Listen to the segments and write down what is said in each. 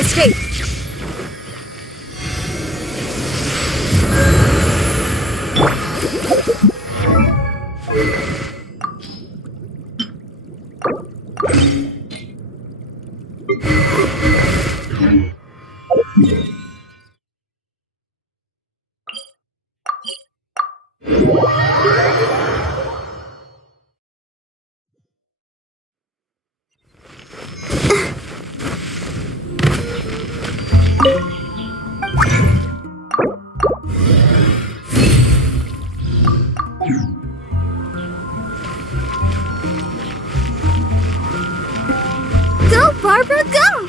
escape! Go, Barbara, go!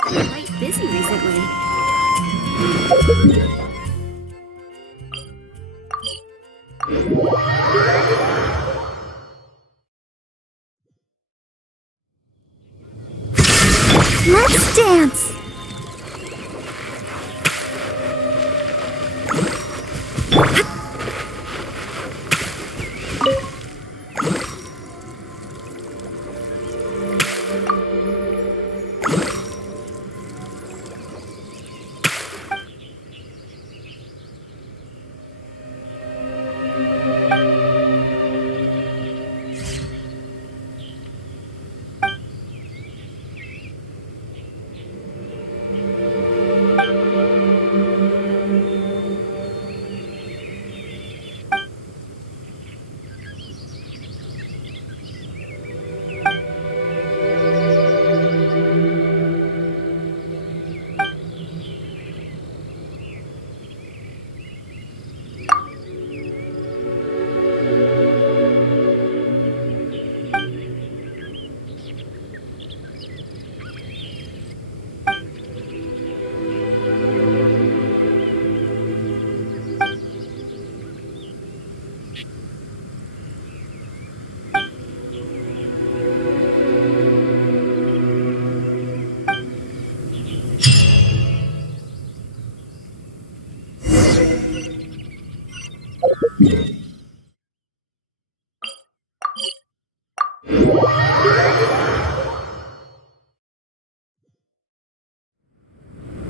Quite busy recently. Let's dance!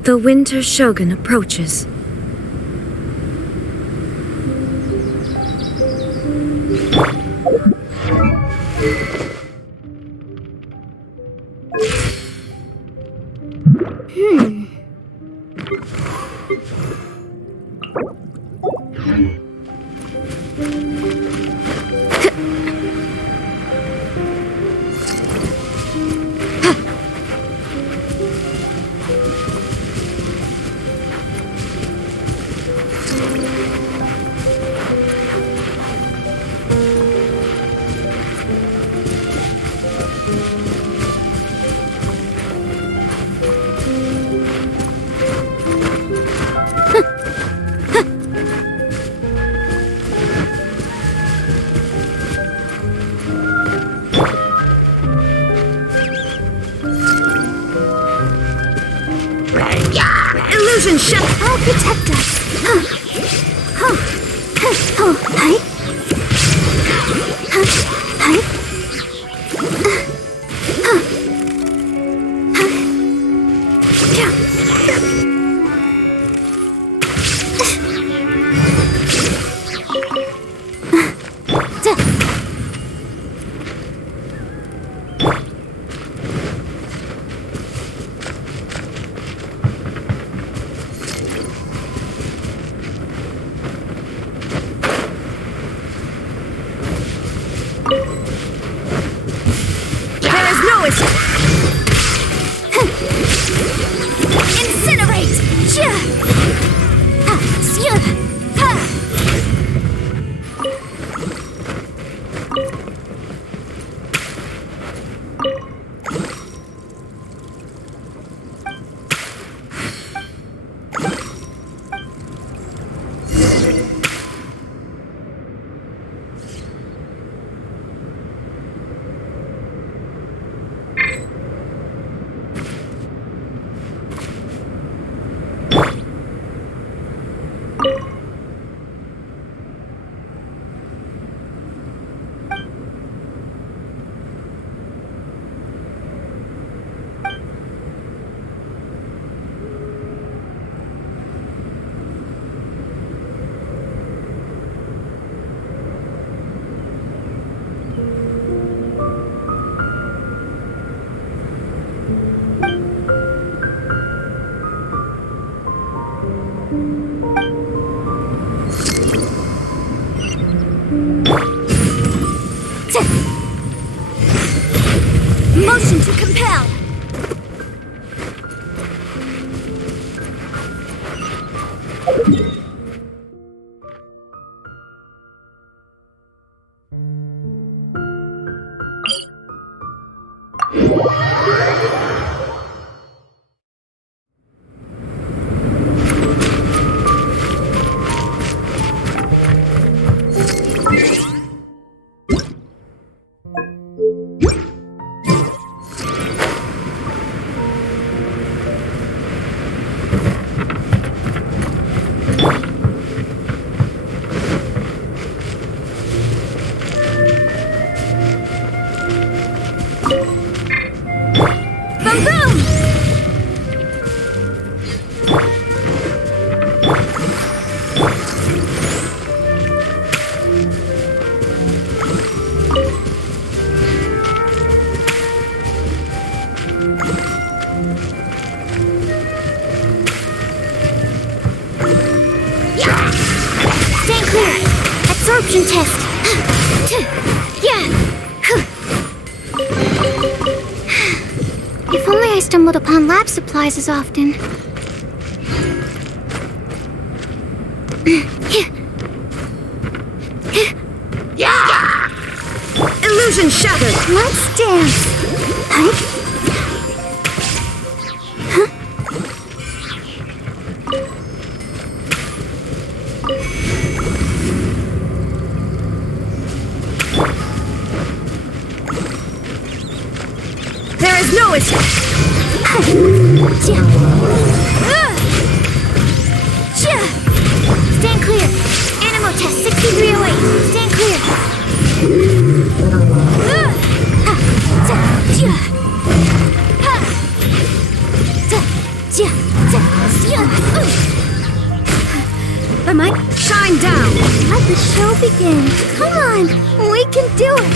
The Winter Shogun approaches. Illusion shut! I'll protect us! Motion to compel. Absorption test. If only I stumbled upon lab supplies as often. Illusion shattered. Let's dance. There is no escape. Stand clear. Animal test 6308. Stand clear. Am I? Shine down. Let the show begin. Come on, we can do it.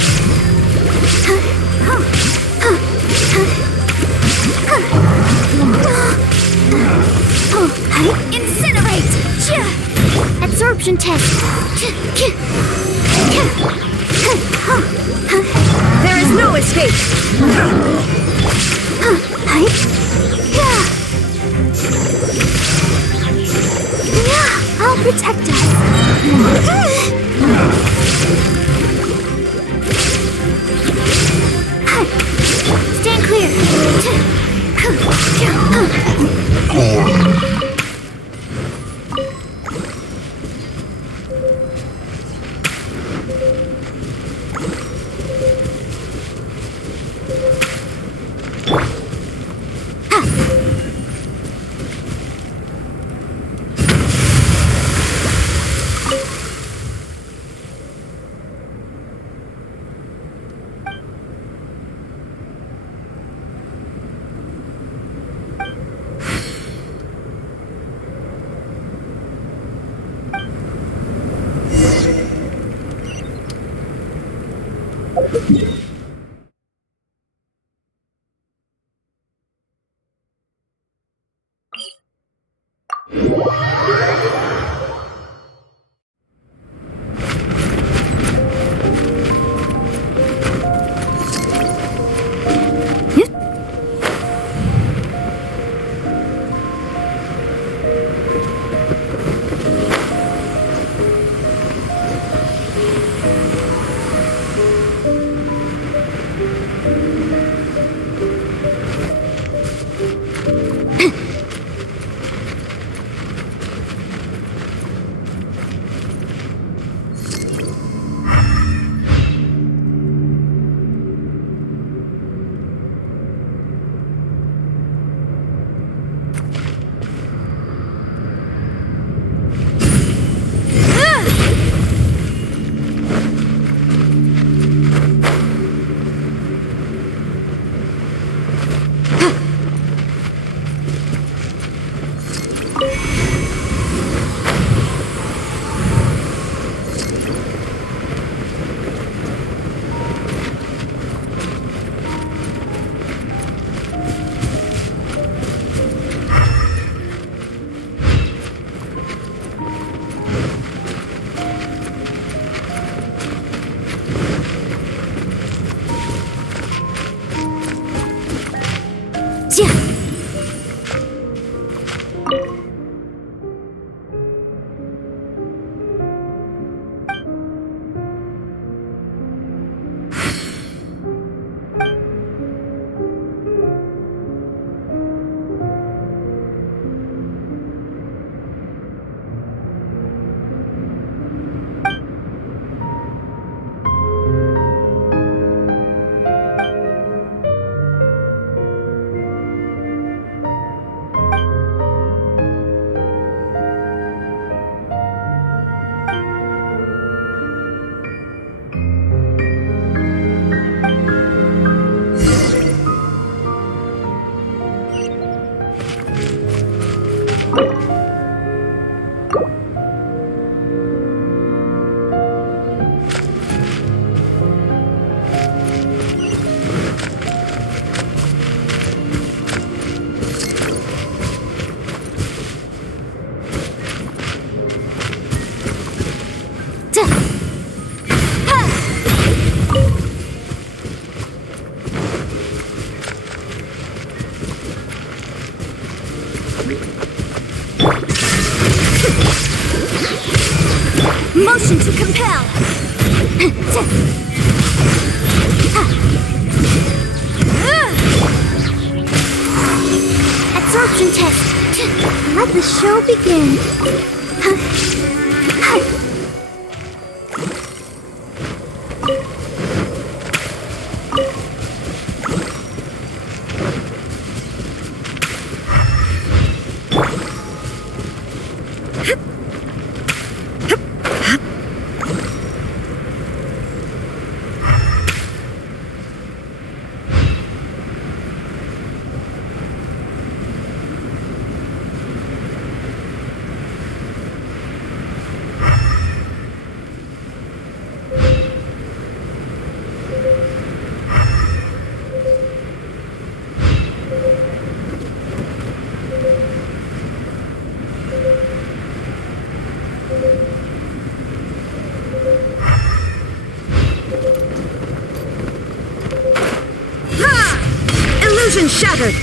Incinerate! Absorption test. There is no escape. I'll protect us. Stand clear. Motion to compel. Absorption test. Let the show begin. Illusion shattered!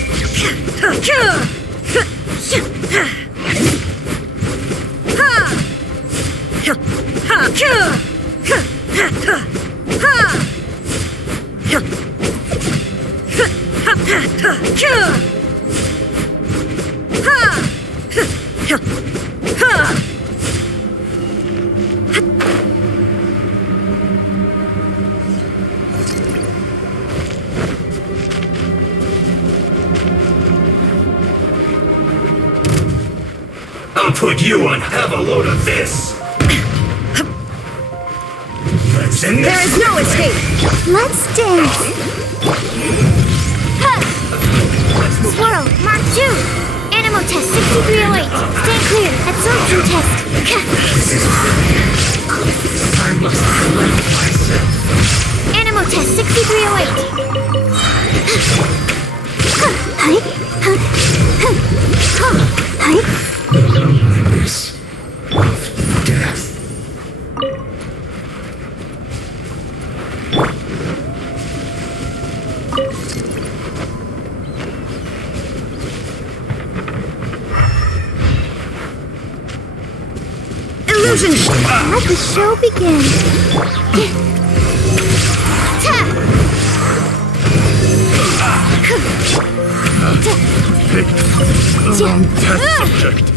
I'll put you on. Have a load of this. Let's end this. There is no escape! Let's dance. Swirl, Mark 2. Animal test 6308. Stand clear. Absorption test. I must collect myself. Animal test 6308. Loneliness of death. Illusion Let the show begin. Long test subject.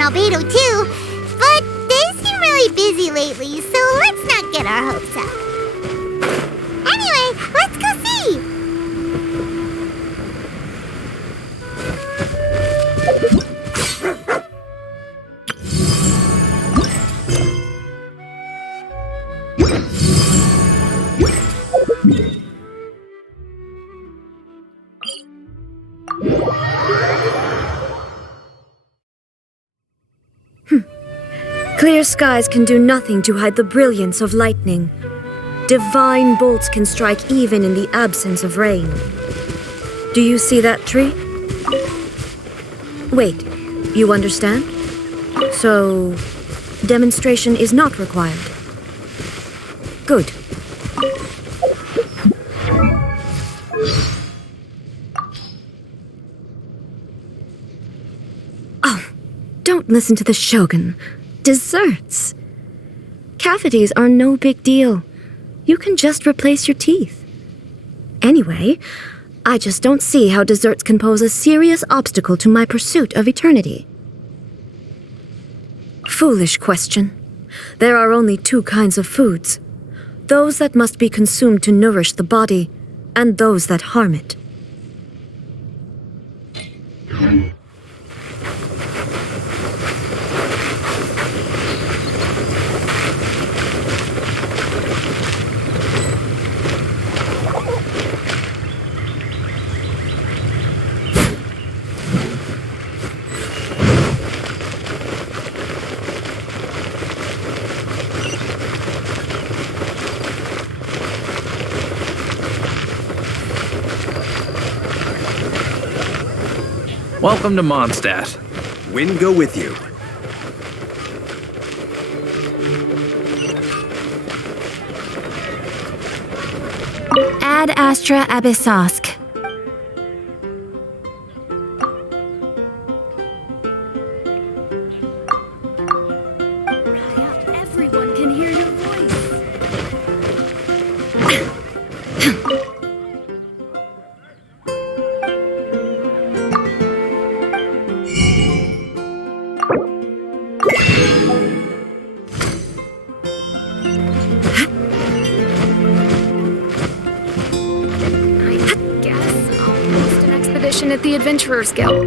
and Albedo too, but they seem really busy lately, so let's not get our hopes up. Anyway, let's go see! Clear skies can do nothing to hide the brilliance of lightning. Divine bolts can strike even in the absence of rain. Do you see that tree? Wait, you understand? So, demonstration is not required. Good. Oh, don't listen to the Shogun. Desserts. Cavities are no big deal. You can just replace your teeth. Anyway, I just don't see how desserts can pose a serious obstacle to my pursuit of eternity. Foolish question. There are only two kinds of foods. Those that must be consumed to nourish the body, and those that harm it. Welcome to Mondstadt. Wind go with you. Ad Astra Abyssosk. Everyone can hear your voice. At the Adventurers Guild.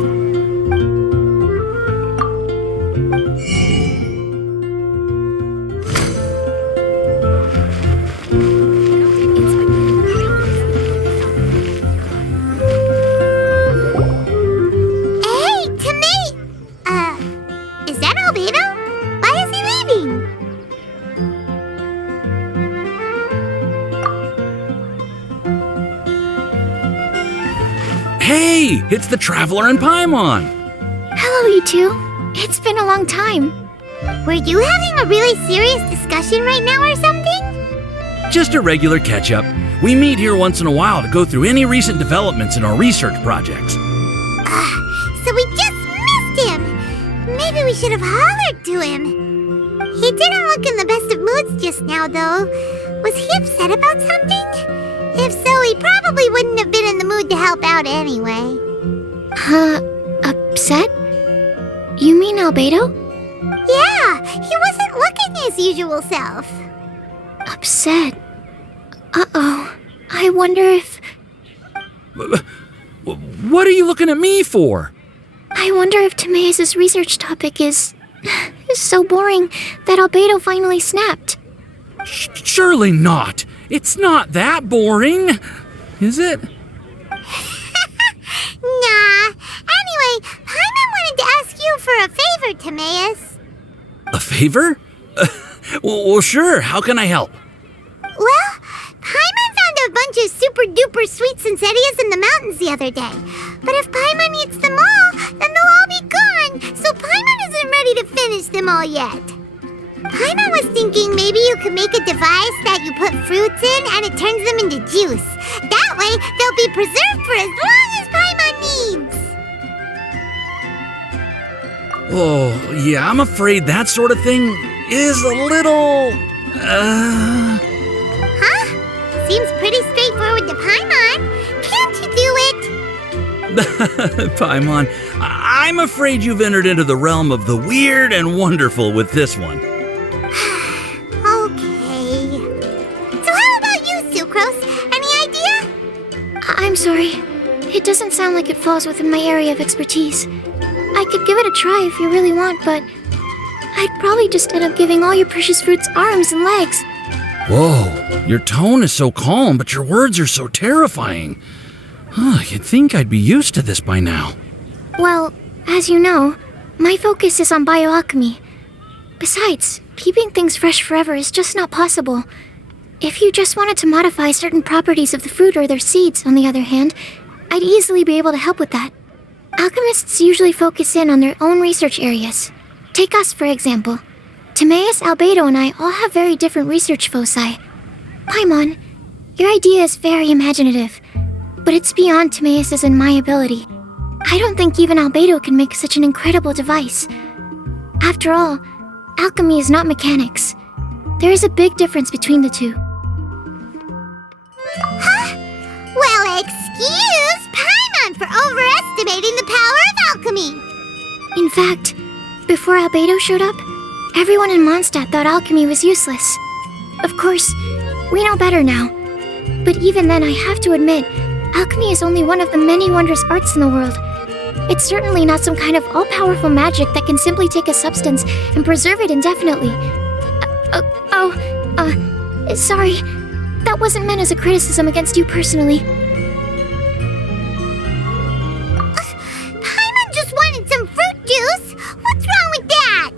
Hey, Timmy! Is that Albedo? Why is he leaving? Hey, it's the Traveler and Paimon. Hello, you two. It's been a long time. Were you having a really serious discussion right now or something? Just a regular catch-up. We meet here once in a while to go through any recent developments in our research projects. So we just missed him. Maybe we should have hollered to him. He didn't look in the best of moods just now, though. Was he upset about something? If so, he probably wouldn't have been in the mood to help out anyway. Upset? You mean Albedo? Yeah, he wasn't looking his usual self. Upset? Uh-oh. I wonder if... What are you looking at me for? I wonder if Timaeus' research topic is so boring that Albedo finally snapped. Surely not. It's not that boring, is it? Nah. Anyway, Paimon wanted to ask you for a favor, Timaeus. A favor? Well, sure. How can I help? Well, Paimon found a bunch of super-duper sweet Sincerias in the mountains the other day. But if Paimon eats them all, then they'll all be gone, so Paimon isn't ready to finish them all yet. Paimon was thinking maybe you could make a device that you put fruits in and it turns them into juice. That way, they'll be preserved for as long as Paimon needs. Oh, yeah, I'm afraid that sort of thing is a little... Huh? Seems pretty straightforward to Paimon. Can't you do it? Paimon, I I'm afraid you've entered into the realm of the weird and wonderful with this one. Okay. So how about you, Sucrose? Any idea? I'm sorry. It doesn't sound like it falls within my area of expertise. I could give it a try if you really want, but I'd probably just end up giving all your precious fruits arms and legs. Whoa, your tone is so calm, but your words are so terrifying. You'd think I'd be used to this by now. Well, as you know, my focus is on bioalchemy. Besides, keeping things fresh forever is just not possible. If you just wanted to modify certain properties of the fruit or their seeds, on the other hand, I'd easily be able to help with that. Alchemists usually focus in on their own research areas. Take us, for example. Timaeus, Albedo, and I all have very different research foci. Paimon, your idea is very imaginative, but it's beyond Timaeus' and my ability. I don't think even Albedo can make such an incredible device. After all, alchemy is not mechanics. There is a big difference between the two. Huh? Well, excuse Paimon for overestimating the power of alchemy. In fact, before Albedo showed up, everyone in Mondstadt thought alchemy was useless. Of course, we know better now. But even then, I have to admit, alchemy is only one of the many wondrous arts in the world. It's certainly not some kind of all-powerful magic that can simply take a substance and preserve it indefinitely. Sorry. That wasn't meant as a criticism against you personally. Paimon just wanted some fruit juice. What's wrong with that?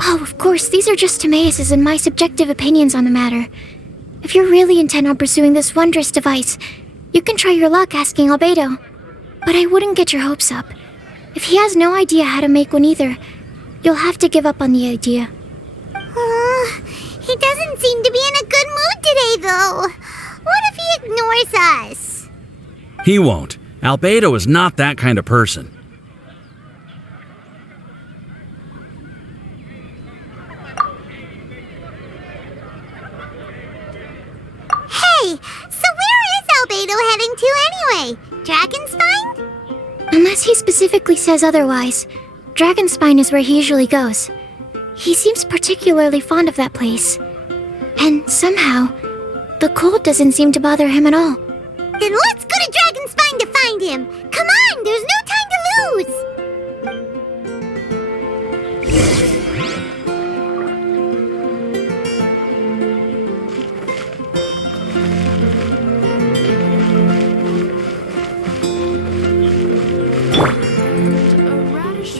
Oh, of course, these are just Timaeus' and my subjective opinions on the matter. If you're really intent on pursuing this wondrous device, you can try your luck asking Albedo. But I wouldn't get your hopes up. If he has no idea how to make one either, you'll have to give up on the idea. He doesn't seem to be in a good mood today, though. What if he ignores us? He won't. Albedo is not that kind of person. Hey, so where is Albedo heading to anyway? Dragonspine? Unless he specifically says otherwise, Dragonspine is where he usually goes. He seems particularly fond of that place. And somehow, the cold doesn't seem to bother him at all. Then let's go to Dragonspine to find him. Come on, there's no time to lose.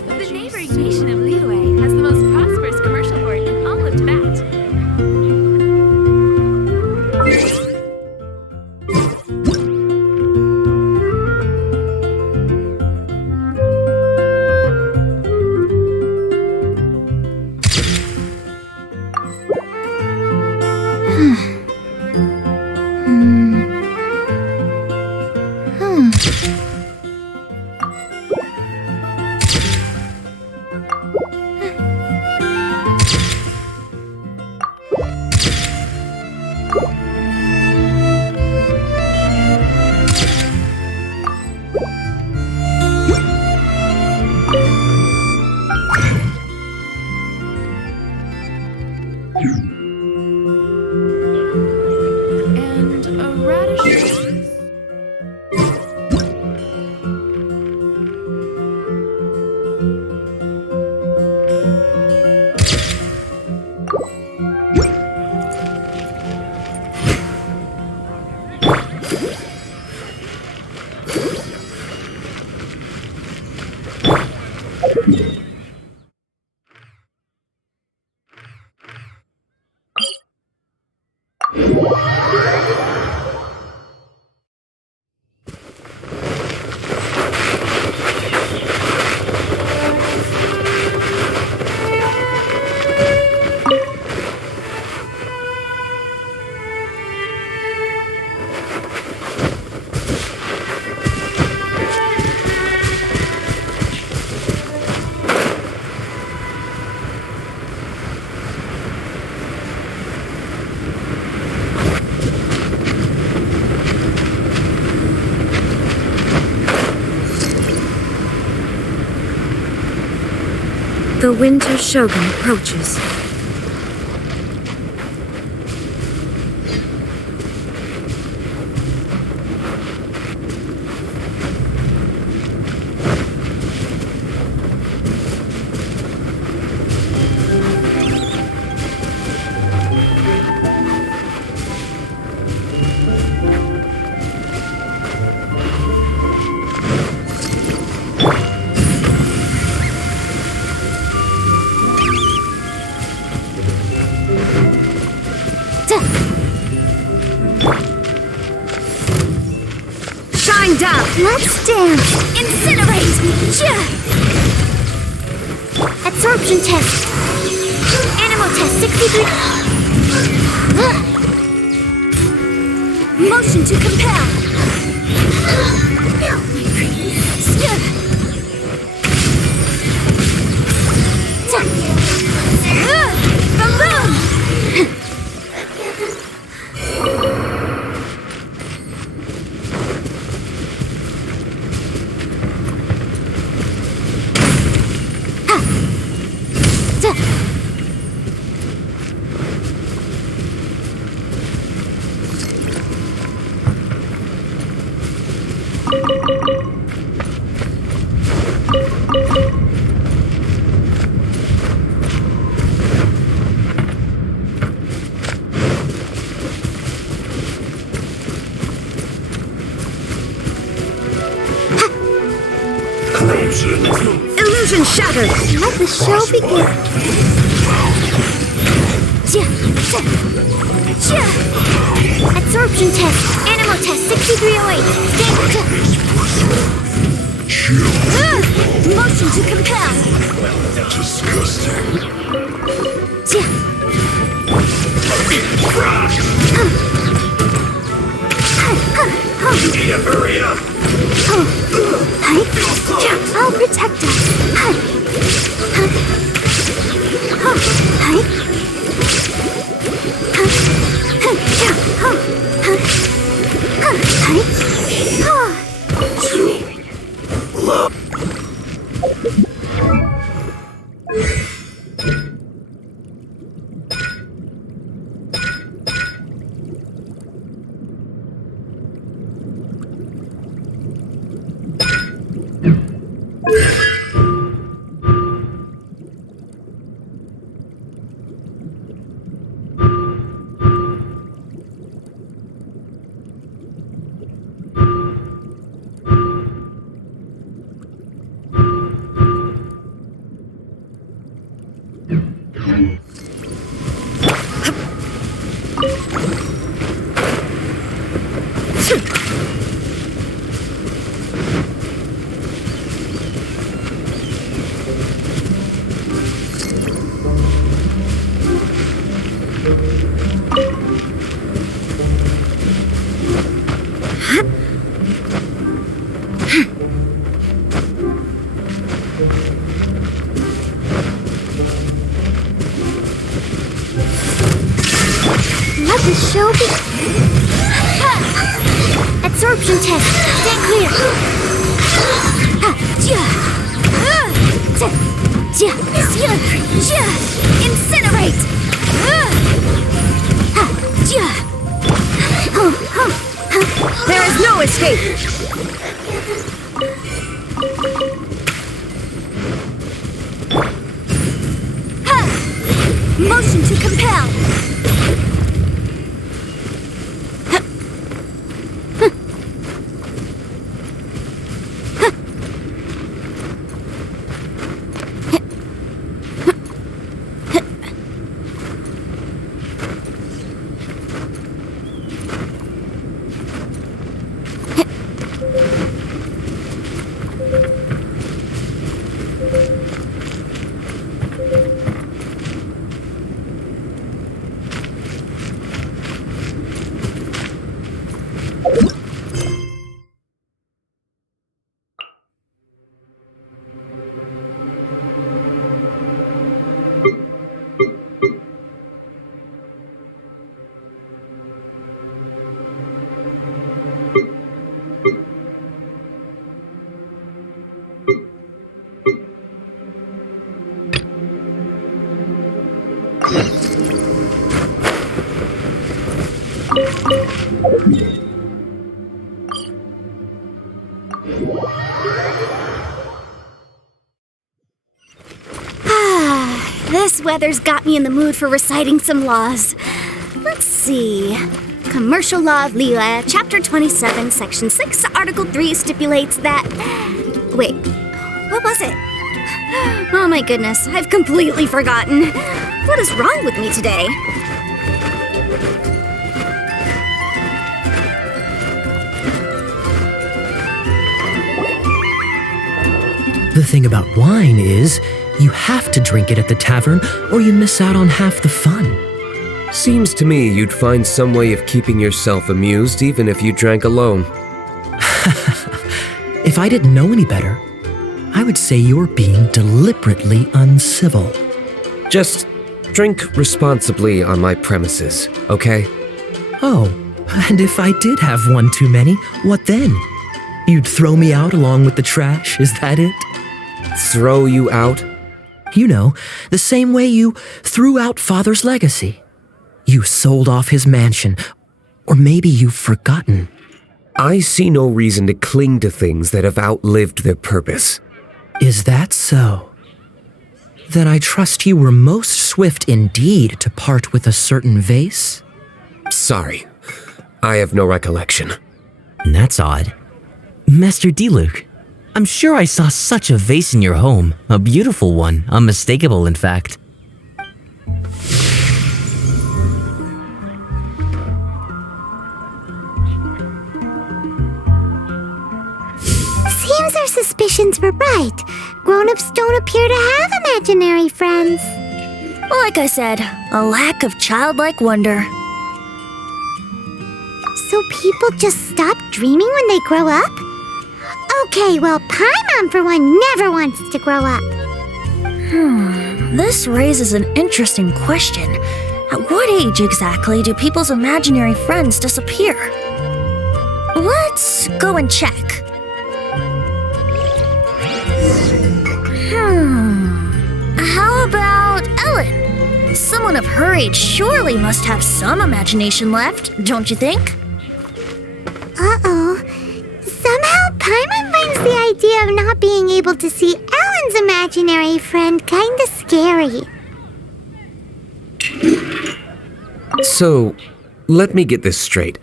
The neighboring nation of Liyue has the most prosperous commercial port in all of Tibet. The Winter Shogun approaches. Let's dance! Incinerate! Absorption test. Animal test 63. Motion to compel. Balloon! Illusion shattered! Let the show begin. Absorption test. Animal test 6308. Motion to compel. Disgusting. You need to hurry up. I'll protect us. Let the show begin. Absorption test. Stand clear. Incinerate. There is no escape! Motion to compel. This weather's got me in the mood for reciting some laws. Let's see. Commercial Law of Liyue, Chapter 27, Section 6, Article 3 stipulates that... Wait, what was it? Oh my goodness, I've completely forgotten. What is wrong with me today? The thing about wine is, you have to drink it at the tavern or you miss out on half the fun. Seems to me you'd find some way of keeping yourself amused even if you drank alone. If I didn't know any better, I would say you're being deliberately uncivil. Just drink responsibly on my premises, okay? Oh, and if I did have one too many, what then? You'd throw me out along with the trash, is that it? Throw you out? You know, the same way you threw out Father's legacy. You sold off his mansion, or maybe you've forgotten. I see no reason to cling to things that have outlived their purpose. Is that so? Then I trust you were most swift indeed to part with a certain vase? Sorry, I have no recollection. That's odd. Master Diluc, I'm sure I saw such a vase in your home. A beautiful one, unmistakable in fact. Seems our suspicions were right. Grown-ups don't appear to have imaginary friends. Like I said, a lack of childlike wonder. So people just stop dreaming when they grow up? Okay, well, Paimon for one never wants to grow up. This raises an interesting question. At what age exactly do people's imaginary friends disappear? Let's go and check. How about Ellen? Someone of her age surely must have some imagination left, don't you think? Uh-oh. Somehow Paimon finds the idea of not being able to see Ellen's imaginary friend kinda scary. So, let me get this straight.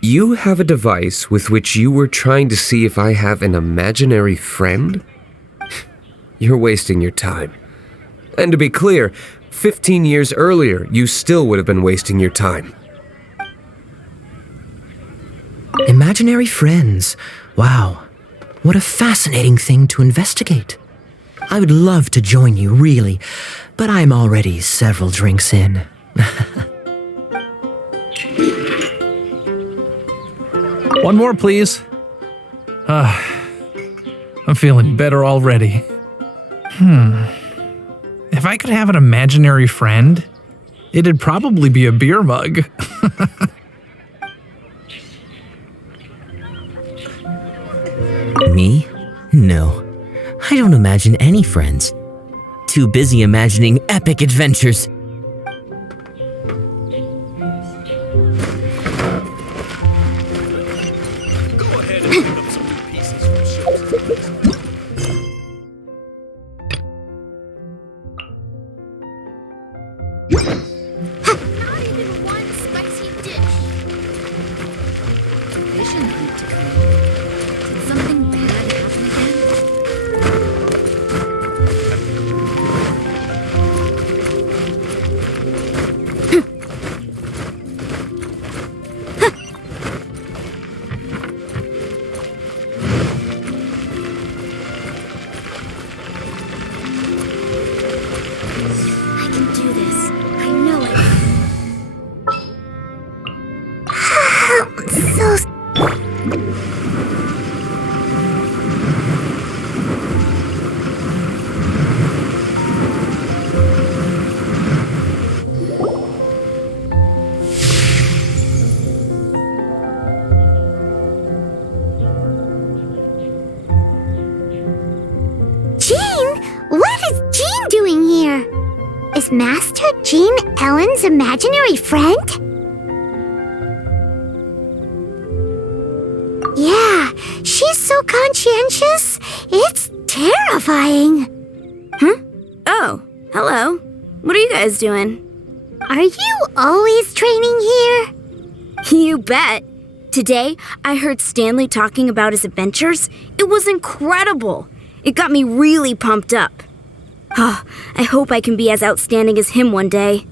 You have a device with which you were trying to see if I have an imaginary friend? You're wasting your time. And to be clear, 15 years earlier, you still would have been wasting your time. Imaginary friends. Wow. What a fascinating thing to investigate. I would love to join you, really, but I'm already several drinks in. One more, please. I'm feeling better already. If I could have an imaginary friend, it'd probably be a beer mug. Me? No. I don't imagine any friends. Too busy imagining epic adventures. Go ahead and pick up some new pieces from shelves. Not even one spicy dish. Vision hunt to create. Did something bad happen again? I can do this. I know it. So... Jean? What is Jean doing here? Is Master Jean Ellen's imaginary friend? Yeah, she's so so conscientious. It's terrifying. Oh, hello. What are you guys doing? Are you always training here? You bet. Today, I heard Stanley talking about his adventures. It was incredible. It got me really pumped up. Oh, I hope I can be as outstanding as him one day.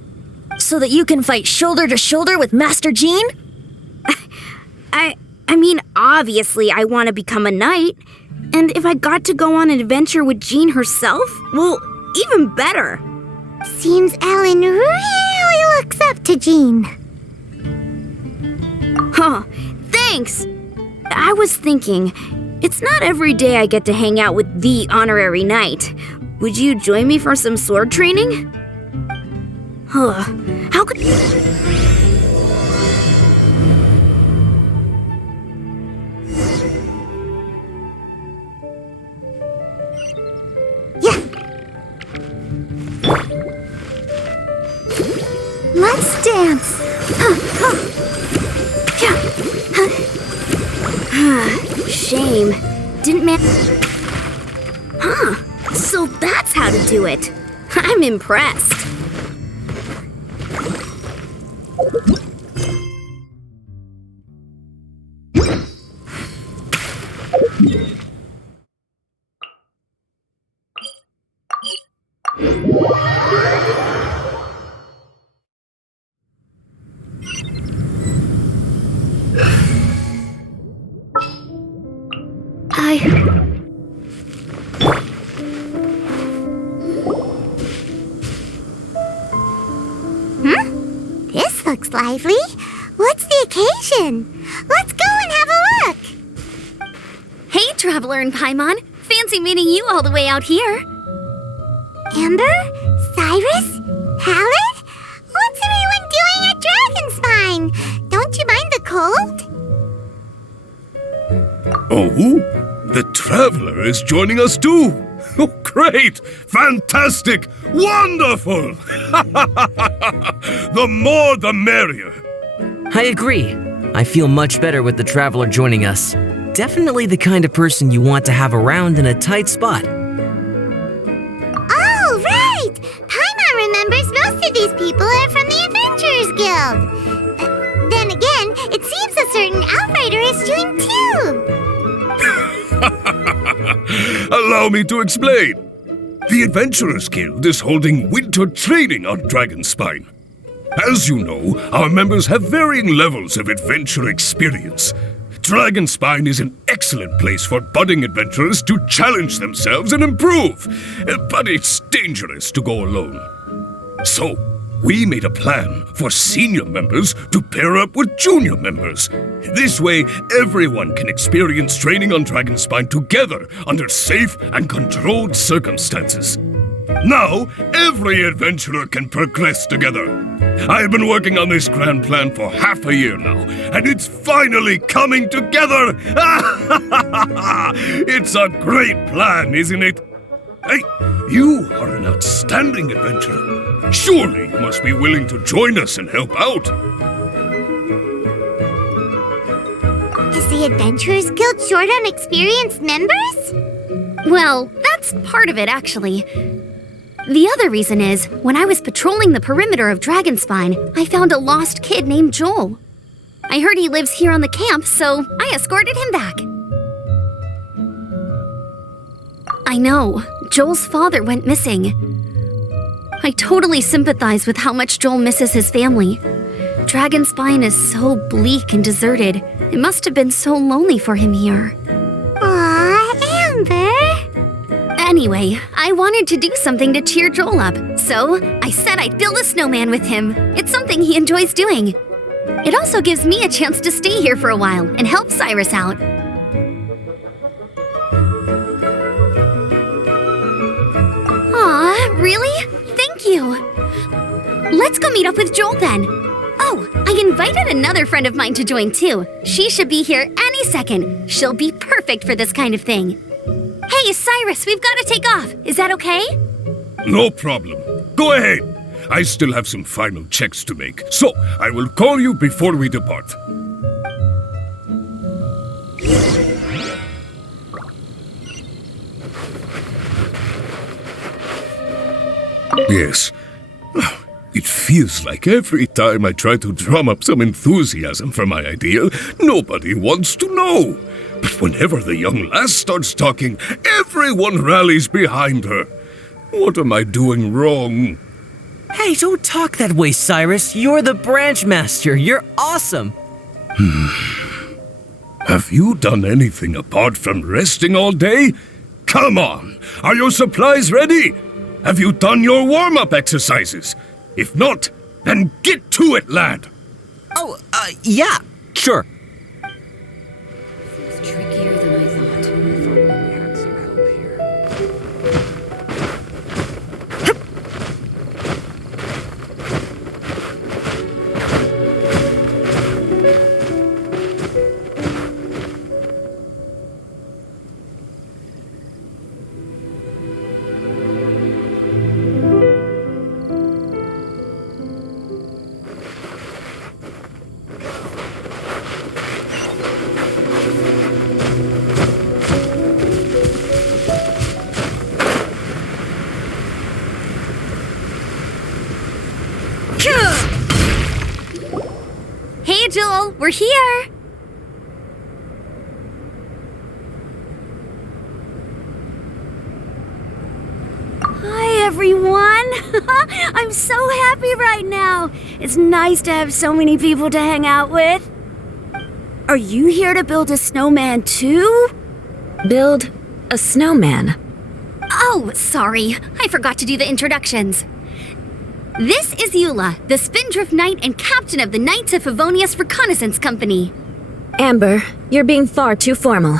So that you can fight shoulder to shoulder with Master Jean? I mean, obviously I want to become a knight. And if I got to go on an adventure with Jean herself, well, even better. Seems Alan really looks up to Jean. Huh, thanks. I was thinking, it's not every day I get to hang out with the honorary knight. Would you join me for some sword training? Huh, how could... Let's dance. Shame. Didn't man... Huh, so that's how to do it. I'm impressed. This looks lively. What's the occasion? Let's go and have a look. Hey, Traveler and Paimon. Fancy meeting you all the way out here. Amber? Cyrus? Halid? What's everyone doing at Dragonspine? Don't you mind the cold? Oh, the Traveler is joining us too. Oh, great! Fantastic! Wonderful! The more the merrier. I agree. I feel much better with the Traveler joining us. Definitely the kind of person you want to have around in a tight spot. Oh, right! Paimon remembers most of these people are from the Adventurers Guild. Then again, it seems a certain outrider is doing too. Allow me to explain. The Adventurers Guild is holding winter training on Dragonspine. As you know, our members have varying levels of adventure experience. Dragonspine is an excellent place for budding adventurers to challenge themselves and improve, but it's dangerous to go alone. So, we made a plan for senior members to pair up with junior members. This way, everyone can experience training on Dragonspine together under safe and controlled circumstances. Now, every adventurer can progress together. I've been working on this grand plan for half a year now, and it's finally coming together! It's a great plan, isn't it? Hey, you are an outstanding adventurer. Surely you must be willing to join us and help out. Is the Adventurers Guild short on experienced members? Well, that's part of it, actually. The other reason is, when I was patrolling the perimeter of Dragonspine, I found a lost kid named Joel. I heard he lives here on the camp, so I escorted him back. I know, Joel's father went missing. I totally sympathize with how much Joel misses his family. Dragonspine is so bleak and deserted. It must have been so lonely for him here. Aw, Amber! Anyway, I wanted to do something to cheer Joel up, so I said I'd build a snowman with him. It's something he enjoys doing. It also gives me a chance to stay here for a while and help Cyrus out. Aw, really? Thank you. Let's go meet up with Joel then. Oh, I invited another friend of mine to join too. She should be here any second. She'll be perfect for this kind of thing. Hey, Cyrus, we've got to take off. Is that okay? No problem. Go ahead. I still have some final checks to make, so I will call you before we depart. Yes. It feels like every time I try to drum up some enthusiasm for my idea, nobody wants to know. But whenever the young lass starts talking, everyone rallies behind her. What am I doing wrong? Hey, don't talk that way, Cyrus. You're the branch master. You're awesome. Have you done anything apart from resting all day? Come on! Are your supplies ready? Have you done your warm-up exercises? If not, then get to it, lad! Oh, yeah, sure. It's trickier than I thought. I thought we had some help here. Hey, Joel, we're here. Hi, everyone. I'm so happy right now. It's nice to have so many people to hang out with. Are you here to build a snowman too? Build a snowman? Oh, sorry. I forgot to do the introductions. This is Eula, the Spindrift Knight and captain of the Knights of Favonius Reconnaissance Company. Amber, you're being far too formal.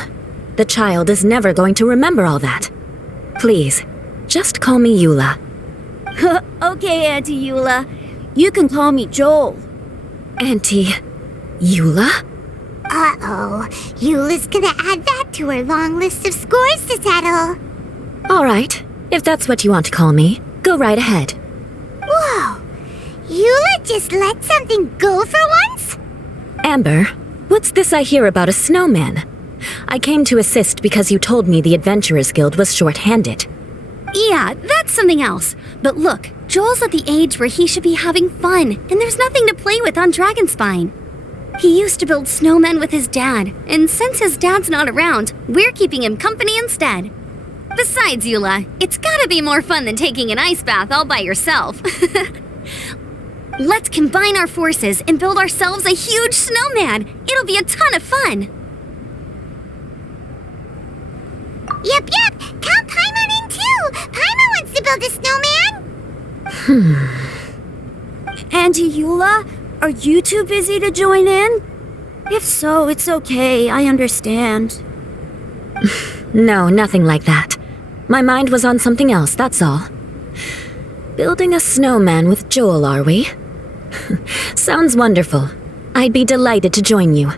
The child is never going to remember all that. Please, just call me Eula. Okay, Auntie Eula. You can call me Joel. Auntie Eula? Uh-oh. Eula's gonna add that to her long list of scores to settle. All right, if that's what you want to call me, go right ahead. Whoa! Eula just let something go for once? Amber, what's this I hear about a snowman? I came to assist because you told me the Adventurers Guild was short-handed. Yeah, that's something else. But look, Joel's at the age where he should be having fun, and there's nothing to play with on Dragonspine. He used to build snowmen with his dad, and since his dad's not around, we're keeping him company instead. Besides, Eula, it's gotta be more fun than taking an ice bath all by yourself. Let's combine our forces and build ourselves a huge snowman. It'll be a ton of fun. Yep. Count Paimon in too. Paimon wants to build a snowman. Auntie Eula, are you too busy to join in? If so, it's okay. I understand. No, nothing like that. My mind was on something else, that's all. Building a snowman with Joel, are we? Sounds wonderful. I'd be delighted to join you.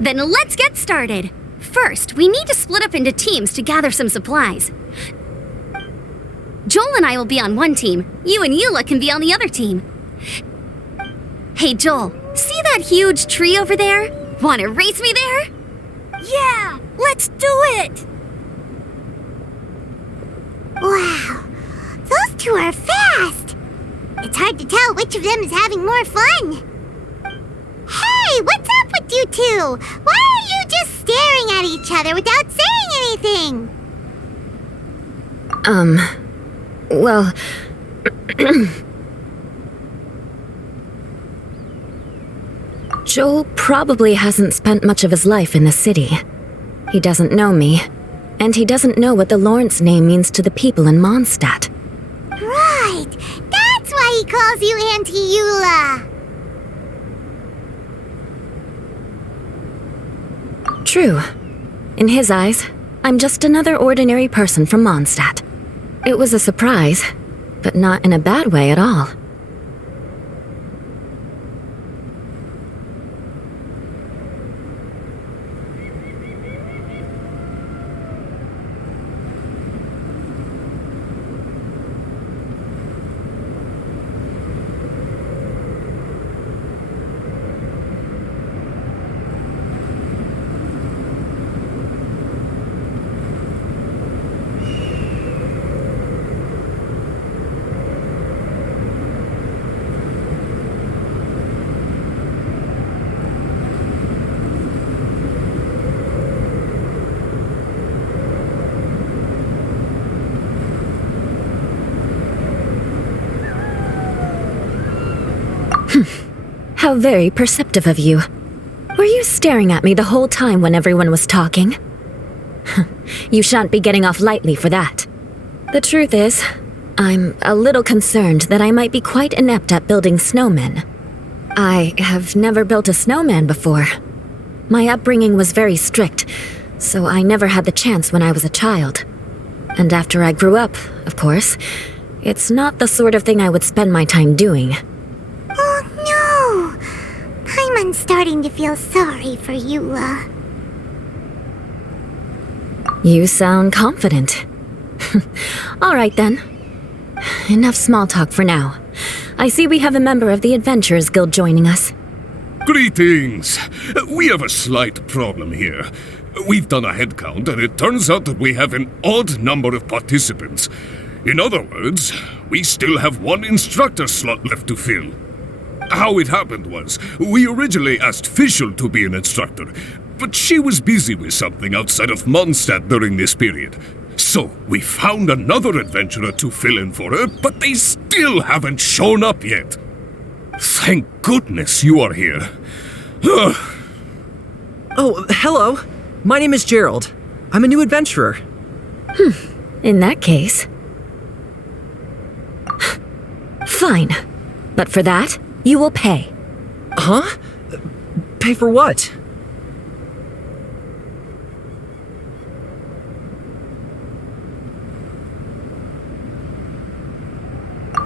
Then let's get started. First, we need to split up into teams to gather some supplies. Joel and I will be on one team. You and Eula can be on the other team. Hey, Joel, see that huge tree over there? Wanna race me there? Yeah, let's do it! Wow, those two are fast. It's hard to tell which of them is having more fun. Hey, what's up with you two? Why are you just staring at each other without saying anything? Well... Joel probably hasn't spent much of his life in the city. He doesn't know me, and he doesn't know what the Lawrence name means to the people in Mondstadt. Right, that's why he calls you Auntie Eula. True. In his eyes, I'm just another ordinary person from Mondstadt. It was a surprise, but not in a bad way at all. How very perceptive of you. Were you staring at me the whole time when everyone was talking? You shan't be getting off lightly for that. The truth is, I'm a little concerned that I might be quite inept at building snowmen. I have never built a snowman before. My upbringing was very strict, so I never had the chance when I was a child. And after I grew up, of course, it's not the sort of thing I would spend my time doing. Oh no! Paimon's starting to feel sorry for Eula. You sound confident. All right then. Enough small talk for now. I see we have a member of the Adventurers Guild joining us. Greetings! We have a slight problem here. We've done a head count, and it turns out that we have an odd number of participants. In other words, we still have one instructor slot left to fill. How it happened was, we originally asked Fischl to be an instructor, but she was busy with something outside of Mondstadt during this period. So, we found another adventurer to fill in for her, but they still haven't shown up yet. Thank goodness you are here. Oh, hello. My name is Gerald. I'm a new adventurer. In that case... Fine. But for that, you will pay. Huh? Pay for what?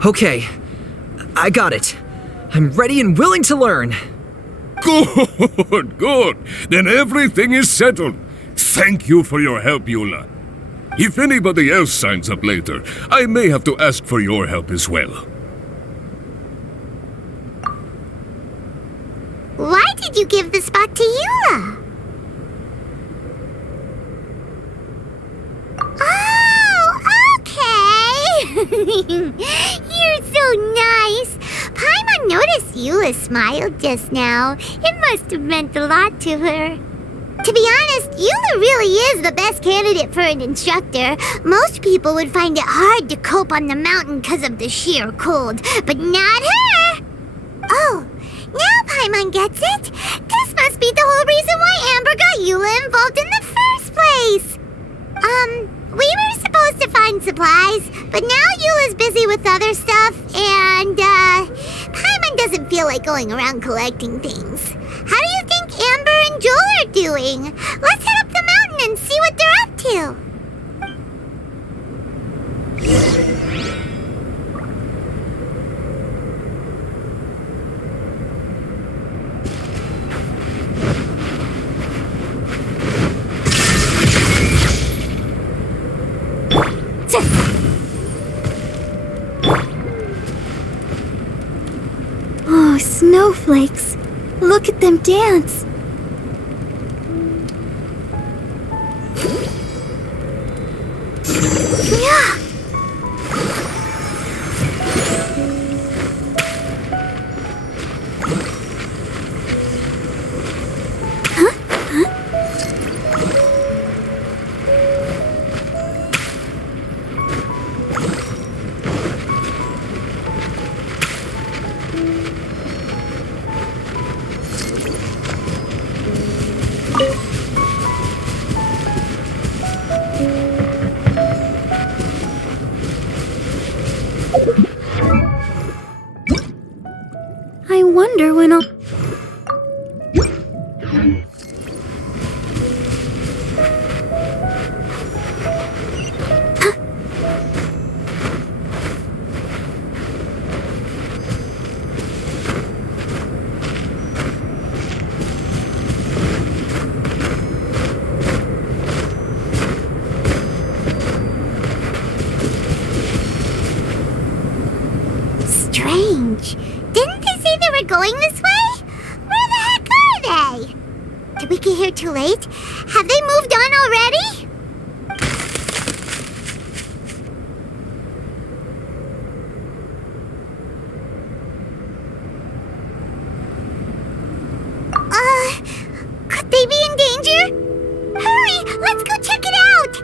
Okay. I got it. I'm ready and willing to learn. Good, good. Then everything is settled. Thank you for your help, Eula. If anybody else signs up later, I may have to ask for your help as well. Why did you give the spot to Eula? Oh, okay. You're so nice. Paimon noticed Eula smiled just now. It must have meant a lot to her. To be honest, Eula really is the best candidate for an instructor. Most people would find it hard to cope on the mountain because of the sheer cold, but not her! Oh, now Paimon gets it. This must be the whole reason why Amber got Eula involved in the first place. We were supposed to find supplies, but now Eula's busy with other stuff, and, Paimon doesn't feel like going around collecting things. How do you think Amber and Joel are doing? Let's head up the mountain and see what they're up to. Oh, snowflakes. Look at them dance. Yeah. I wonder when I'll... Strange. Didn't they say they were going this way? Where the heck are they? Did we get here too late? Have they moved on already? Could they be in danger? Hurry, let's go check it out!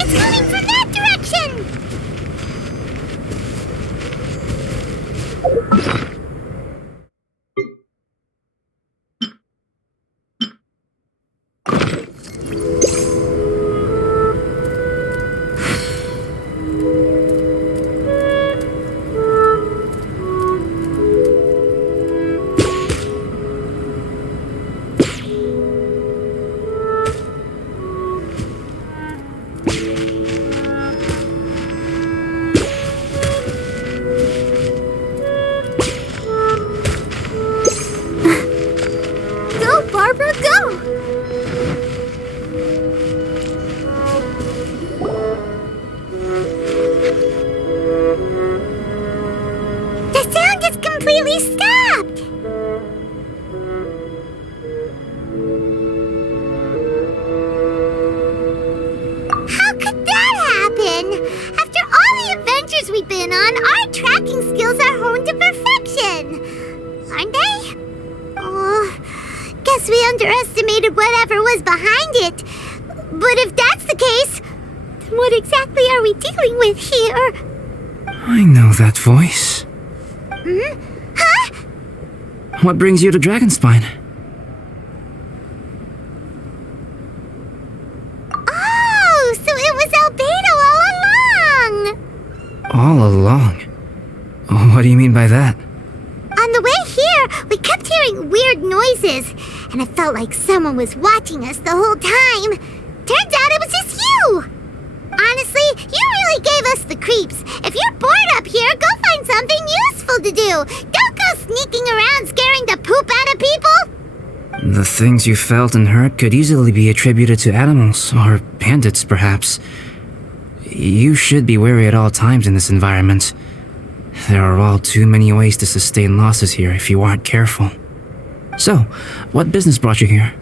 It's coming from that direction! Underestimated whatever was behind it. But if that's the case, then what exactly are we dealing with here? I know that voice. Huh? What brings you to Dragonspine? Oh, so it was Albedo all along! All along? Oh, what do you mean by that? On the way here, we kept hearing weird noises, and it felt like someone was watching us the whole time. Turns out it was just you! Honestly, you really gave us the creeps. If you're bored up here, go find something useful to do. Don't go sneaking around scaring the poop out of people! The things you felt and heard could easily be attributed to animals, or bandits perhaps. You should be wary at all times in this environment. There are all too many ways to sustain losses here if you aren't careful. So, what business brought you here?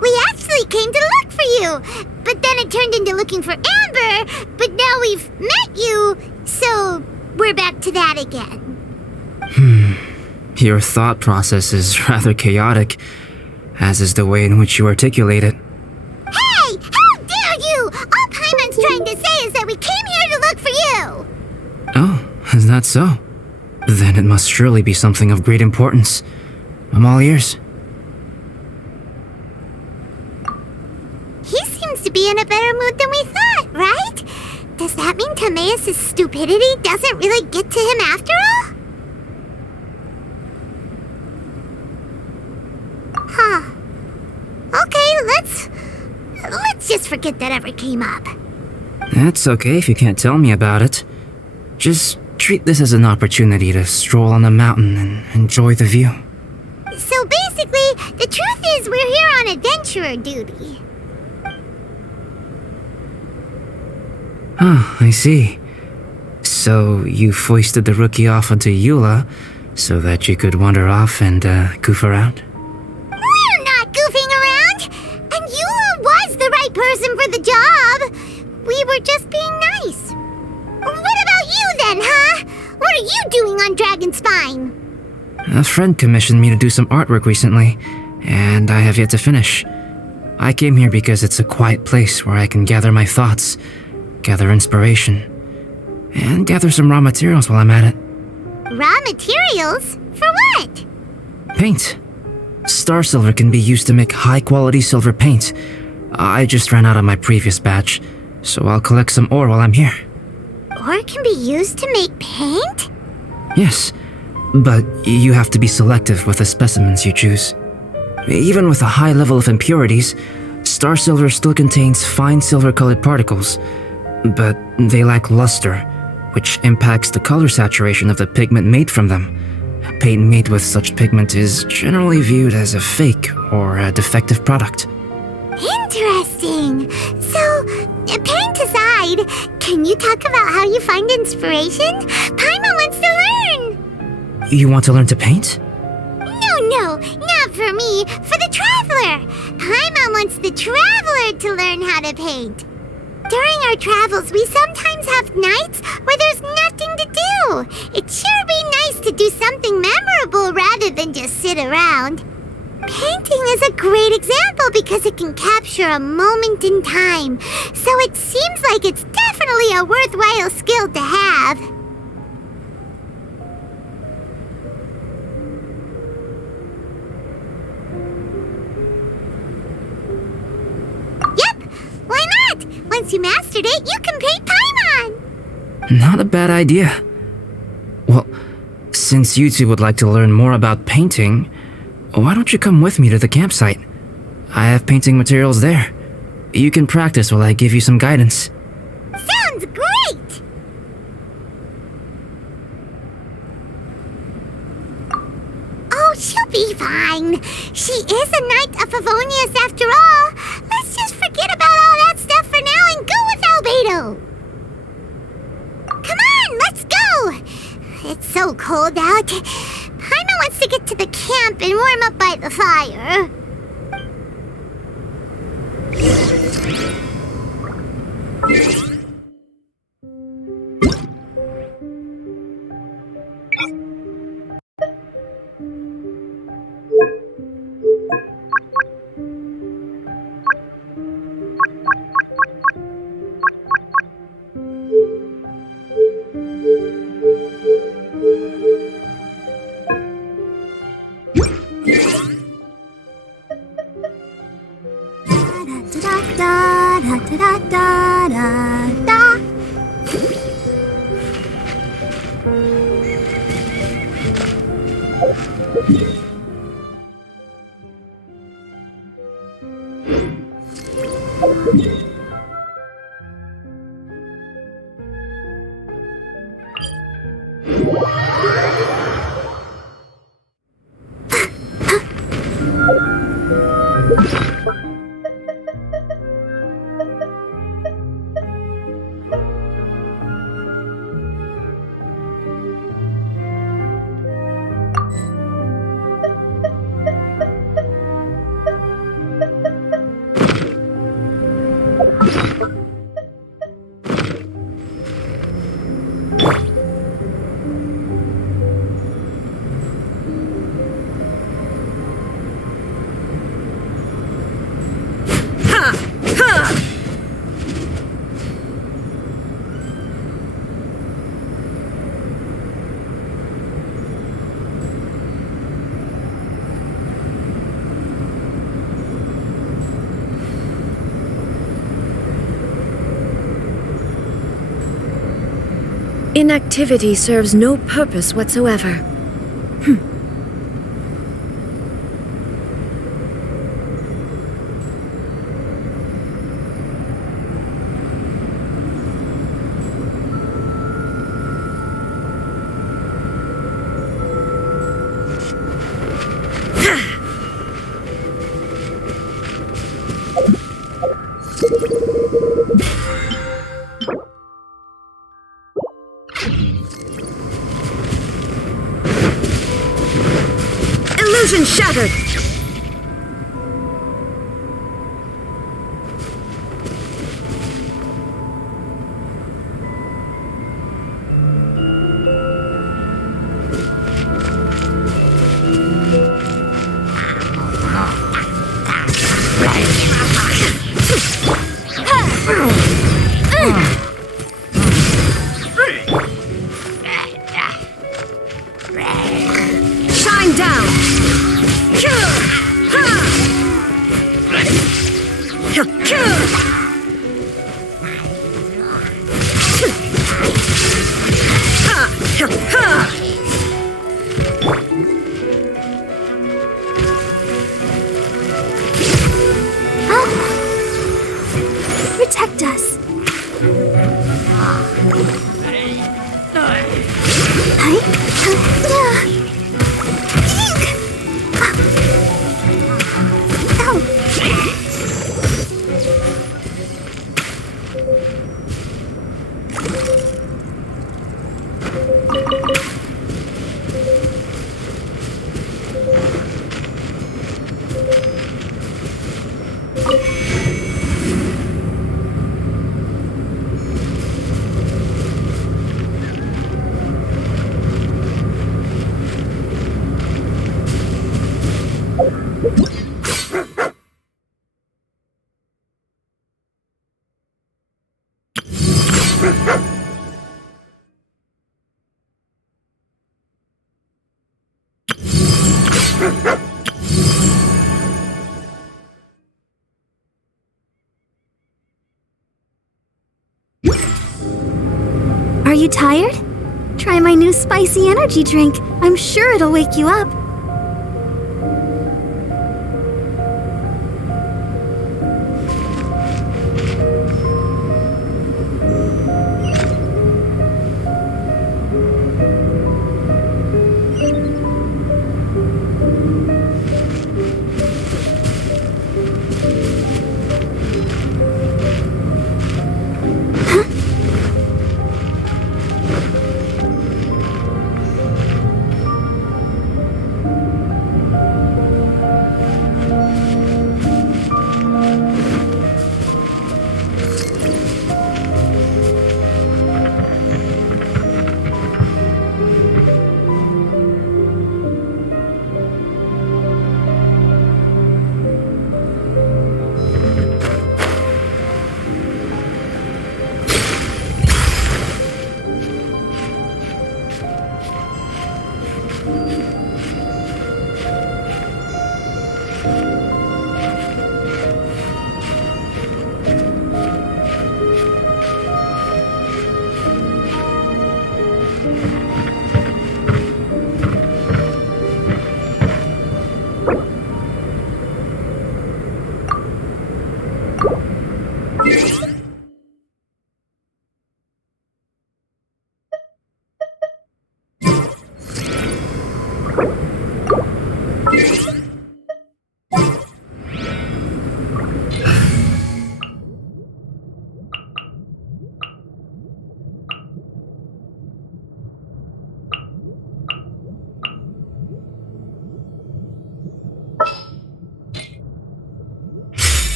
We actually came to look for you, but then it turned into looking for Amber, but now we've met you, so we're back to that again. Your thought process is rather chaotic, as is the way in which you articulate it. Hey! How dare you! All Paimon's trying to say is that we came here to look for you! Oh, is that so? Then it must surely be something of great importance. I'm all ears. He seems to be in a better mood than we thought, right? Does that mean Timaeus' stupidity doesn't really get to him after all? Huh. Okay, let's just forget that ever came up. It's okay if you can't tell me about it. Just treat this as an opportunity to stroll on the mountain and enjoy the view. So basically, the truth is we're here on adventurer duty. Oh, I see. So you foisted the rookie off onto Eula so that you could wander off and goof around? We're not goofing around! And Eula was the right person for the job! We were just being nice. What about you then, huh? What are you doing on Dragonspine? A friend commissioned me to do some artwork recently, and I have yet to finish. I came here because it's a quiet place where I can gather my thoughts, gather inspiration, and gather some raw materials while I'm at it. Raw materials? For what? Paint. Star silver can be used to make high-quality silver paint. I just ran out of my previous batch, so I'll collect some ore while I'm here. Ore can be used to make paint? Yes, but you have to be selective with the specimens you choose. Even with a high level of impurities, Star silver still contains fine silver-colored particles, but they lack luster, which impacts the color saturation of the pigment made from them. Paint made with such pigment is generally viewed as a fake or a defective product. Interesting. So, paint aside, can you talk about how you find inspiration? Paimon wants to learn. You want to learn to paint? No, not for me. For the traveler. Paimon wants the traveler to learn how to paint. During our travels, we sometimes have nights where there's nothing to do. It'd sure be nice to do something memorable rather than just sit around. Painting is a great example because it can capture a moment in time. So it seems like it's definitely a worthwhile skill to have. Yep, why not? Once you mastered it, you can paint Paimon. Not a bad idea. Well, since you two would like to learn more about painting, why don't you come with me to the campsite? I have painting materials there. You can practice while I give you some guidance. Sounds great! Oh, she'll be fine. She is a Knight of Favonius after all. Let's just forget about all that stuff for now and go with Albedo. Come on, let's go! It's so cold out. Paimon wants to get to the camp and warm up by the fire. Inactivity serves no purpose whatsoever. Illusion shattered! Shine down! protect us. Are you tired? Try my new spicy energy drink. I'm sure it'll wake you up.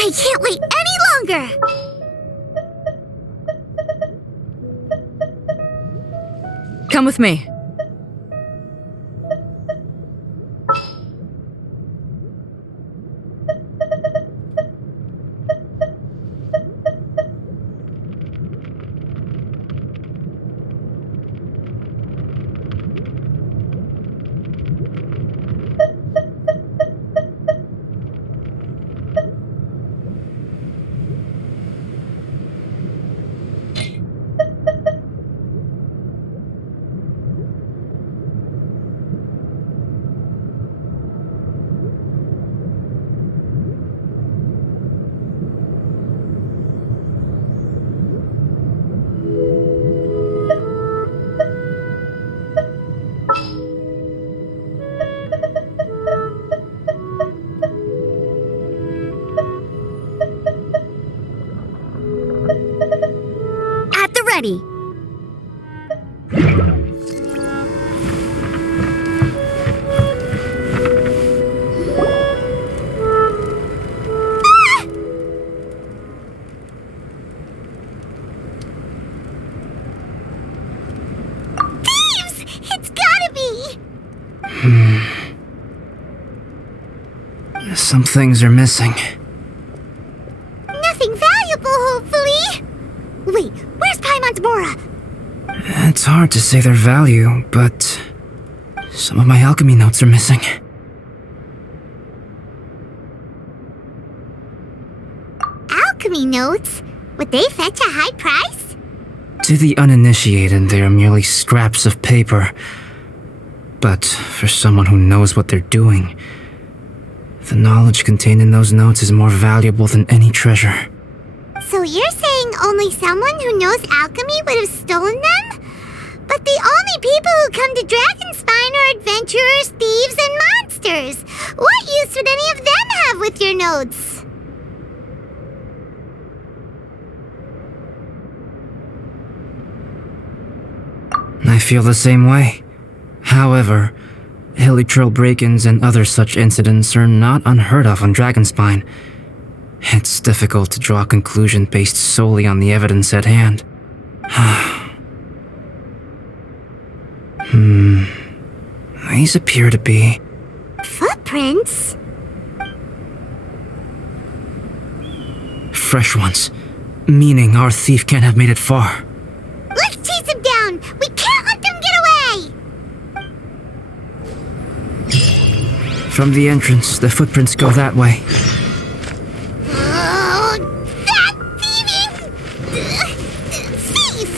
I can't wait any longer! Come with me. Ready. Some things are missing. Nothing valuable, hopefully. Wait, where's Paimon's Bora? It's hard to say their value, but some of my alchemy notes are missing. Alchemy notes? Would they fetch a high price? To the uninitiated, they are merely scraps of paper. But for someone who knows what they're doing, the knowledge contained in those notes is more valuable than any treasure. So you're saying only someone who knows alchemy would have stolen them? But the only people who come to Dragonspine are adventurers, thieves, and monsters. What use would any of them have with your notes? I feel the same way. However, Hilichurl break-ins and other such incidents are not unheard of on Dragonspine. It's difficult to draw a conclusion based solely on the evidence at hand. These appear to be... Footprints? fresh ones. Meaning our thief can't have made it far. Let's chase him down! We can't let them get away! From the entrance, the footprints go that way. Oh, that thieving... thief!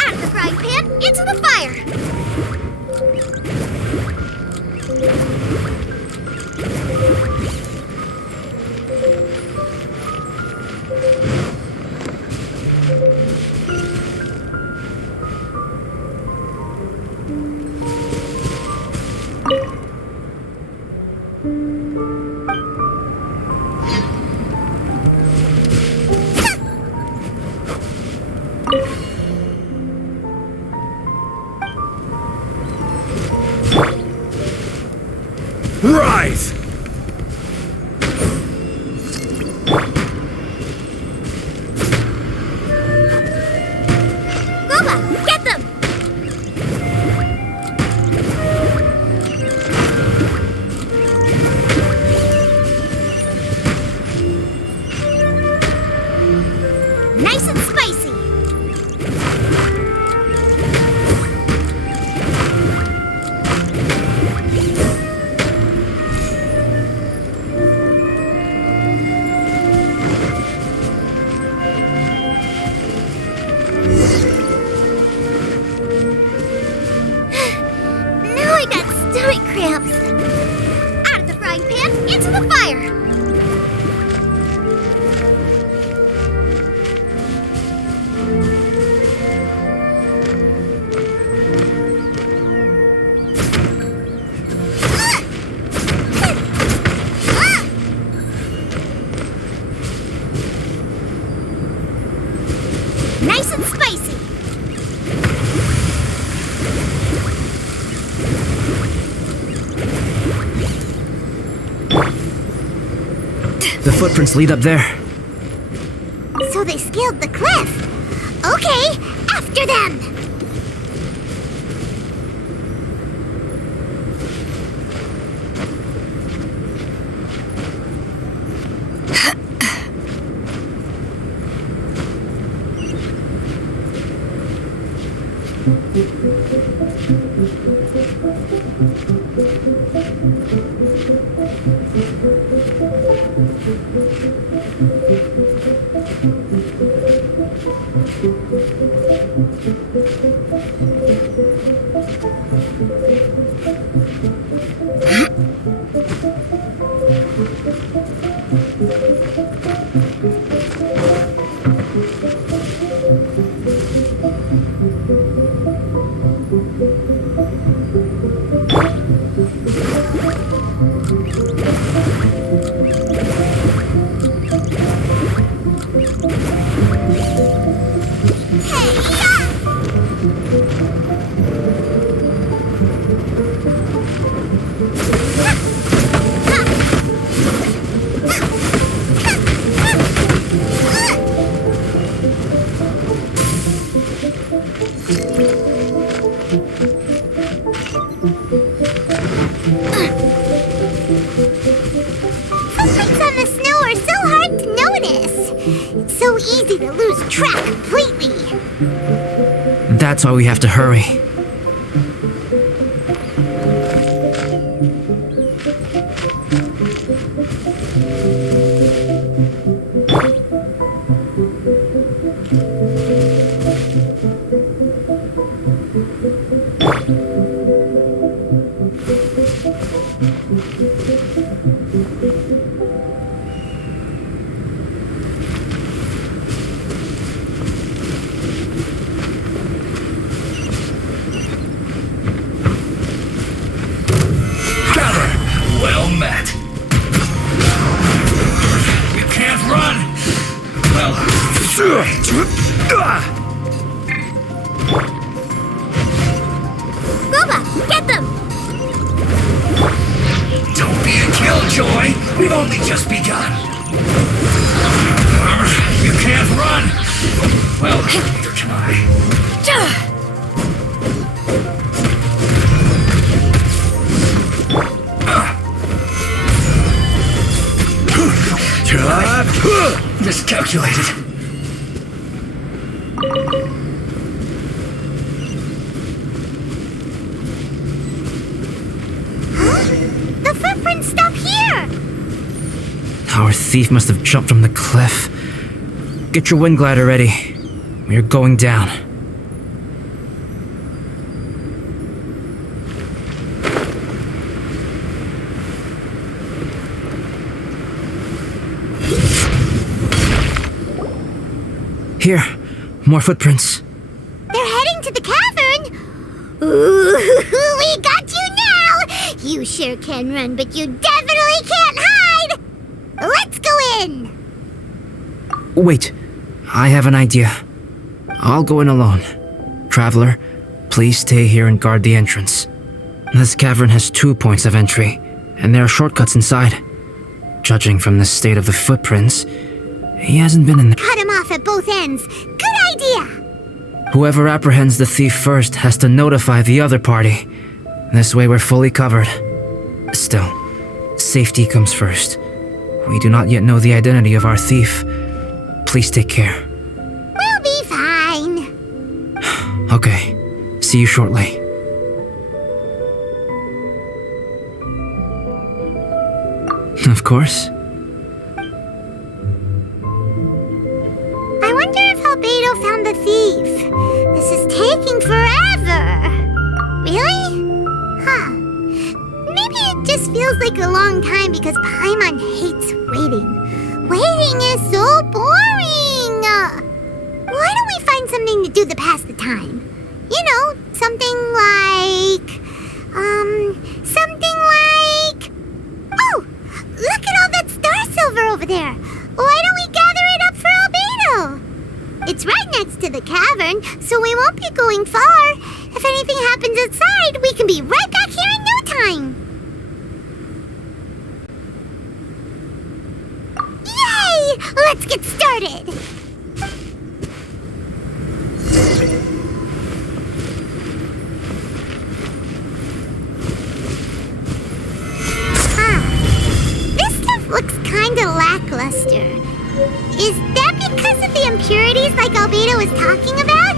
Out of the frying pan, into the fire! Rise! Roba, get them! Nice and spicy! Now I got stomach cramps. Out of the frying pan, into the fire. Nice and spicy. The footprints lead up there. So they scaled the cliff. Okay, after them! Footprints on the snow are so hard to notice. It's so easy to lose track completely. That's why we have to hurry. Well met. You can't run. Well, Boba, get them! don't be a killjoy. We've only just begun. You can't run. Well, neither can I. Miscalculated. The footprints stop here! Our thief must have jumped from the cliff. Get your wind glider ready. We're going down. Here, more footprints. They're heading to the cavern! Ooh, we got you now! You sure can run, but you definitely can't hide! Let's go in! Wait, I have an idea. I'll go in alone. Traveler, please stay here and guard the entrance. This cavern has 2 points of entry, and there are shortcuts inside. Judging from the state of the footprints, he hasn't been in the— Cut him off at both ends. Good idea! Whoever apprehends the thief first has to notify the other party. This way we're fully covered. Still, safety comes first. We do not yet know the identity of our thief. Please take care. We'll be fine. Okay, see you shortly. Of course. I wonder if Albedo found the thief. This is taking forever. Really? Huh. Maybe it just feels like a long time because Paimon hates waiting. Waiting is so boring. Why don't we find something to do to pass the time? You know, something like... Oh! Look at all that star silver over there! Why don't we gather it up for Albedo? It's right next to the cavern, so we won't be going far. If anything happens outside, we can be right back here in no time. Yay! Let's get started! Looks kinda lackluster. Is that because of the impurities like Albedo was talking about?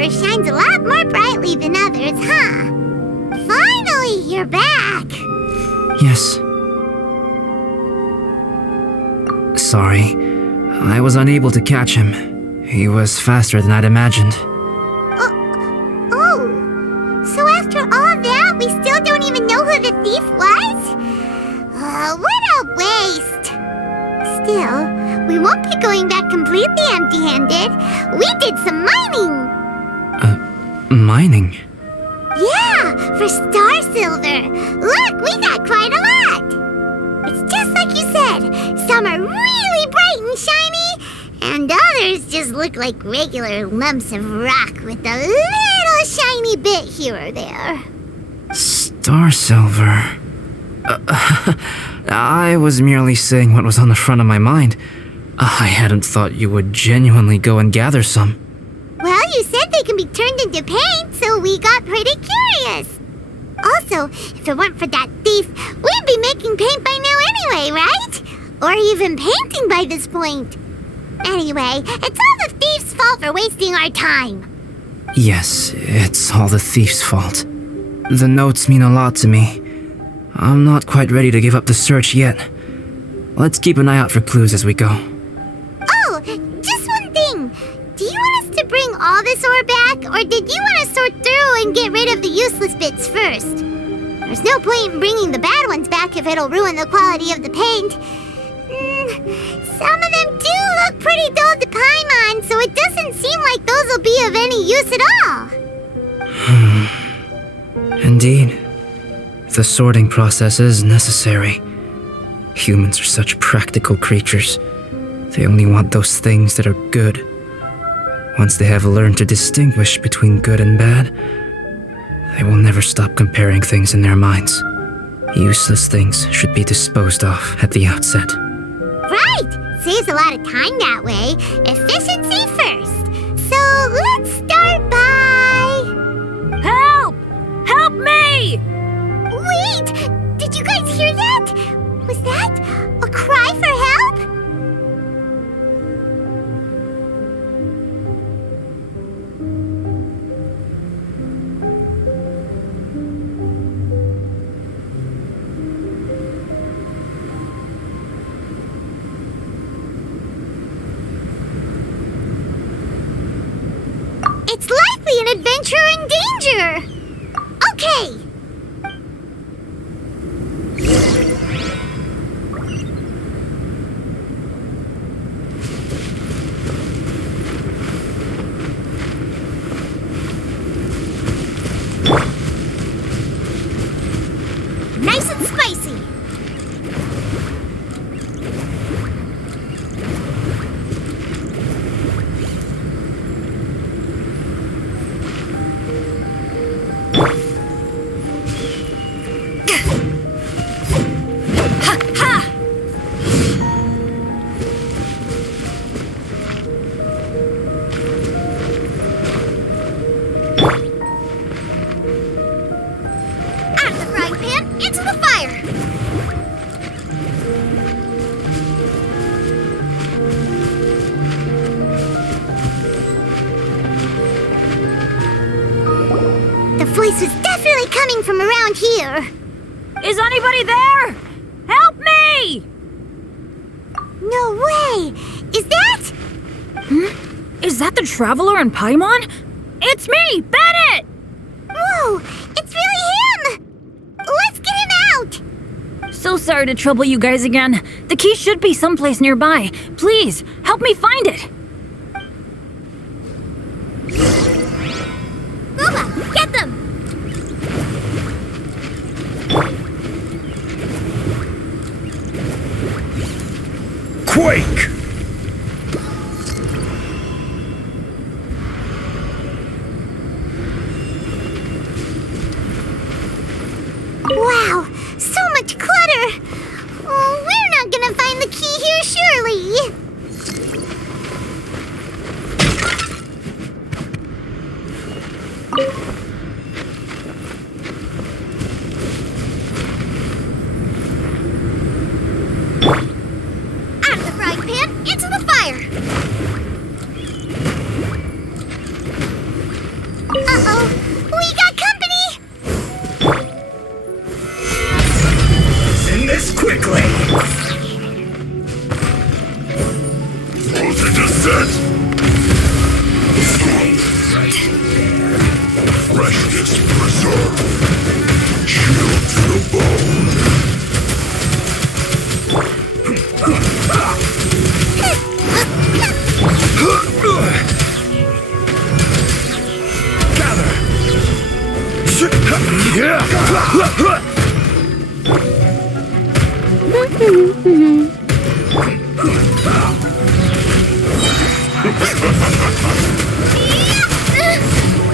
Shines a lot more brightly than others, huh? Finally, you're back! Yes. Sorry, I was unable to catch him. He was faster than I'd imagined. Oh, so after all that, we still don't even know who the thief was? What a waste! Still, we won't be going back completely empty-handed. We did some mining! Mining? Yeah, for star silver. Look, we got quite a lot! It's just like you said. Some are really bright and shiny, and others just look like regular lumps of rock with a little shiny bit here or there. Star silver. I was merely saying what was on the front of my mind. I hadn't thought you would genuinely go and gather some. Well, you said they can be turned into paint, so we got pretty curious. Also, if it weren't for that thief, we'd be making paint by now anyway, right? Or even painting by this point. Anyway, it's all the thief's fault for wasting our time. Yes, it's all the thief's fault. The notes mean a lot to me. I'm not quite ready to give up the search yet. Let's keep an eye out for clues as we go. Oh, just one thing. Do you want us to bring all this ore back, or did you want to sort through and get rid of the useless bits first? There's no point in bringing the bad ones back if it'll ruin the quality of the paint. Some of them do look pretty dull to Paimon, so it doesn't seem like those will be of any use at all. Indeed. The sorting process is necessary. Humans are such practical creatures. They only want those things that are good. Once they have learned to distinguish between good and bad, they will never stop comparing things in their minds. Useless things should be disposed of at the outset. Right! Saves a lot of time that way. Efficiency first. So let's start by... Help! Help me! Wait! Did you guys hear that? Was that a cry for help? It's likely an adventurer in danger! Okay! Nice and spicy! voice was definitely coming from around here. Is anybody there? Help me! No way! Is that... Is that the Traveler in Paimon? It's me, Bennett! Whoa! It's really him! Let's get him out! So sorry to trouble you guys again. The key should be someplace nearby. Please, help me find it. Booba, get them! Quake! Wow, so much clutter! Oh, we're not gonna find the key here, surely! Out of the frying pan, into the fire! Uh-oh, we got company! Send this quickly! Voltage is set!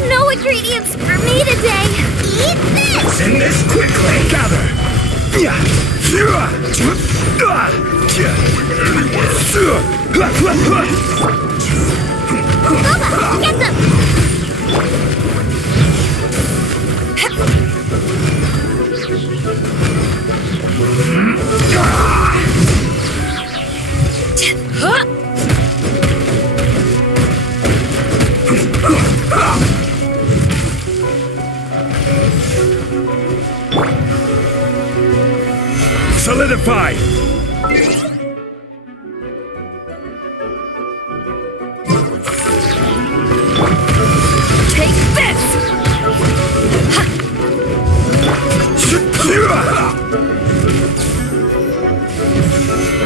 No ingredients for me today. Eat this! Send this quickly! Gather! Boba, get them! Solidify! Take this!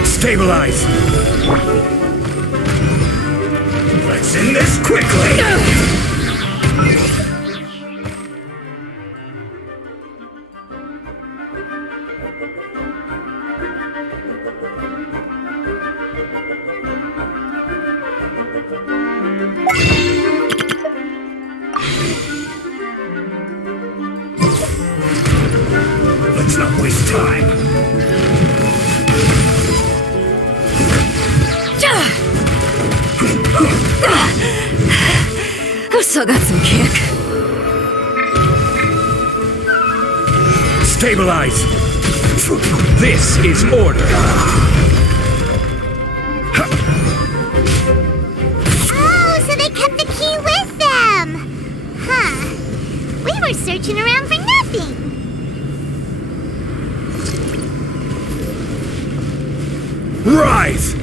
Stabilize! Let's end this quickly! Let's not waste time. I've still got some kick. Stabilize! This is order! Oh, so they kept the key with them! Huh. We were searching around for nothing. Rise!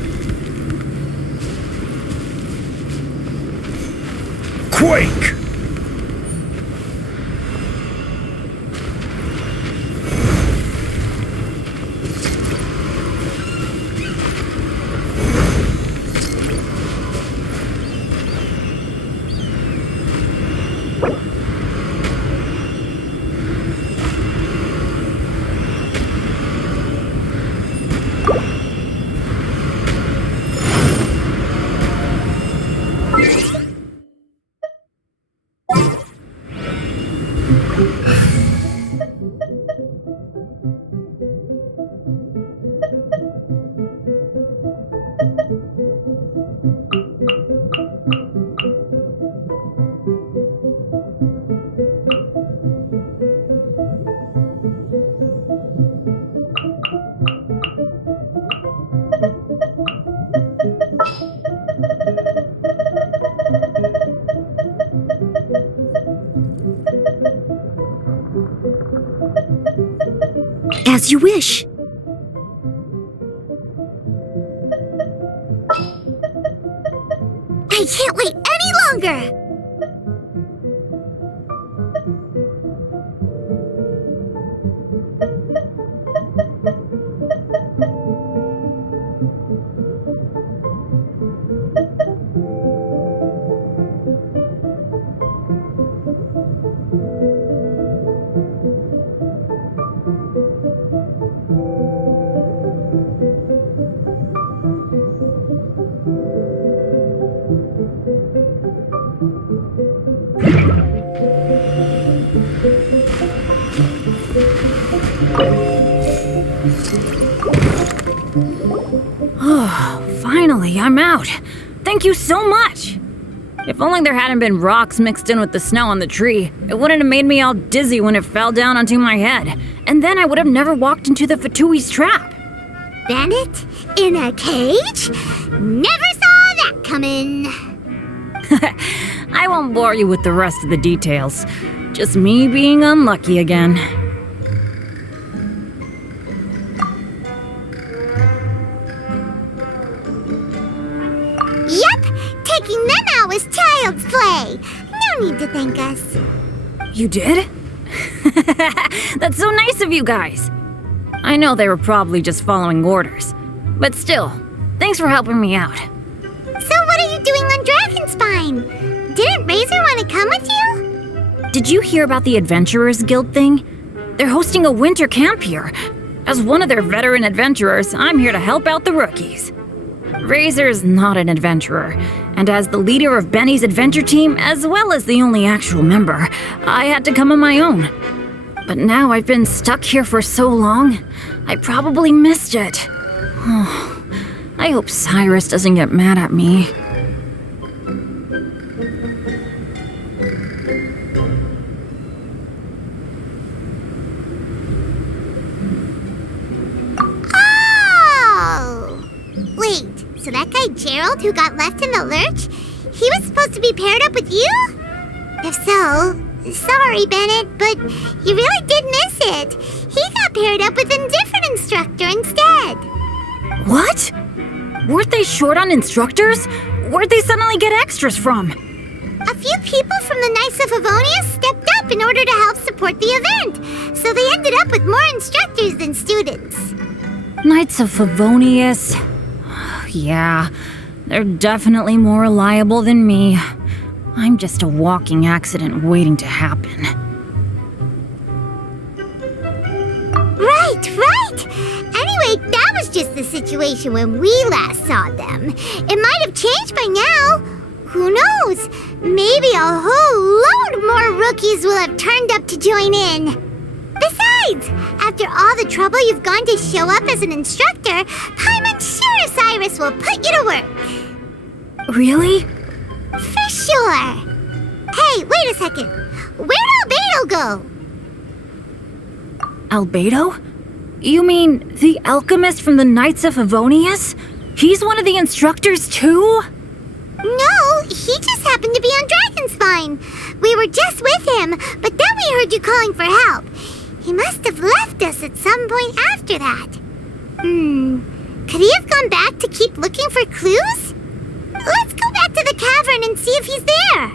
Quake! As you wish. I can't wait any longer! Oh, finally, I'm out. Thank you so much. If only there hadn't been rocks mixed in with the snow on the tree, it wouldn't have made me all dizzy when it fell down onto my head. And then I would have never walked into the F2P's trap. Bandit? In a cage? Never saw that coming. I won't bore you with the rest of the details. Just me being unlucky again. Yep, taking them out was child's play. No need to thank us. You did? That's so nice of you guys. I know they were probably just following orders. But still, thanks for helping me out. So what are you doing on Dragonspine? Didn't Razor want to come with you? did you hear about the Adventurers Guild thing? They're hosting a winter camp here. As one of their veteran adventurers, I'm here to help out the rookies. Razor's not an adventurer, and as the leader of Benny's adventure team, as well as the only actual member, I had to come on my own. But now I've been stuck here for so long, I probably missed it. Oh, I hope Cyrus doesn't get mad at me. So that guy Gerald who got left in the lurch, he was supposed to be paired up with you? If so, sorry, Bennett, but you really did miss it. He got paired up with a different instructor instead. What? Weren't they short on instructors? Where'd they suddenly get extras from? A few people from the Knights of Avonia stepped up in order to help support the event, so they ended up with more instructors than students. Knights of Favonius. Yeah, they're definitely more reliable than me. I'm just a walking accident waiting to happen. Right. Anyway, that was just the situation when we last saw them. It might have changed by now. Who knows? Maybe a whole load more rookies will have turned up to join in. Besides, after all the trouble you've gone to show up as an instructor, Paimon's sure Cyrus will put you to work. Really? For sure. Hey, wait a second. Where'd Albedo go? Albedo? You mean the alchemist from the Knights of Favonius? He's one of the instructors too? No, he just happened to be on Dragonspine. We were just with him, but then we heard you calling for help. He must have left us at some point after that. Could he have gone back to keep looking for clues? Let's go back to the cavern and see if he's there.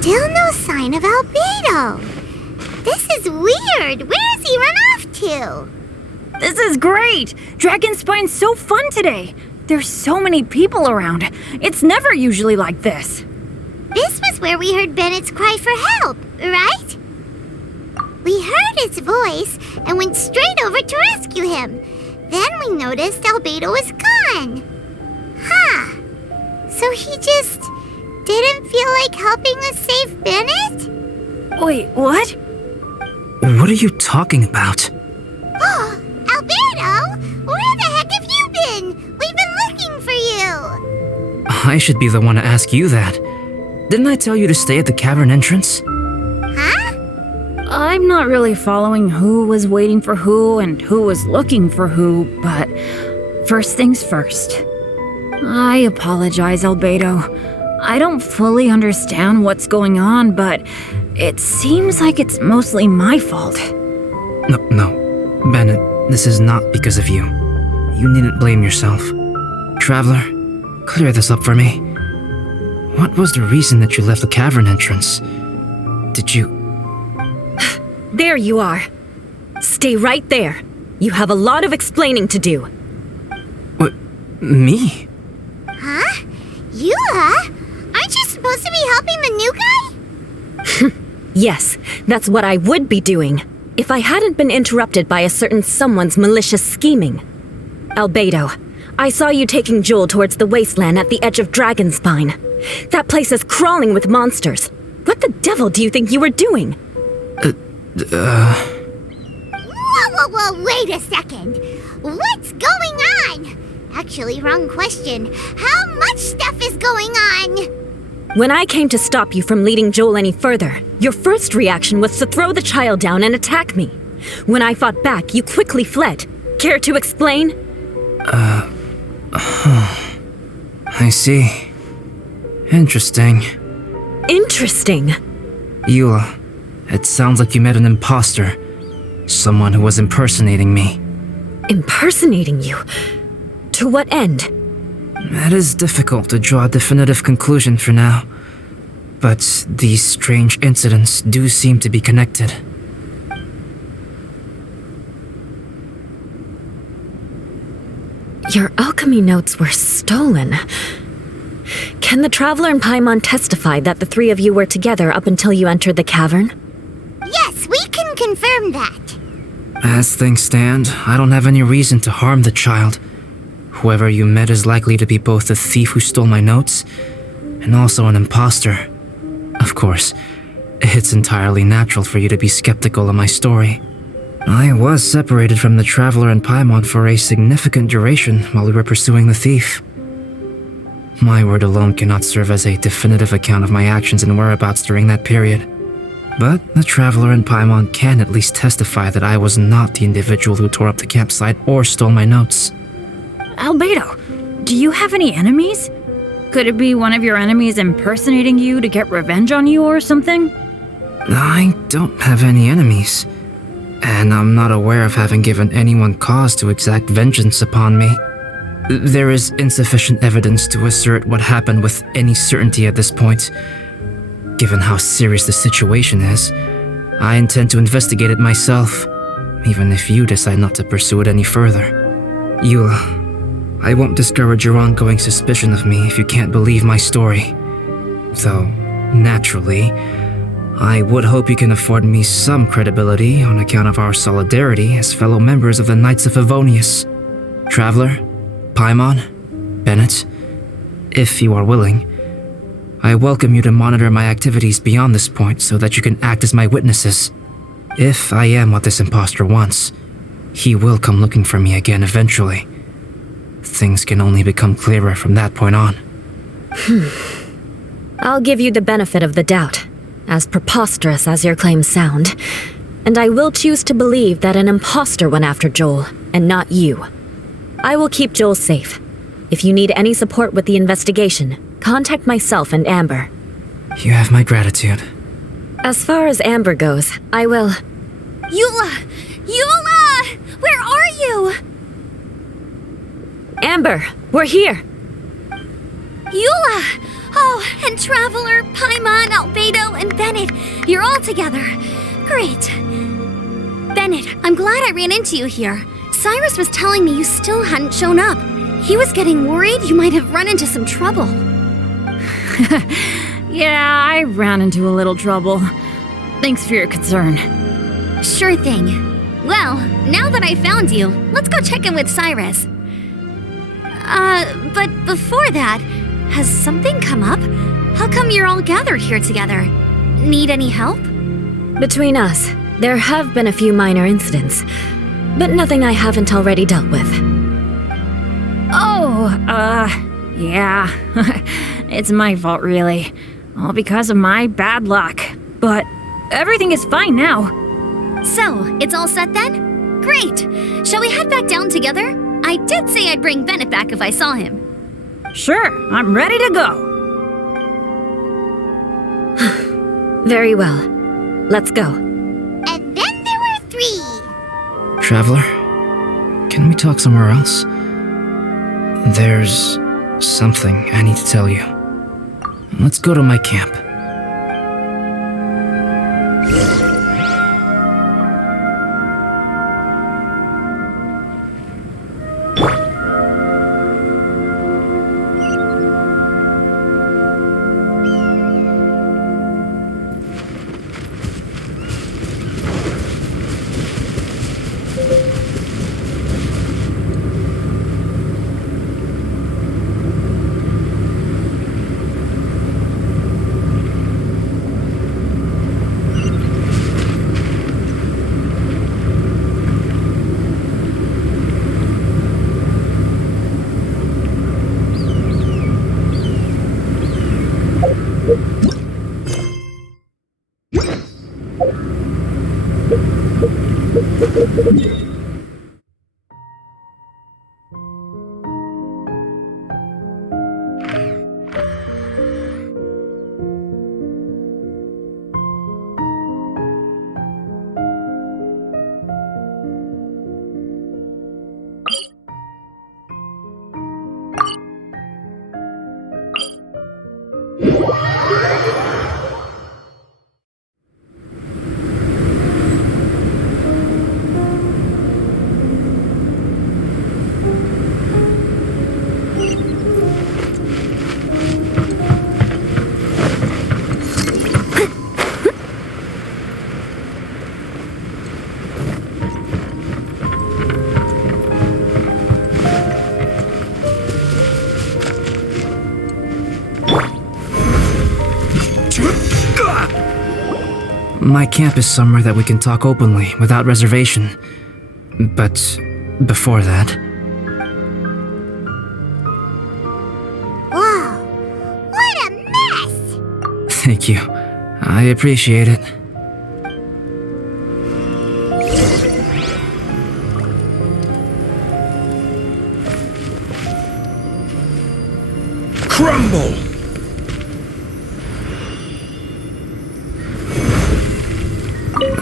Still no sign of Albedo. This is weird. Where has he run off to? This is great! Dragonspine's so fun today. There's so many people around. It's never usually like this. This was where we heard Bennett's cry for help, right? We heard his voice and went straight over to rescue him. Then we noticed Albedo was gone. Huh. So he just didn't feel like helping us save Bennett? Wait, what? What are you talking about? Oh, Albedo! Where the heck have you been? We've been looking for you! I should be the one to ask you that. Didn't I tell you to stay at the cavern entrance? Huh? I'm not really following who was waiting for who and who was looking for who, but first things first. I apologize, Albedo. I don't fully understand what's going on, but it seems like it's mostly my fault. No, Bennett, this is not because of you. You needn't blame yourself. Traveler, clear this up for me. What was the reason that you left the cavern entrance? Did you... There you are. Stay right there. You have a lot of explaining to do. What? Me? Huh? You, huh? Aren't you supposed to be helping the new guy? Yes, that's what I would be doing, if I hadn't been interrupted by a certain someone's malicious scheming. Albedo, I saw you taking Joel towards the wasteland at the edge of Dragonspine. That place is crawling with monsters. What the devil do you think you were doing? Whoa, wait a second. What's going on? Actually, wrong question. How much stuff is going on? When I came to stop you from leading Joel any further, your first reaction was to throw the child down and attack me. When I fought back, you quickly fled. Care to explain? I see. Interesting. Interesting? Eula, it sounds like you met an imposter. Someone who was impersonating me. Impersonating you? To what end? It is difficult to draw a definitive conclusion for now. But these strange incidents do seem to be connected. Your alchemy notes were stolen. Can the Traveler and Paimon testify that the three of you were together up until you entered the cavern? Yes, we can confirm that. As things stand, I don't have any reason to harm the child. Whoever you met is likely to be both the thief who stole my notes and also an imposter. Of course, it's entirely natural for you to be skeptical of my story. I was separated from the Traveler and Paimon for a significant duration while we were pursuing the thief. My word alone cannot serve as a definitive account of my actions and whereabouts during that period. But the Traveler and Paimon can at least testify that I was not the individual who tore up the campsite or stole my notes. Albedo, do you have any enemies? Could it be one of your enemies impersonating you to get revenge on you or something? I don't have any enemies. And I'm not aware of having given anyone cause to exact vengeance upon me. There is insufficient evidence to assert what happened with any certainty at this point. Given how serious the situation is, I intend to investigate it myself, even if you decide not to pursue it any further. Eula, I won't discourage your ongoing suspicion of me if you can't believe my story. Though, naturally, I would hope you can afford me some credibility on account of our solidarity as fellow members of the Knights of Favonius. Traveler, Paimon, Bennett, if you are willing, I welcome you to monitor my activities beyond this point so that you can act as my witnesses. If I am what this imposter wants, he will come looking for me again eventually. Things can only become clearer from that point on. I'll give you the benefit of the doubt, as preposterous as your claims sound. And I will choose to believe that an imposter went after Joel, and not you. I will keep Joel safe. If you need any support with the investigation, contact myself and Amber. You have my gratitude. As far as Amber goes, I will... Eula! Eula! Where are you? Amber, we're here! Eula! Oh, and Traveler, Paimon, Albedo, and Bennett. You're all together. Great. Bennett, I'm glad I ran into you here. Cyrus was telling me you still hadn't shown up. He was getting worried you might have run into some trouble. Yeah, I ran into a little trouble. Thanks for your concern. Sure thing. Well, now that I found you, let's go check in with Cyrus. But before that, has something come up? How come you're all gathered here together? Need any help? Between us, there have been a few minor incidents, but nothing I haven't already dealt with. Yeah. It's my fault, really. All because of my bad luck. But everything is fine now. So, it's all set then? Great! Shall we head back down together? I did say I'd bring Bennett back if I saw him. Sure, I'm ready to go. Very well. Let's go. And then there were 3. Traveler, can we talk somewhere else? There's something I need to tell you. Let's go to my camp. My camp is somewhere that we can talk openly, without reservation. But before that... Whoa! What a mess! Thank you. I appreciate it. Crumble!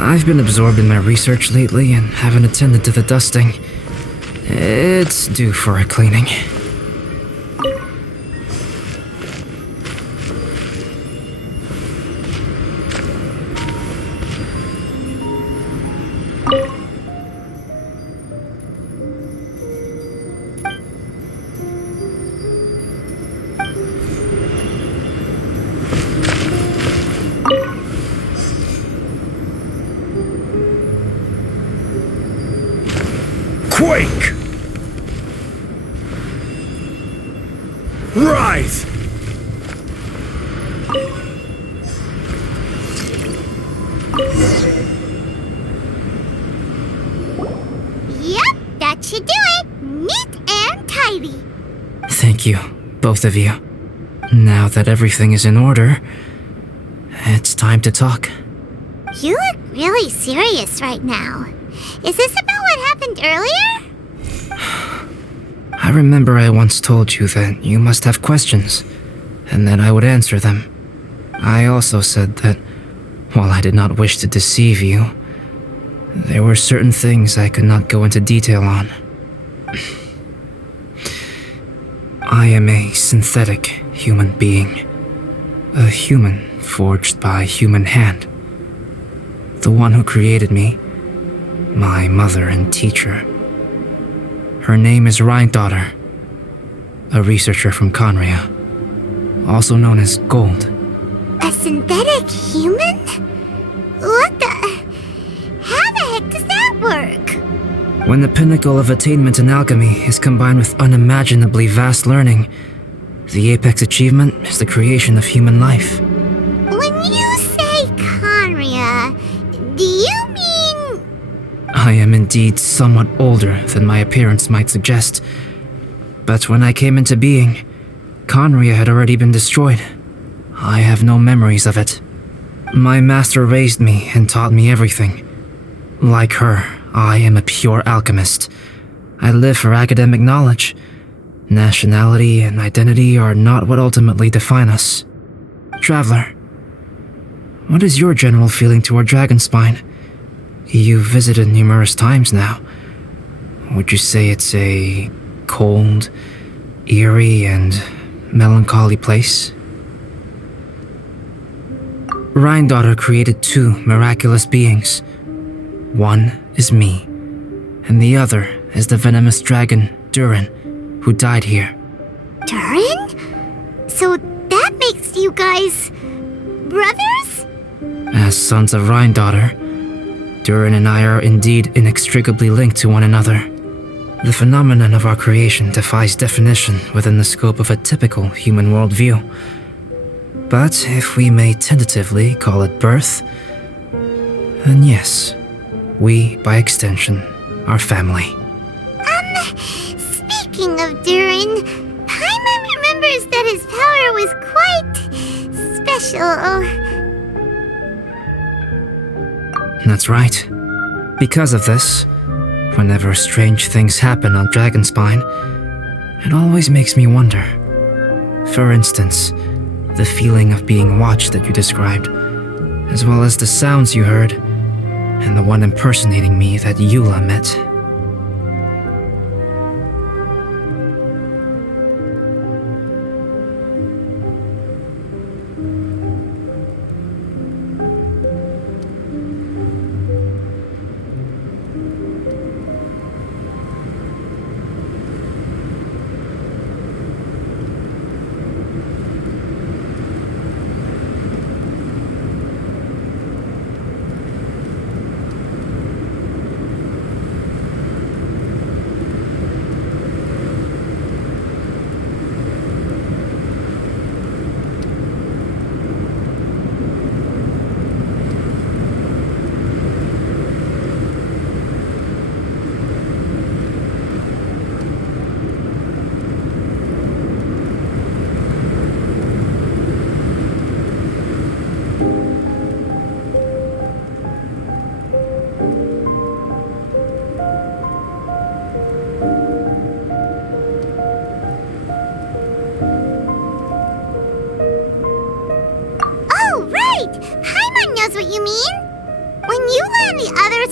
I've been absorbed in my research lately and haven't attended to the dusting. It's due for a cleaning. Quake! Rise! Yep, that should do it. Neat and tidy. Thank you, both of you. Now that everything is in order, it's time to talk. You look really serious right now. Is this about what happened earlier? I remember I once told you that you must have questions, and that I would answer them. I also said that, while I did not wish to deceive you, there were certain things I could not go into detail on. I am a synthetic human being. A human forged by human hand. The one who created me, my mother and teacher. Her name is Rhindaughter, a researcher from Conria, also known as Gold. A synthetic human? What the... How the heck does that work? When the pinnacle of attainment in alchemy is combined with unimaginably vast learning, the apex achievement is the creation of human life. When you say Conria, do you mean... I am indeed somewhat older than my appearance might suggest, but when I came into being, Conria had already been destroyed. I have no memories of it. My master raised me and taught me everything. Like her, I am a pure alchemist. I live for academic knowledge. Nationality and identity are not what ultimately define us. Traveler, what is your general feeling toward Dragonspine? You've visited numerous times now. Would you say it's a cold, eerie, and melancholy place? Rhindaughter created two miraculous beings. One is me, and the other is the venomous dragon, Durin, who died here. Durin? So that makes you guys... brothers? As sons of Rhindaughter, Durin and I are indeed inextricably linked to one another. The phenomenon of our creation defies definition within the scope of a typical human worldview. But if we may tentatively call it birth, then yes, we, by extension, are family. Speaking of Durin, Paimon remembers that his power was quite special. That's right. Because of this, whenever strange things happen on Dragonspine, it always makes me wonder. For instance, the feeling of being watched that you described, as well as the sounds you heard, and the one impersonating me that Eula met.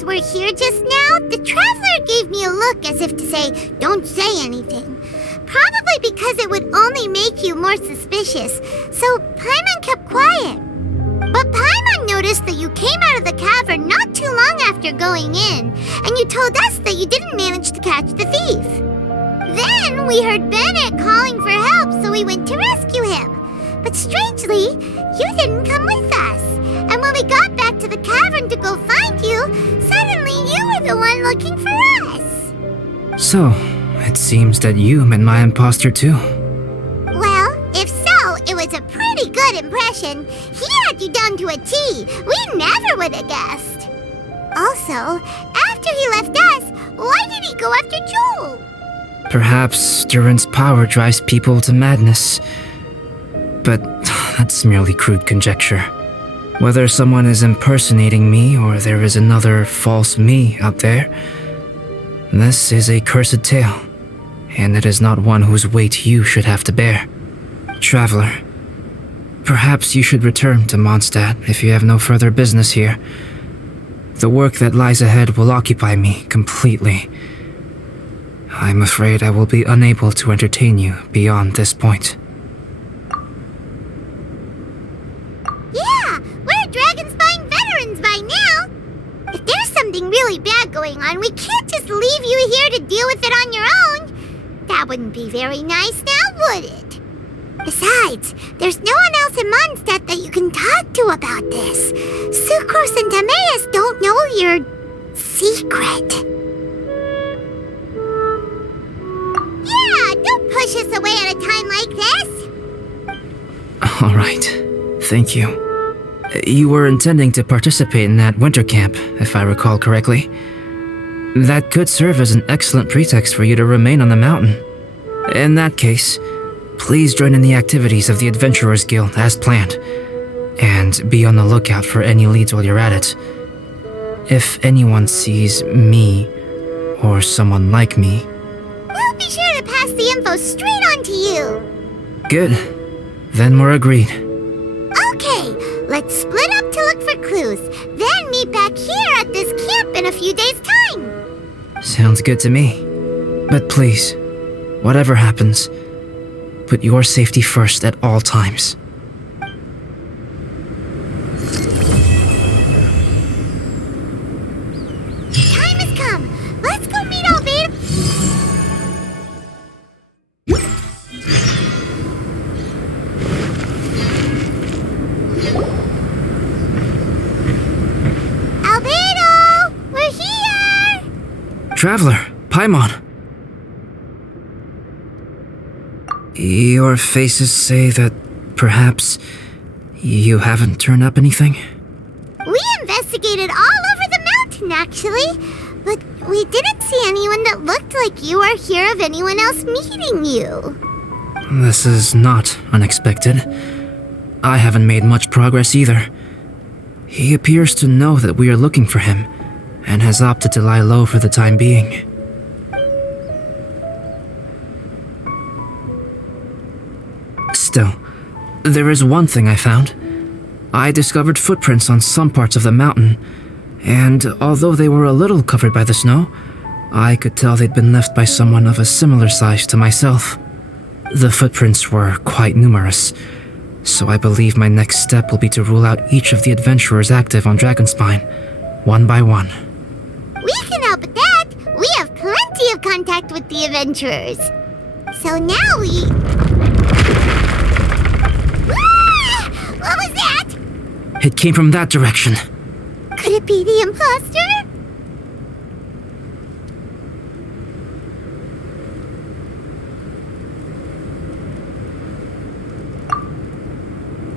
Were here just now, the Traveler gave me a look as if to say, don't say anything. Probably because it would only make you more suspicious, so Paimon kept quiet. But Paimon noticed that you came out of the cavern not too long after going in, and you told us that you didn't manage to catch the thief. Then we heard Bennett calling for help, so we went to rescue him. But strangely, you didn't come with us. And when we got back to the cavern to go find you, suddenly you were the one looking for us. So, it seems that you met my imposter too. Well, if so, it was a pretty good impression. He had you down to a T. We never would have guessed. Also, after he left us, why did he go after Joel? Perhaps Durin's power drives people to madness. But that's merely crude conjecture. Whether someone is impersonating me or there is another false me out there, this is a cursed tale, and it is not one whose weight you should have to bear. Traveler, perhaps you should return to Mondstadt if you have no further business here. The work that lies ahead will occupy me completely. I'm afraid I will be unable to entertain you beyond this point. Yeah, we're Dragonspine veterans by now. If there's something really bad going on, we can't just leave you here to deal with it on your own. That wouldn't be very nice now, would it? Besides, there's no one else in Mondstadt that you can talk to about this. Sucrose and Timaeus don't know your secret. Yeah, don't push us away at a time like this. All right, thank you. You were intending to participate in that winter camp, if I recall correctly. That could serve as an excellent pretext for you to remain on the mountain. In that case, please join in the activities of the Adventurers Guild as planned, and be on the lookout for any leads while you're at it. If anyone sees me, or someone like me, we'll be sure to pass the info straight on to you. Good. Then we're agreed. Okay, let's split up to look for clues, then meet back here at this camp in a few days' time. Sounds good to me. But please, whatever happens, put your safety first at all times. Time has come. Let's go meet Albedo. Albedo! We're here! Traveler, Paimon. Your faces say that perhaps you haven't turned up anything? We investigated all over the mountain, actually, but we didn't see anyone that looked like you or hear of anyone else meeting you. This is not unexpected. I haven't made much progress either. He appears to know that we are looking for him, and has opted to lie low for the time being. Still, there is one thing I found. I discovered footprints on some parts of the mountain, and although they were a little covered by the snow, I could tell they'd been left by someone of a similar size to myself. The footprints were quite numerous, so I believe my next step will be to rule out each of the adventurers active on Dragonspine, one by one. We can help with that. We have plenty of contact with the adventurers. So now we... Ah! What was that? It came from that direction. Could it be the imposter?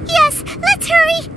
Yes, let's hurry!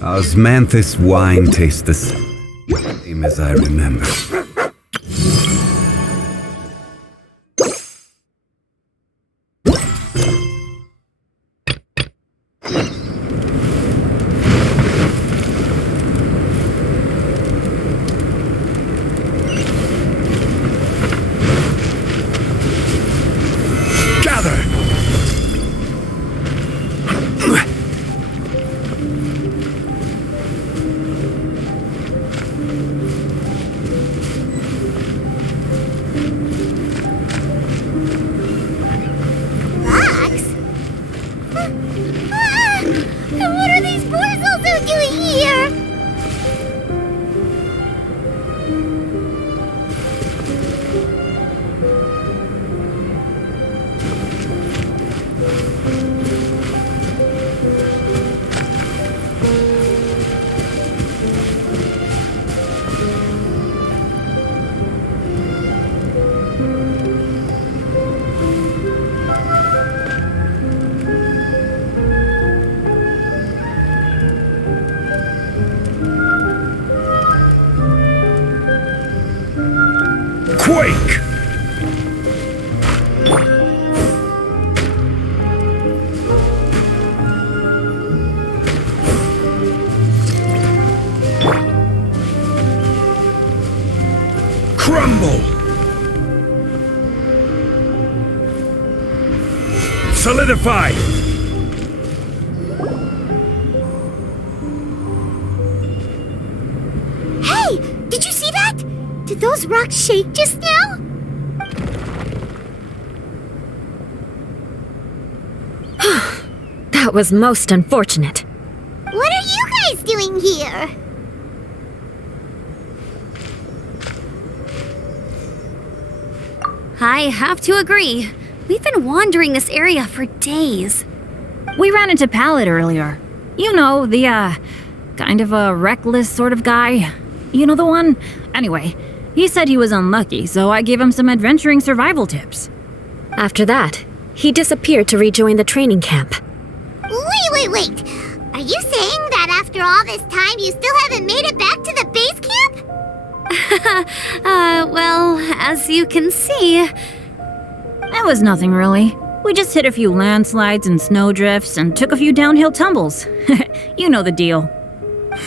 Osmanthus wine tastes the same as I remember. Quake! Crumble! Solidify! Hey! Did you see that? Did those rocks shake just now? That was most unfortunate. What are you guys doing here? I have to agree. We've been wandering this area for days. We ran into Pallet earlier. You know, the, kind of a reckless sort of guy. You know the one? Anyway, he said he was unlucky, so I gave him some adventuring survival tips. After that, he disappeared to rejoin the training camp. Wait. Are you saying that after all this time you still haven't made it back to the base camp? Well, as you can see... It was nothing really. We just hit a few landslides and snowdrifts and took a few downhill tumbles. You know the deal.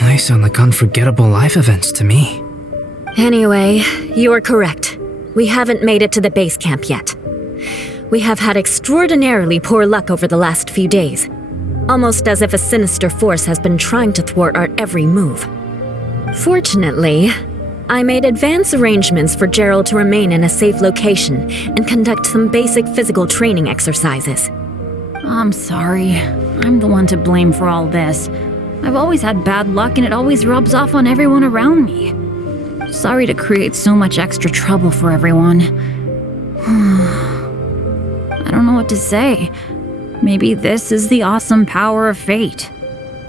They sound like unforgettable life events to me. Anyway, you are correct. We haven't made it to the base camp yet. We have had extraordinarily poor luck over the last few days. Almost as if a sinister force has been trying to thwart our every move. Fortunately, I made advance arrangements for Gerald to remain in a safe location and conduct some basic physical training exercises. I'm sorry. I'm the one to blame for all this. I've always had bad luck and it always rubs off on everyone around me. Sorry to create so much extra trouble for everyone. I don't know what to say. Maybe this is the awesome power of fate.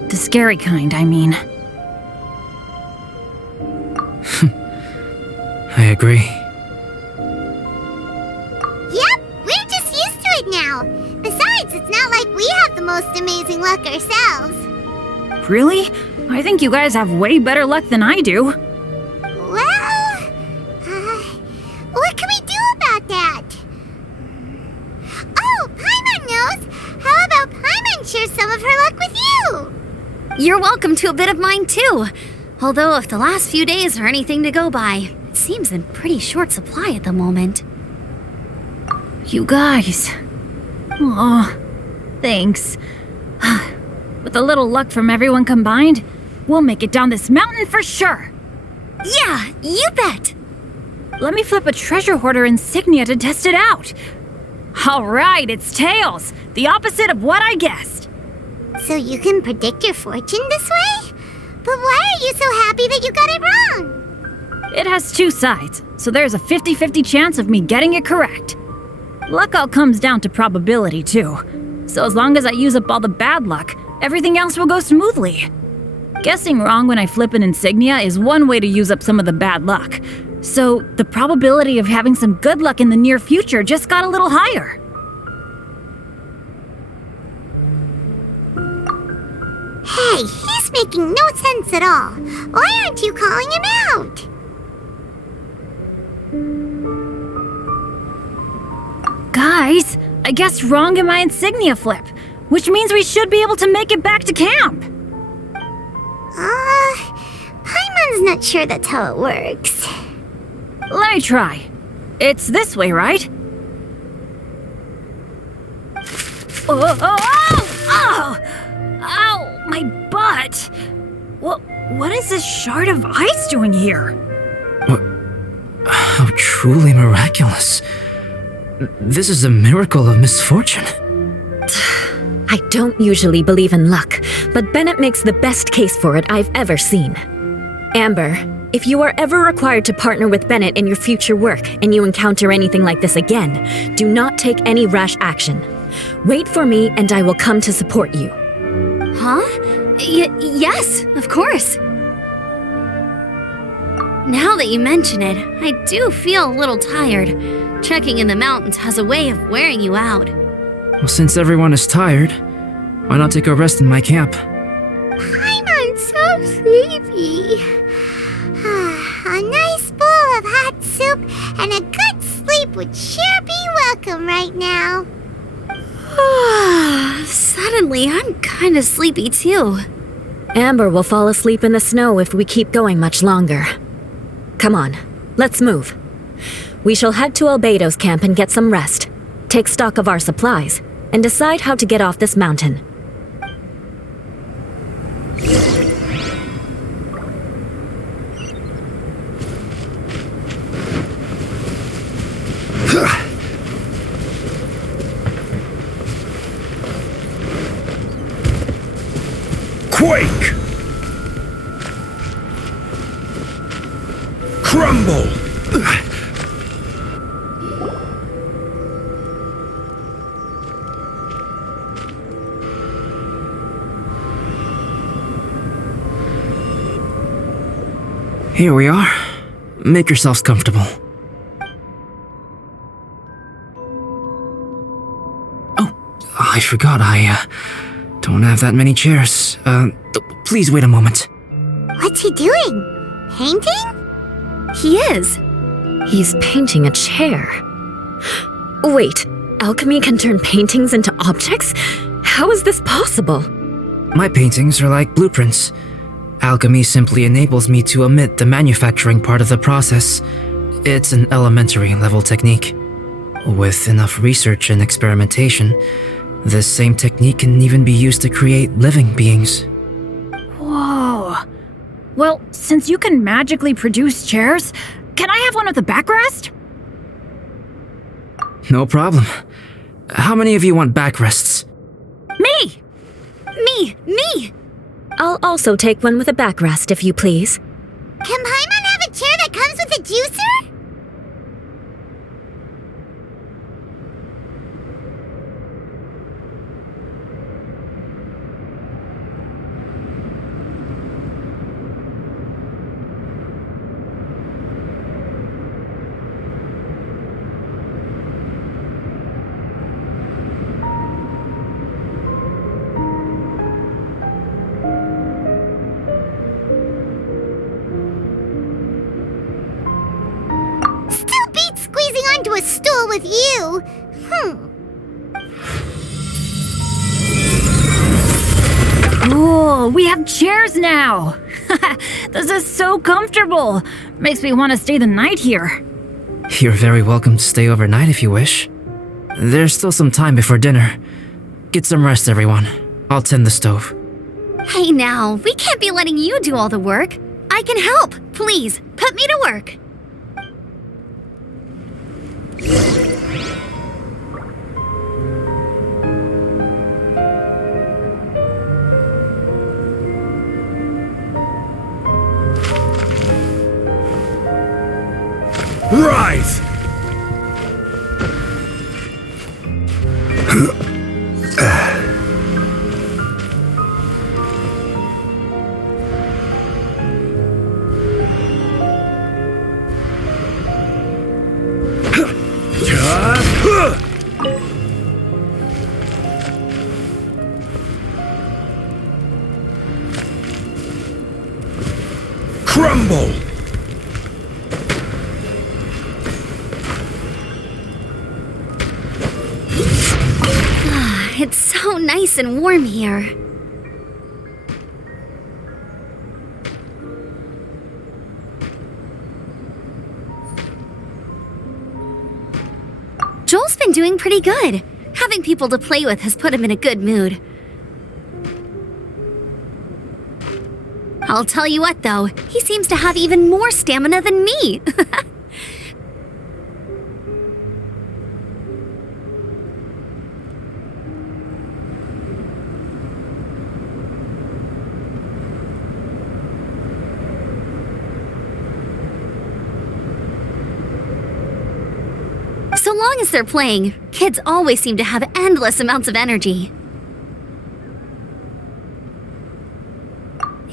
The scary kind, I mean. I agree. Yep, we're just used to it now. Besides, it's not like we have the most amazing luck ourselves. Really? I think you guys have way better luck than I do. Well, what can we do about that? Oh, Paimon knows! How about Paimon share some of her luck with you? You're welcome to a bit of mine too. Although if the last few days are anything to go by, it seems in pretty short supply at the moment. You guys. Aw, thanks. With a little luck from everyone combined, we'll make it down this mountain for sure. Yeah, you bet. Let me flip a treasure hoarder insignia to test it out. All right, it's tails. The opposite of what I guessed. So you can predict your fortune this way? But why are you so happy that you got it wrong? It has two sides, so there's a 50-50 chance of me getting it correct. Luck all comes down to probability, too. So as long as I use up all the bad luck, everything else will go smoothly. Guessing wrong when I flip an insignia is one way to use up some of the bad luck. So the probability of having some good luck in the near future just got a little higher. Hey, he's making no sense at all. Why aren't you calling him out? Guys, I guessed wrong in my insignia flip, which means we should be able to make it back to camp. Paimon's not sure that's how it works. Let me try. It's this way, right? Oh! Ow! My butt! What is this shard of ice doing here? How truly miraculous. This is a miracle of misfortune. I don't usually believe in luck, but Bennett makes the best case for it I've ever seen. Amber, if you are ever required to partner with Bennett in your future work and you encounter anything like this again, do not take any rash action. Wait for me and I will come to support you. Huh? Yes, of course. Now that you mention it, I do feel a little tired. Trekking in the mountains has a way of wearing you out. Well, since everyone is tired, why not take a rest in my camp? Paimon's so sleepy. A nice bowl of hot soup and a good sleep would sure be welcome right now. Suddenly, I'm kind of sleepy too. Amber will fall asleep in the snow if we keep going much longer. Come on, let's move. We shall head to Albedo's camp and get some rest, take stock of our supplies, and decide how to get off this mountain. Quake! Crumble! Here we are. Make yourselves comfortable. Oh, I forgot I don't have that many chairs. Please wait a moment. What's he doing? Painting? He is. He's painting a chair. Wait, alchemy can turn paintings into objects? How is this possible? My paintings are like blueprints. Alchemy simply enables me to omit the manufacturing part of the process. It's an elementary level technique. With enough research and experimentation, this same technique can even be used to create living beings. Whoa. Well, since you can magically produce chairs, can I have one with a backrest? No problem. How many of you want backrests? Me! Me! I'll also take one with a backrest, if you please. Can Paimon have a chair that comes with a juicer? A stool with you. Cool, we have chairs now. This is so comfortable. Makes me want to stay the night here. You're very welcome to stay overnight if you wish. There's still some time before dinner. Get some rest, everyone. I'll tend the stove. Hey now, we can't be letting you do all the work. I can help. Please, put me to work. Rise! Crumble! It's so nice and warm here. Joel's been doing pretty good. Having people to play with has put him in a good mood. I'll tell you what, though, he seems to have even more stamina than me. So long as they're playing, kids always seem to have endless amounts of energy.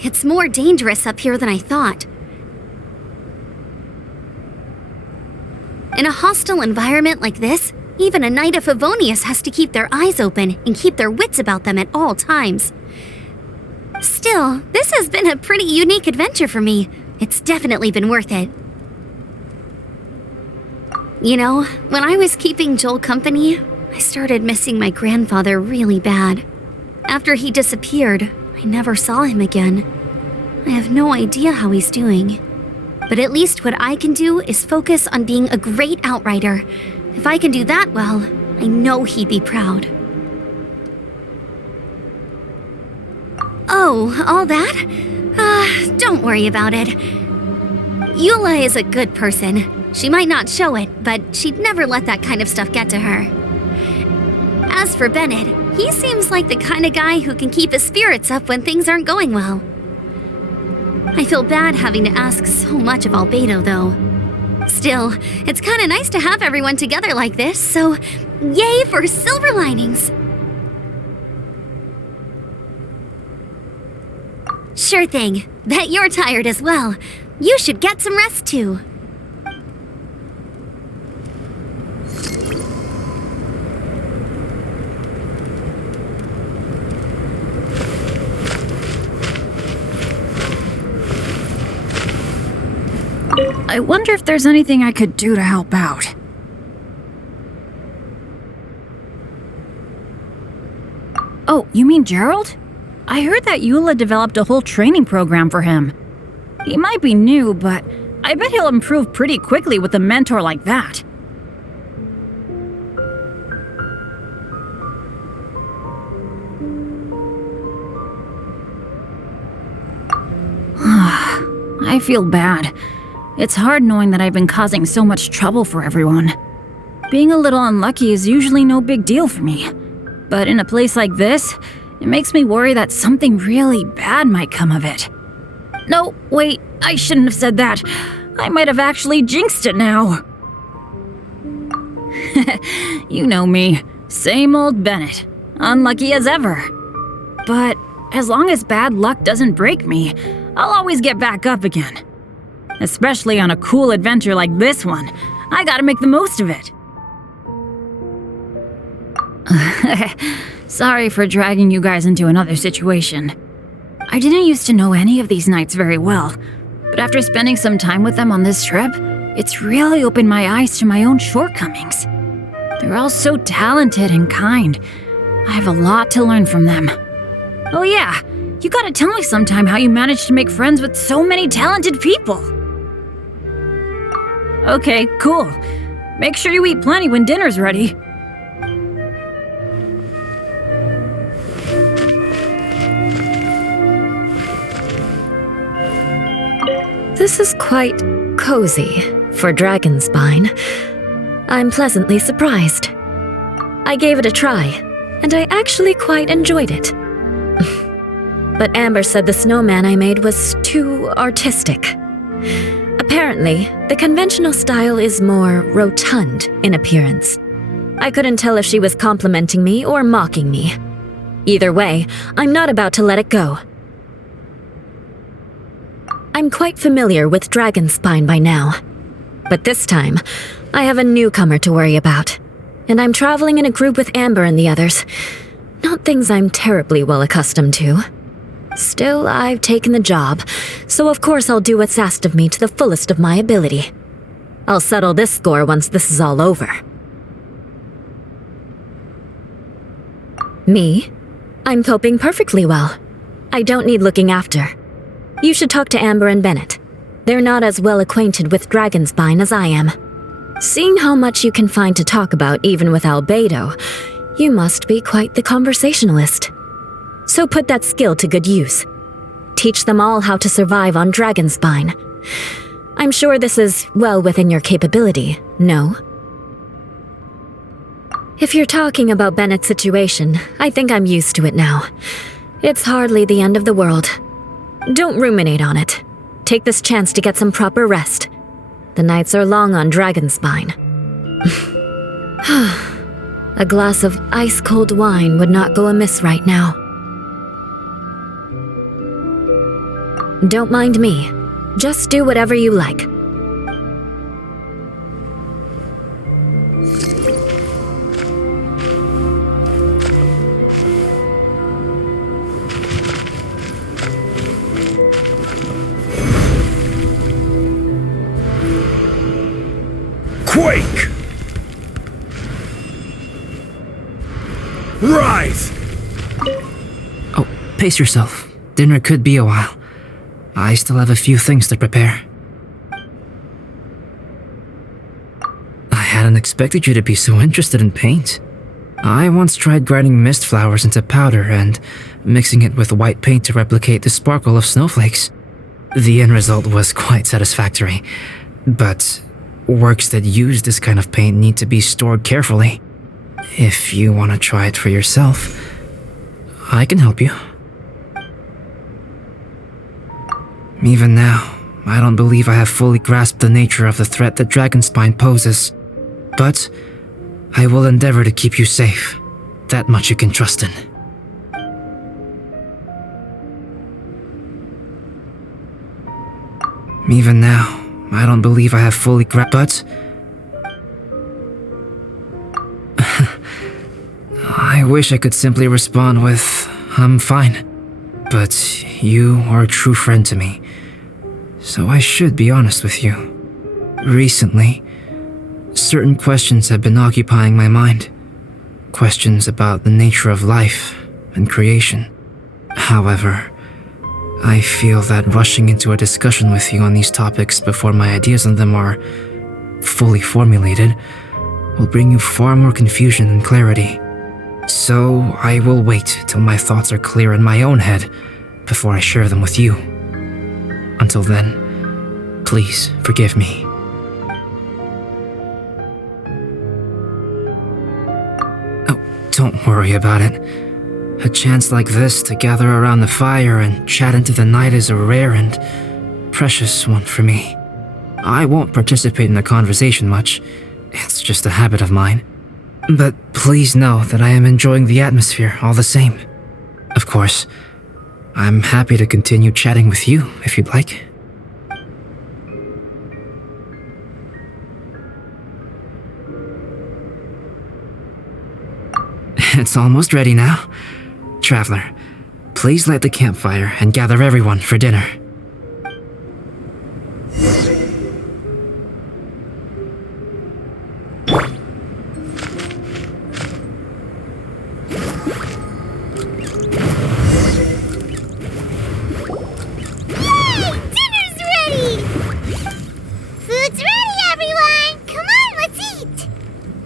It's more dangerous up here than I thought. In a hostile environment like this, even a Knight of Favonius has to keep their eyes open and keep their wits about them at all times. Still, this has been a pretty unique adventure for me. It's definitely been worth it. You know, when I was keeping Joel company, I started missing my grandfather really bad. After he disappeared, I never saw him again. I have no idea how he's doing. But at least what I can do is focus on being a great outrider. If I can do that well, I know he'd be proud. Oh, all that? Don't worry about it. Eula is a good person. She might not show it, but she'd never let that kind of stuff get to her. As for Bennett, he seems like the kind of guy who can keep his spirits up when things aren't going well. I feel bad having to ask so much of Albedo, though. Still, it's kind of nice to have everyone together like this, so yay for silver linings! Sure thing. Bet you're tired as well. You should get some rest too. I wonder if there's anything I could do to help out. Oh, you mean Gerald? I heard that Eula developed a whole training program for him. He might be new, but I bet he'll improve pretty quickly with a mentor like that. I feel bad. It's hard knowing that I've been causing so much trouble for everyone. Being a little unlucky is usually no big deal for me. But in a place like this, it makes me worry that something really bad might come of it. No, wait, I shouldn't have said that. I might have actually jinxed it now. You know me, same old Bennett, unlucky as ever. But as long as bad luck doesn't break me, I'll always get back up again. Especially on a cool adventure like this one. I gotta make the most of it. Sorry for dragging you guys into another situation. I didn't used to know any of these knights very well, but after spending some time with them on this trip, it's really opened my eyes to my own shortcomings. They're all so talented and kind. I have a lot to learn from them. Oh yeah, you gotta tell me sometime how you managed to make friends with so many talented people. Okay, cool. Make sure you eat plenty when dinner's ready. This is quite cozy for Dragonspine. I'm pleasantly surprised. I gave it a try, and I actually quite enjoyed it. But Amber said the snowman I made was too artistic. Apparently, the conventional style is more rotund in appearance. I couldn't tell if she was complimenting me or mocking me. Either way, I'm not about to let it go. I'm quite familiar with Dragonspine by now. But this time, I have a newcomer to worry about. And I'm traveling in a group with Amber and the others. Not things I'm terribly well accustomed to. Still, I've taken the job, so of course I'll do what's asked of me to the fullest of my ability. I'll settle this score once this is all over. Me? I'm coping perfectly well. I don't need looking after. You should talk to Amber and Bennett. They're not as well acquainted with Dragonspine as I am. Seeing how much you can find to talk about even with Albedo, you must be quite the conversationalist. So put that skill to good use. Teach them all how to survive on Dragonspine. I'm sure this is well within your capability, no? If you're talking about Bennett's situation, I think I'm used to it now. It's hardly the end of the world. Don't ruminate on it. Take this chance to get some proper rest. The nights are long on Dragonspine. A glass of ice-cold wine would not go amiss right now. Don't mind me. Just do whatever you like. Quake! Rise! Oh, pace yourself. Dinner could be a while. I still have a few things to prepare. I hadn't expected you to be so interested in paint. I once tried grinding mist flowers into powder and mixing it with white paint to replicate the sparkle of snowflakes. The end result was quite satisfactory, but works that use this kind of paint need to be stored carefully. If you want to try it for yourself, I can help you. Even now, I don't believe I have fully grasped the nature of the threat that Dragonspine poses. But I will endeavor to keep you safe. That much you can trust in. Even now, I don't believe I have fully grasped, but I wish I could simply respond with, I'm fine. But you are a true friend to me, so I should be honest with you. Recently, certain questions have been occupying my mind. Questions about the nature of life and creation. However, I feel that rushing into a discussion with you on these topics before my ideas on them are fully formulated will bring you far more confusion than clarity. So I will wait till my thoughts are clear in my own head before I share them with you. Until then, please forgive me. Oh, don't worry about it. A chance like this to gather around the fire and chat into the night is a rare and precious one for me. I won't participate in the conversation much. It's just a habit of mine. But please know that I am enjoying the atmosphere all the same. Of course, I'm happy to continue chatting with you if you'd like. It's almost ready now. Traveler, please light the campfire and gather everyone for dinner.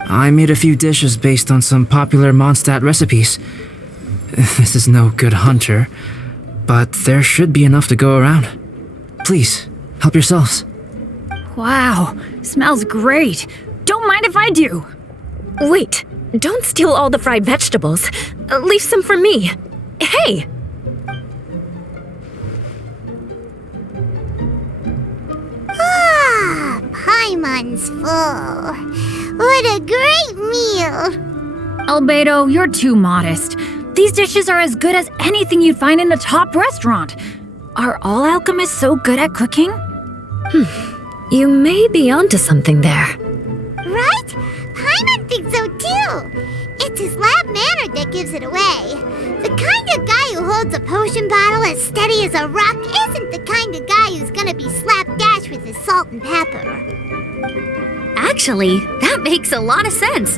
I made a few dishes based on some popular Mondstadt recipes. This is no good hunter, but there should be enough to go around. Please, help yourselves. Wow, smells great. Don't mind if I do. Wait, don't steal all the fried vegetables. Leave some for me. Hey! Ah, Paimon's full. What a great meal! Albedo, you're too modest. These dishes are as good as anything you'd find in a top restaurant. Are all alchemists so good at cooking? You may be onto something there. Right? Paimon thinks so too. It's his lab manner that gives it away. The kind of guy who holds a potion bottle as steady as a rock isn't the kind of guy who's gonna be slapdash with his salt and pepper. Actually, that makes a lot of sense.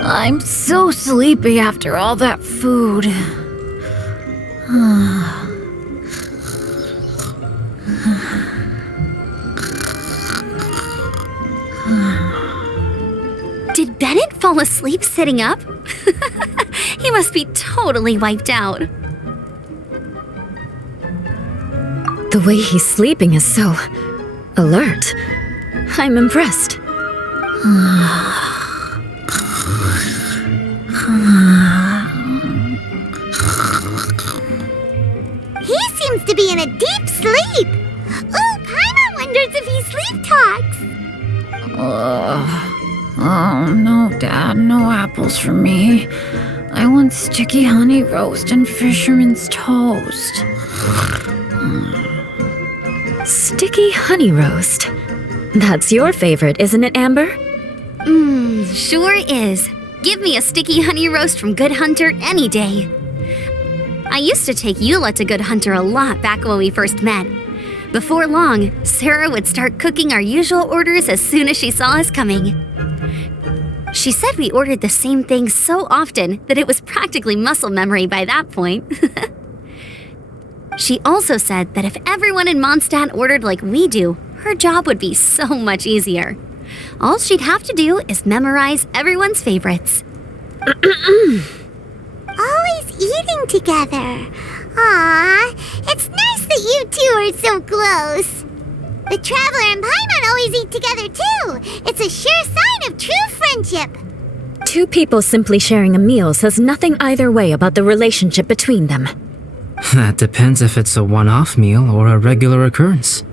I'm so sleepy after all that food. Did Bennett fall asleep sitting up? He must be totally wiped out. The way he's sleeping is so alert. I'm impressed. He seems to be in a deep sleep. Ooh, Paimon wonders if he sleep talks. Oh, no, Dad, no apples for me. I want sticky honey roast and fisherman's toast. Sticky honey roast. That's your favorite, isn't it, Amber? Sure is. Give me a sticky honey roast from Good Hunter any day. I used to take Eula to Good Hunter a lot back when we first met. Before long, Sarah would start cooking our usual orders as soon as she saw us coming. She said we ordered the same thing so often that it was practically muscle memory by that point. She also said that if everyone in Mondstadt ordered like we do, her job would be so much easier. All she'd have to do is memorize everyone's favorites. Always eating together. Aww, it's nice that you two are so close. The Traveler and Paimon always eat together too. It's a sure sign of true friendship. Two people simply sharing a meal says nothing either way about the relationship between them. That depends if it's a one-off meal or a regular occurrence.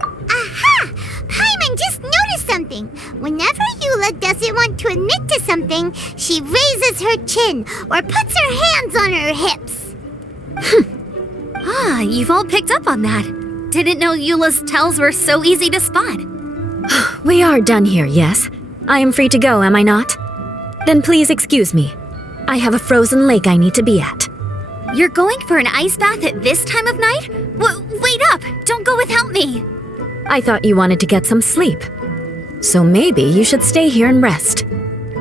Aha! Paimon just noticed something. Whenever Eula doesn't want to admit to something, she raises her chin or puts her hands on her hips. You've all picked up on that. Didn't know Eula's tells were so easy to spot. We are done here, yes? I am free to go, am I not? Then please excuse me. I have a frozen lake I need to be at. You're going for an ice bath at this time of night? Wait up! Don't go without me! I thought you wanted to get some sleep. So maybe you should stay here and rest.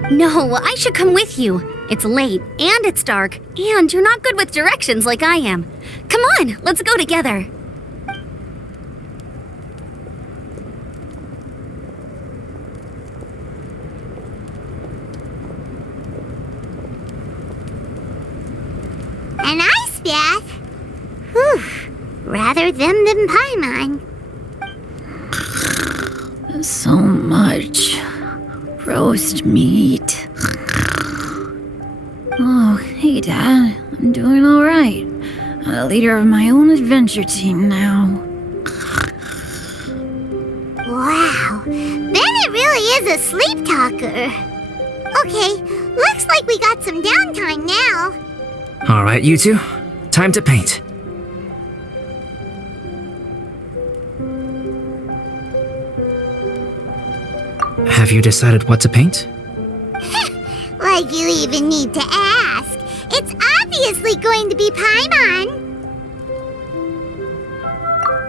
No, I should come with you. It's late, and it's dark, and you're not good with directions like I am. Come on, let's go together. An ice bath? Whew. Rather them than Paimon. So much roast meat. Oh, hey, Dad. I'm doing all right. I'm the leader of my own adventure team now. Wow, Bennett really is a sleep talker. Okay, looks like we got some downtime now. Alright, you two. Time to paint. Have you decided what to paint? Like you even need to ask. It's obviously going to be Paimon.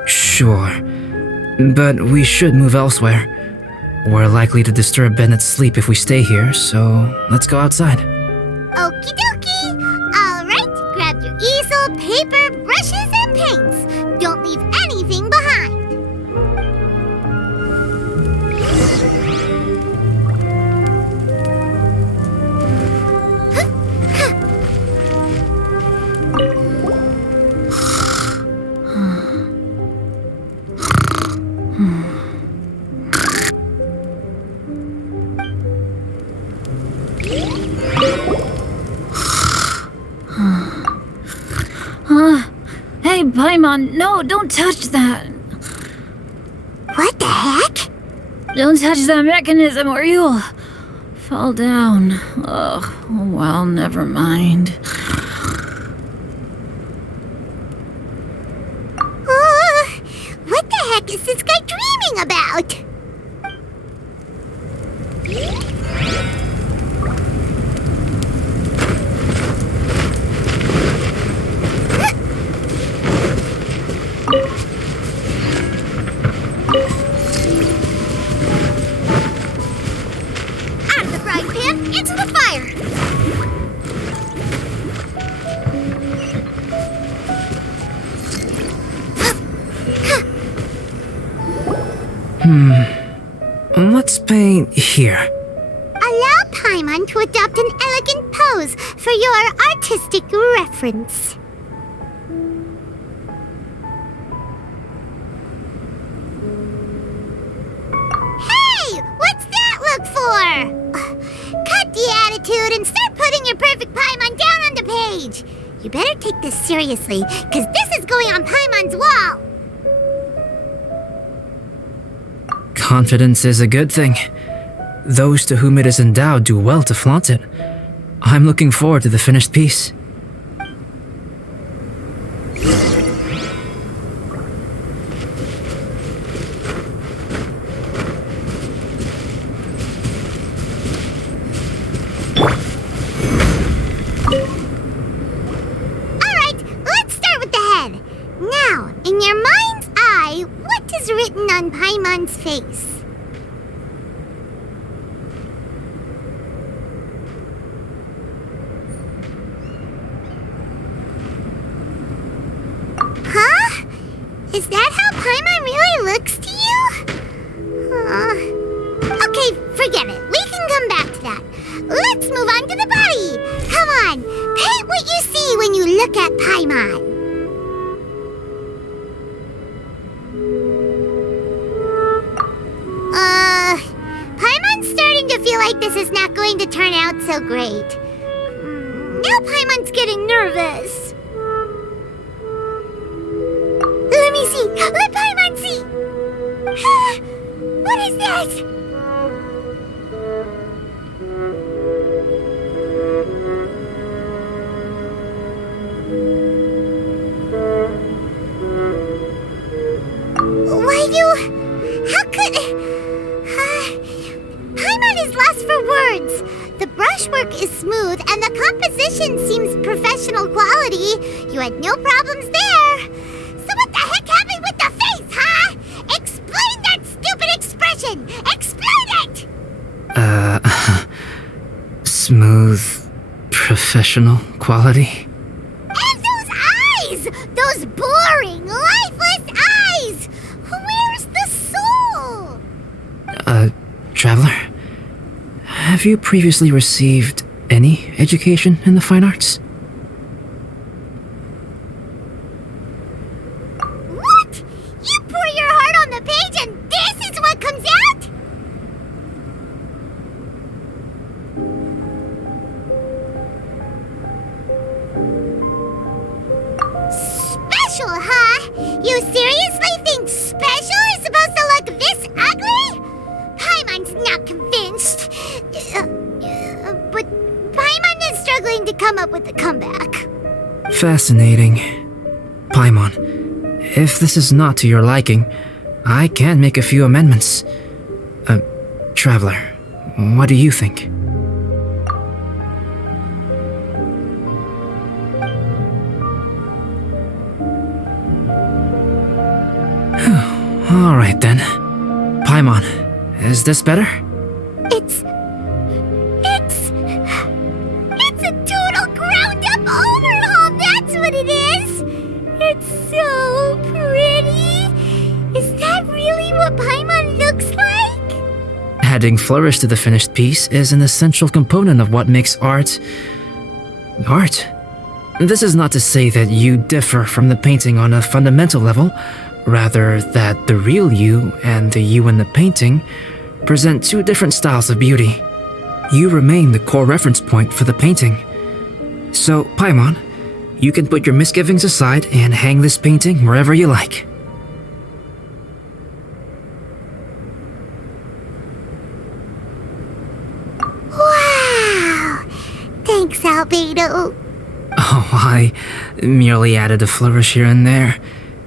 Sure. But we should move elsewhere. We're likely to disturb Bennett's sleep if we stay here, so let's go outside. Okie dokie. Alright, grab your easel, paper, brushes, and paints. Don't leave anything behind. Hey, Paimon, no, don't touch that. What the heck? Don't touch that mechanism or you'll fall down. Ugh, well, never mind. What the heck is this guy dreaming about? Out of the frying pan, into the fire! Let's paint here. Allow Paimon to adopt an elegant pose for your artistic reference. Hey! What's that look for? Cut the attitude and start putting your perfect Paimon down on the page. You better take this seriously, because this is going on Paimon's wall. Confidence is a good thing. Those to whom it is endowed do well to flaunt it. I'm looking forward to the finished piece. Alright, let's start with the head. Now, in your mind's eye, what is written on Paimon's face? Huh? Is that how Paimon really looks to you? Okay, forget it. We can come back to that. Let's move on to the body. Come on, paint what you see when you look at Paimon. Paimon's starting to feel like this is not going to turn out so great. Now Paimon's getting nervous. Let me see. Let Paimon see. What is that? How could... Paimon is lost for words. The brushwork is smooth and the composition seems professional quality. You had no problems there. So what the heck happened with the face, huh? Explain that stupid expression! Explain it! Smooth, professional quality? And those eyes! Those boring, lifeless eyes! Where's the soul? Traveler? Have you previously received any education in the fine arts? What? You pour your heart on the page and this is what comes out? Special, huh? You seriously think special is supposed to look this ugly? Paimon's not convinced. But Paimon is struggling to come up with a comeback. Fascinating. Paimon, if this is not to your liking, I can make a few amendments. Traveler, what do you think? Alright then. Paimon, is this better? It's a total ground-up overhaul, that's what it is! It's so pretty! Is that really what Paimon looks like? Adding flourish to the finished piece is an essential component of what makes art... art. This is not to say that you differ from the painting on a fundamental level, rather that the real you and the you in the painting present two different styles of beauty. You remain the core reference point for the painting. So, Paimon, you can put your misgivings aside and hang this painting wherever you like. Wow! Thanks, Albedo. Oh, I merely added a flourish here and there.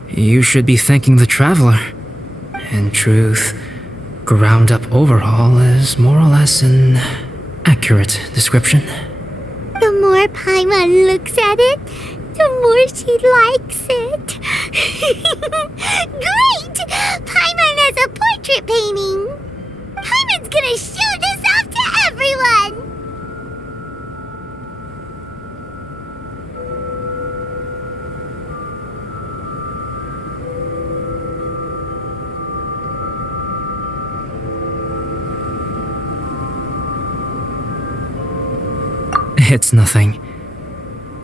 You should be thanking the traveler. In truth, ground-up overhaul is more or less an accurate description. The more Paimon looks at it, the more she likes it. Great! Paimon has a portrait painting. Paimon's gonna show this off to everyone. It's nothing.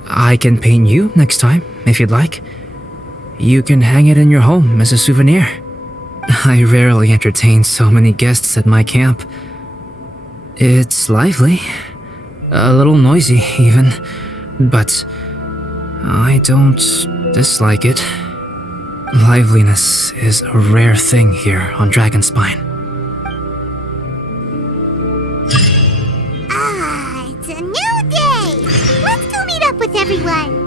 I can paint you next time, if you'd like. You can hang it in your home as a souvenir. I rarely entertain so many guests at my camp. It's lively. A little noisy, even. But I don't dislike it. Liveliness is a rare thing here on Dragonspine. It's a new day. Let's go meet up with everyone.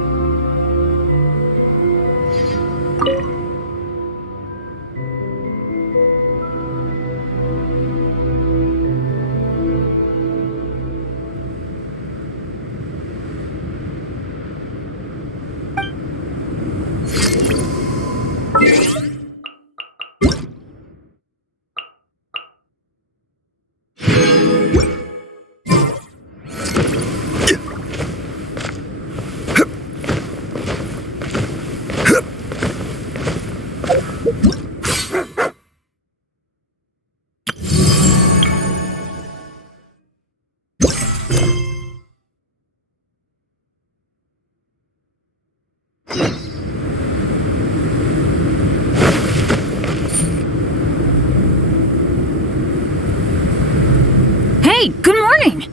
Hey, good morning!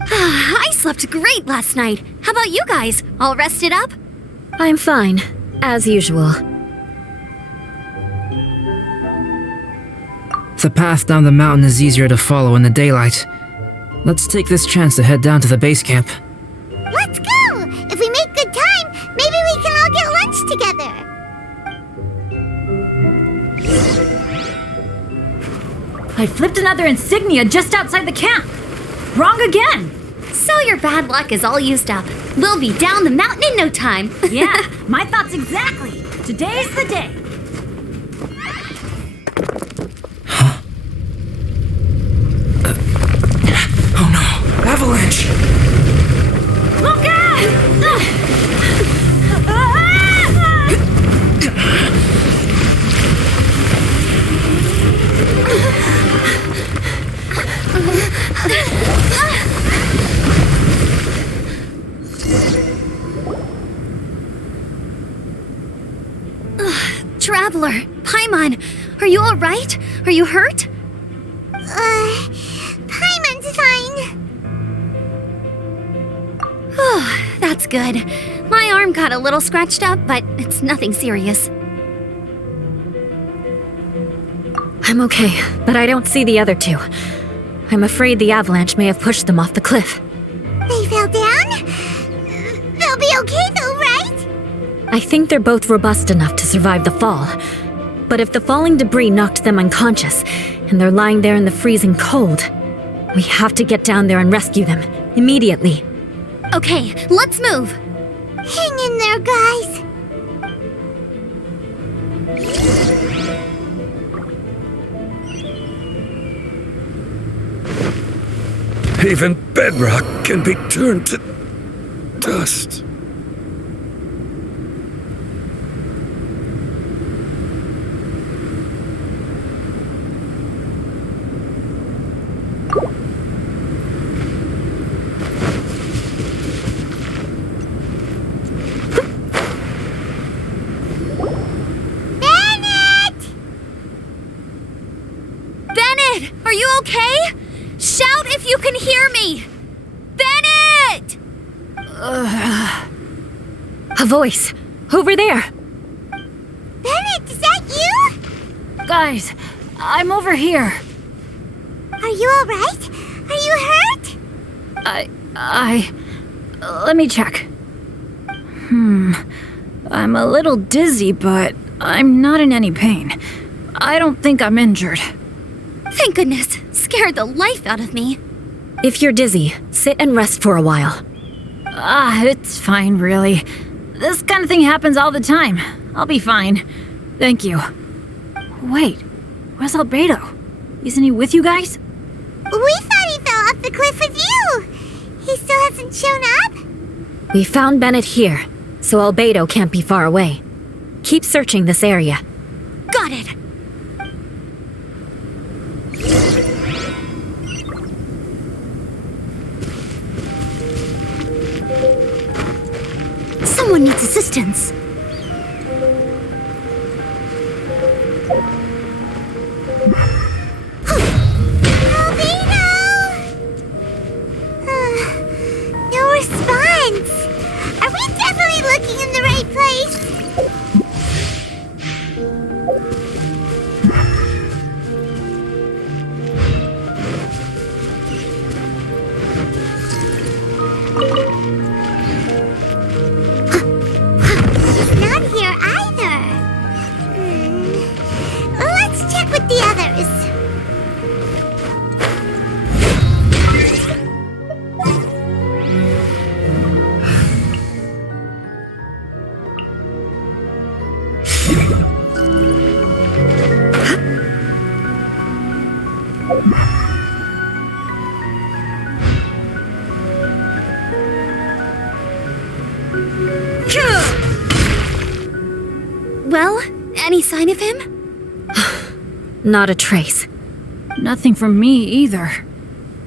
I slept great last night. How about you guys? All rested up? I'm fine, as usual. The path down the mountain is easier to follow in the daylight. Let's take this chance to head down to the base camp. Let's go! If we make good time, maybe we can all get lunch together. I flipped another insignia just outside the camp. Wrong again! So your bad luck is all used up. We'll be down the mountain in no time. Yeah, my thoughts exactly. Today's the day. Oh no, avalanche! Look Traveler, Paimon, are you alright? Are you hurt? Paimon's fine. Oh, that's good. My arm got a little scratched up, but it's nothing serious. I'm okay, but I don't see the other two. I'm afraid the avalanche may have pushed them off the cliff. They fell down? They'll be okay though, right? I think they're both robust enough to survive the fall. But if the falling debris knocked them unconscious, and they're lying there in the freezing cold, we have to get down there and rescue them, immediately. Okay, let's move. Hang in there, guys. Even bedrock can be turned to dust. Bennett, are you okay? Shout if you can hear me! Bennett! A voice! Over there! Bennett, is that you? Guys, I'm over here. Are you alright? Are you hurt? Let me check. I'm a little dizzy, but I'm not in any pain. I don't think I'm injured. Thank goodness. Scared the life out of me. If you're dizzy, sit and rest for a while. It's fine, really. This kind of thing happens all the time. I'll be fine. Thank you. Wait, where's Albedo? Isn't he with you guys? We thought he fell off the cliff with you. He still hasn't shown up? We found Bennett here, so Albedo can't be far away. Keep searching this area. Got it. Someone needs assistance. No response. Are we definitely looking in the right place? He's not here either. Let's check with the others. Well, any sign of him? Not a trace. Nothing from me either.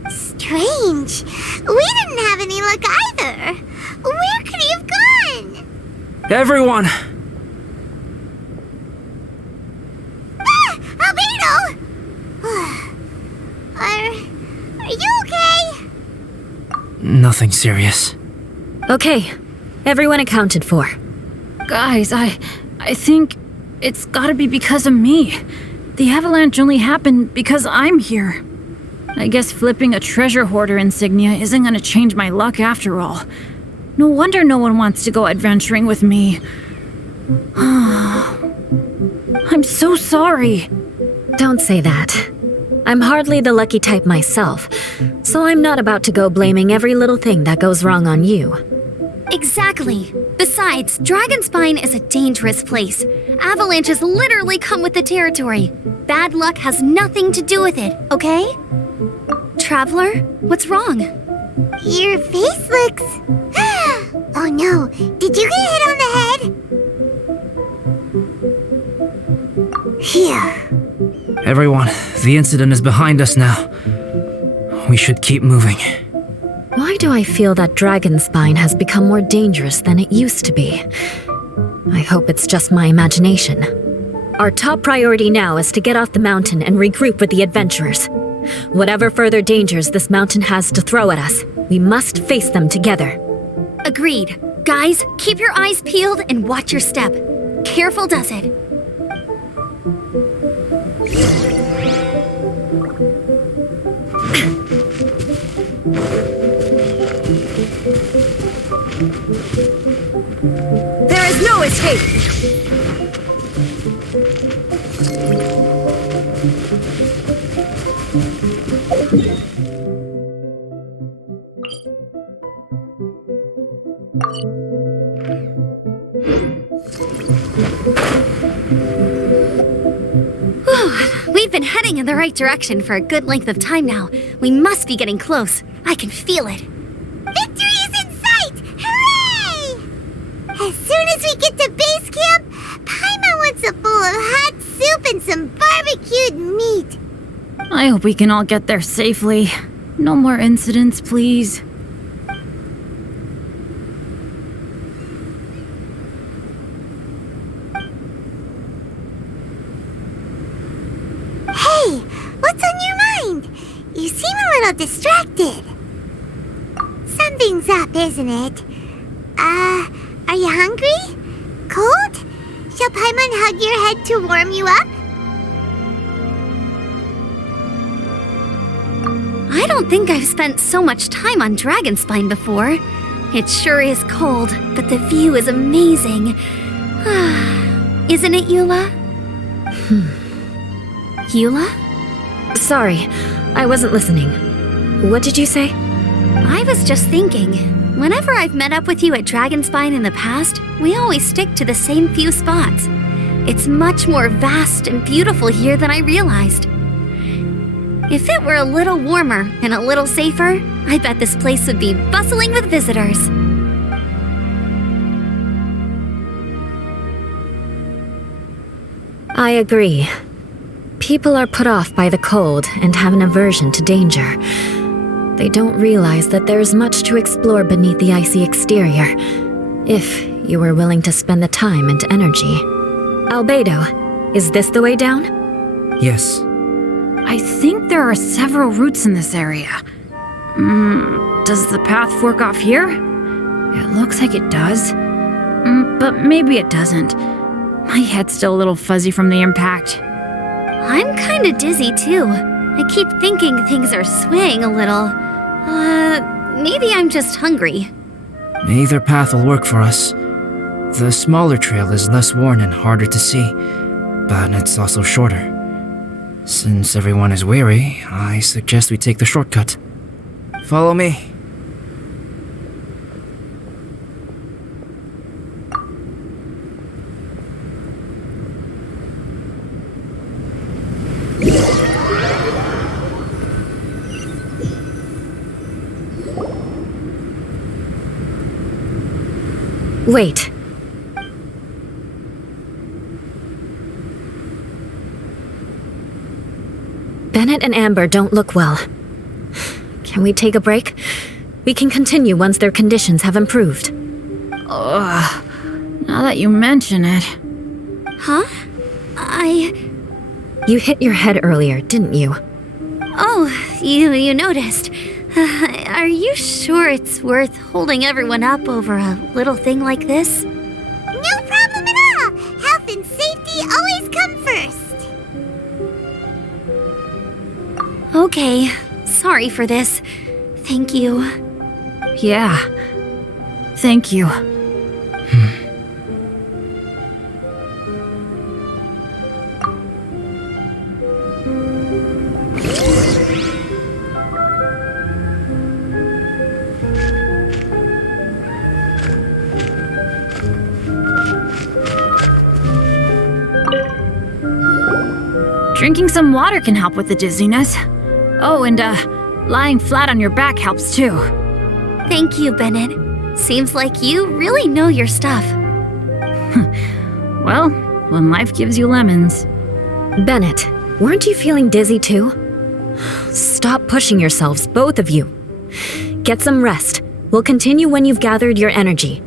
Strange. We didn't have any luck either. Where could he have gone? Everyone! Albedo! Are you okay? Nothing serious. Okay, everyone accounted for. Guys, I think it's gotta be because of me. The avalanche only happened because I'm here. I guess flipping a treasure hoarder insignia isn't gonna change my luck after all. No wonder no one wants to go adventuring with me. I'm so sorry. Don't say that. I'm hardly the lucky type myself, So I'm not about to go blaming every little thing that goes wrong on you. Exactly. Besides, Dragonspine is a dangerous place. Avalanches literally come with the territory. Bad luck has nothing to do with it, okay? Traveler, what's wrong? Your face looks... Oh no, did you get hit on the head? Here. Everyone, the incident is behind us now. We should keep moving. Why do I feel that Dragonspine has become more dangerous than it used to be? I hope it's just my imagination. Our top priority now is to get off the mountain and regroup with the adventurers. Whatever further dangers this mountain has to throw at us, we must face them together. Agreed. Guys, keep your eyes peeled and watch your step. Careful does it. There is no escape! We've been heading in the right direction for a good length of time now. We must be getting close. I can feel it. Victory is in sight! Hooray! As soon as we get to base camp, Paimon wants a bowl of hot soup and some barbecued meat. I hope we can all get there safely. No more incidents, please. Hey, what's on your mind? You seem a little distracted. Something's up, isn't it? Are you hungry? Cold? Shall Paimon hug your head to warm you up? I don't think I've spent so much time on Dragonspine before. It sure is cold, but the view is amazing. Isn't it, Eula? Eula? Sorry, I wasn't listening. What did you say? I was just thinking, whenever I've met up with you at Dragonspine in the past, we always stick to the same few spots. It's much more vast and beautiful here than I realized. If it were a little warmer and a little safer, I bet this place would be bustling with visitors. I agree. People are put off by the cold and have an aversion to danger. They don't realize that there's much to explore beneath the icy exterior, if you were willing to spend the time and energy. Albedo, is this the way down? Yes. I think there are several routes in this area. Does the path fork off here? It looks like it does. But maybe it doesn't. My head's still a little fuzzy from the impact. I'm kinda dizzy too. I keep thinking things are swaying a little. Maybe I'm just hungry. Either path will work for us. The smaller trail is less worn and harder to see, but it's also shorter. Since everyone is weary, I suggest we take the shortcut. Follow me. Wait. Bennett and Amber don't look well. Can we take a break? We can continue once their conditions have improved. Ugh. Now that you mention it. Huh? You hit your head earlier, didn't you? Oh, you noticed. Are you sure it's worth holding everyone up over a little thing like this? No problem at all! Health and safety always come first! Okay, sorry for this. Thank you. Yeah. Thank you. Drinking some water can help with the dizziness. Oh, and lying flat on your back helps too. Thank you, Bennett. Seems like you really know your stuff. Well, when life gives you lemons. Bennett, weren't you feeling dizzy too? Stop pushing yourselves, both of you. Get some rest. We'll continue when you've gathered your energy.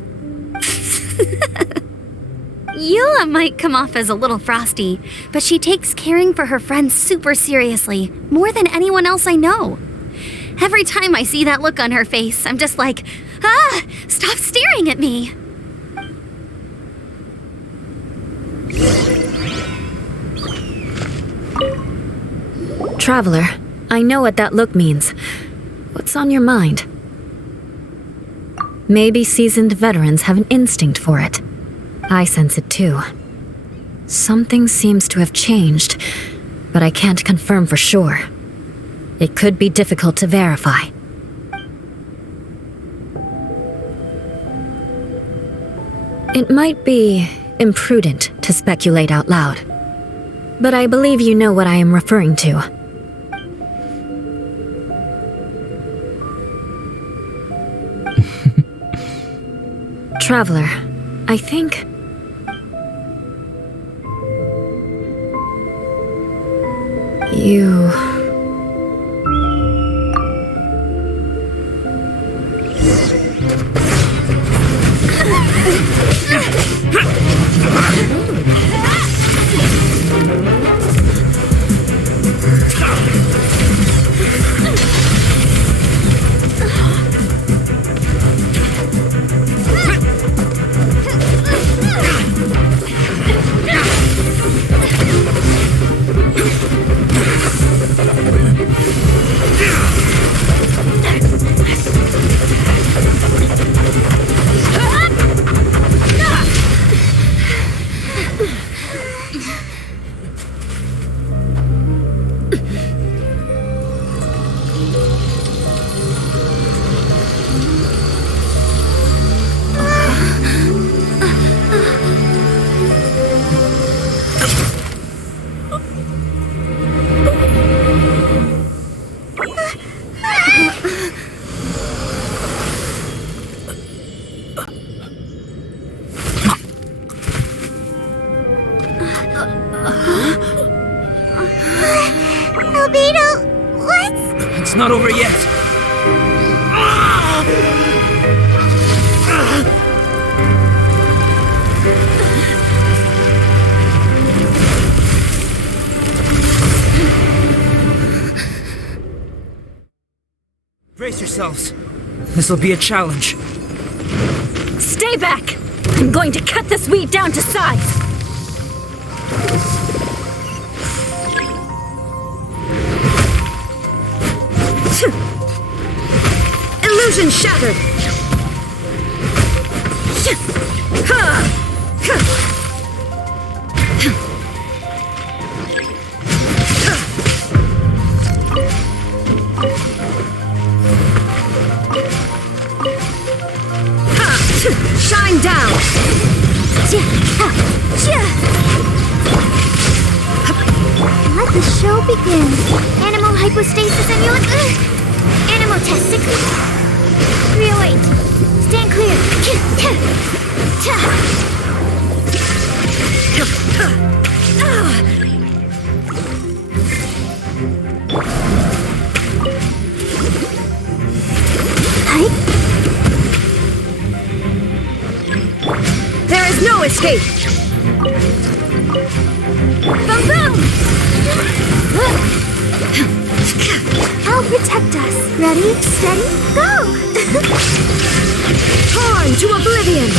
Eula might come off as a little frosty, but she takes caring for her friends super seriously, more than anyone else I know. Every time I see that look on her face, I'm just like, stop staring at me. Traveler, I know what that look means. What's on your mind? Maybe seasoned veterans have an instinct for it. I sense it too. Something seems to have changed, but I can't confirm for sure. It could be difficult to verify. It might be imprudent to speculate out loud, but I believe you know what I am referring to. Traveler, I think... you... It's not over yet. Brace yourselves. This'll be a challenge. Stay back! I'm going to cut this weed down to size! Illusion shattered! Shine down! Let the show begin. Animal hypostasis and you'll... Animal test 60. 308. Stand clear. There is no escape! Boom, boom! I'll protect us. Ready, steady, go! Torn to oblivion!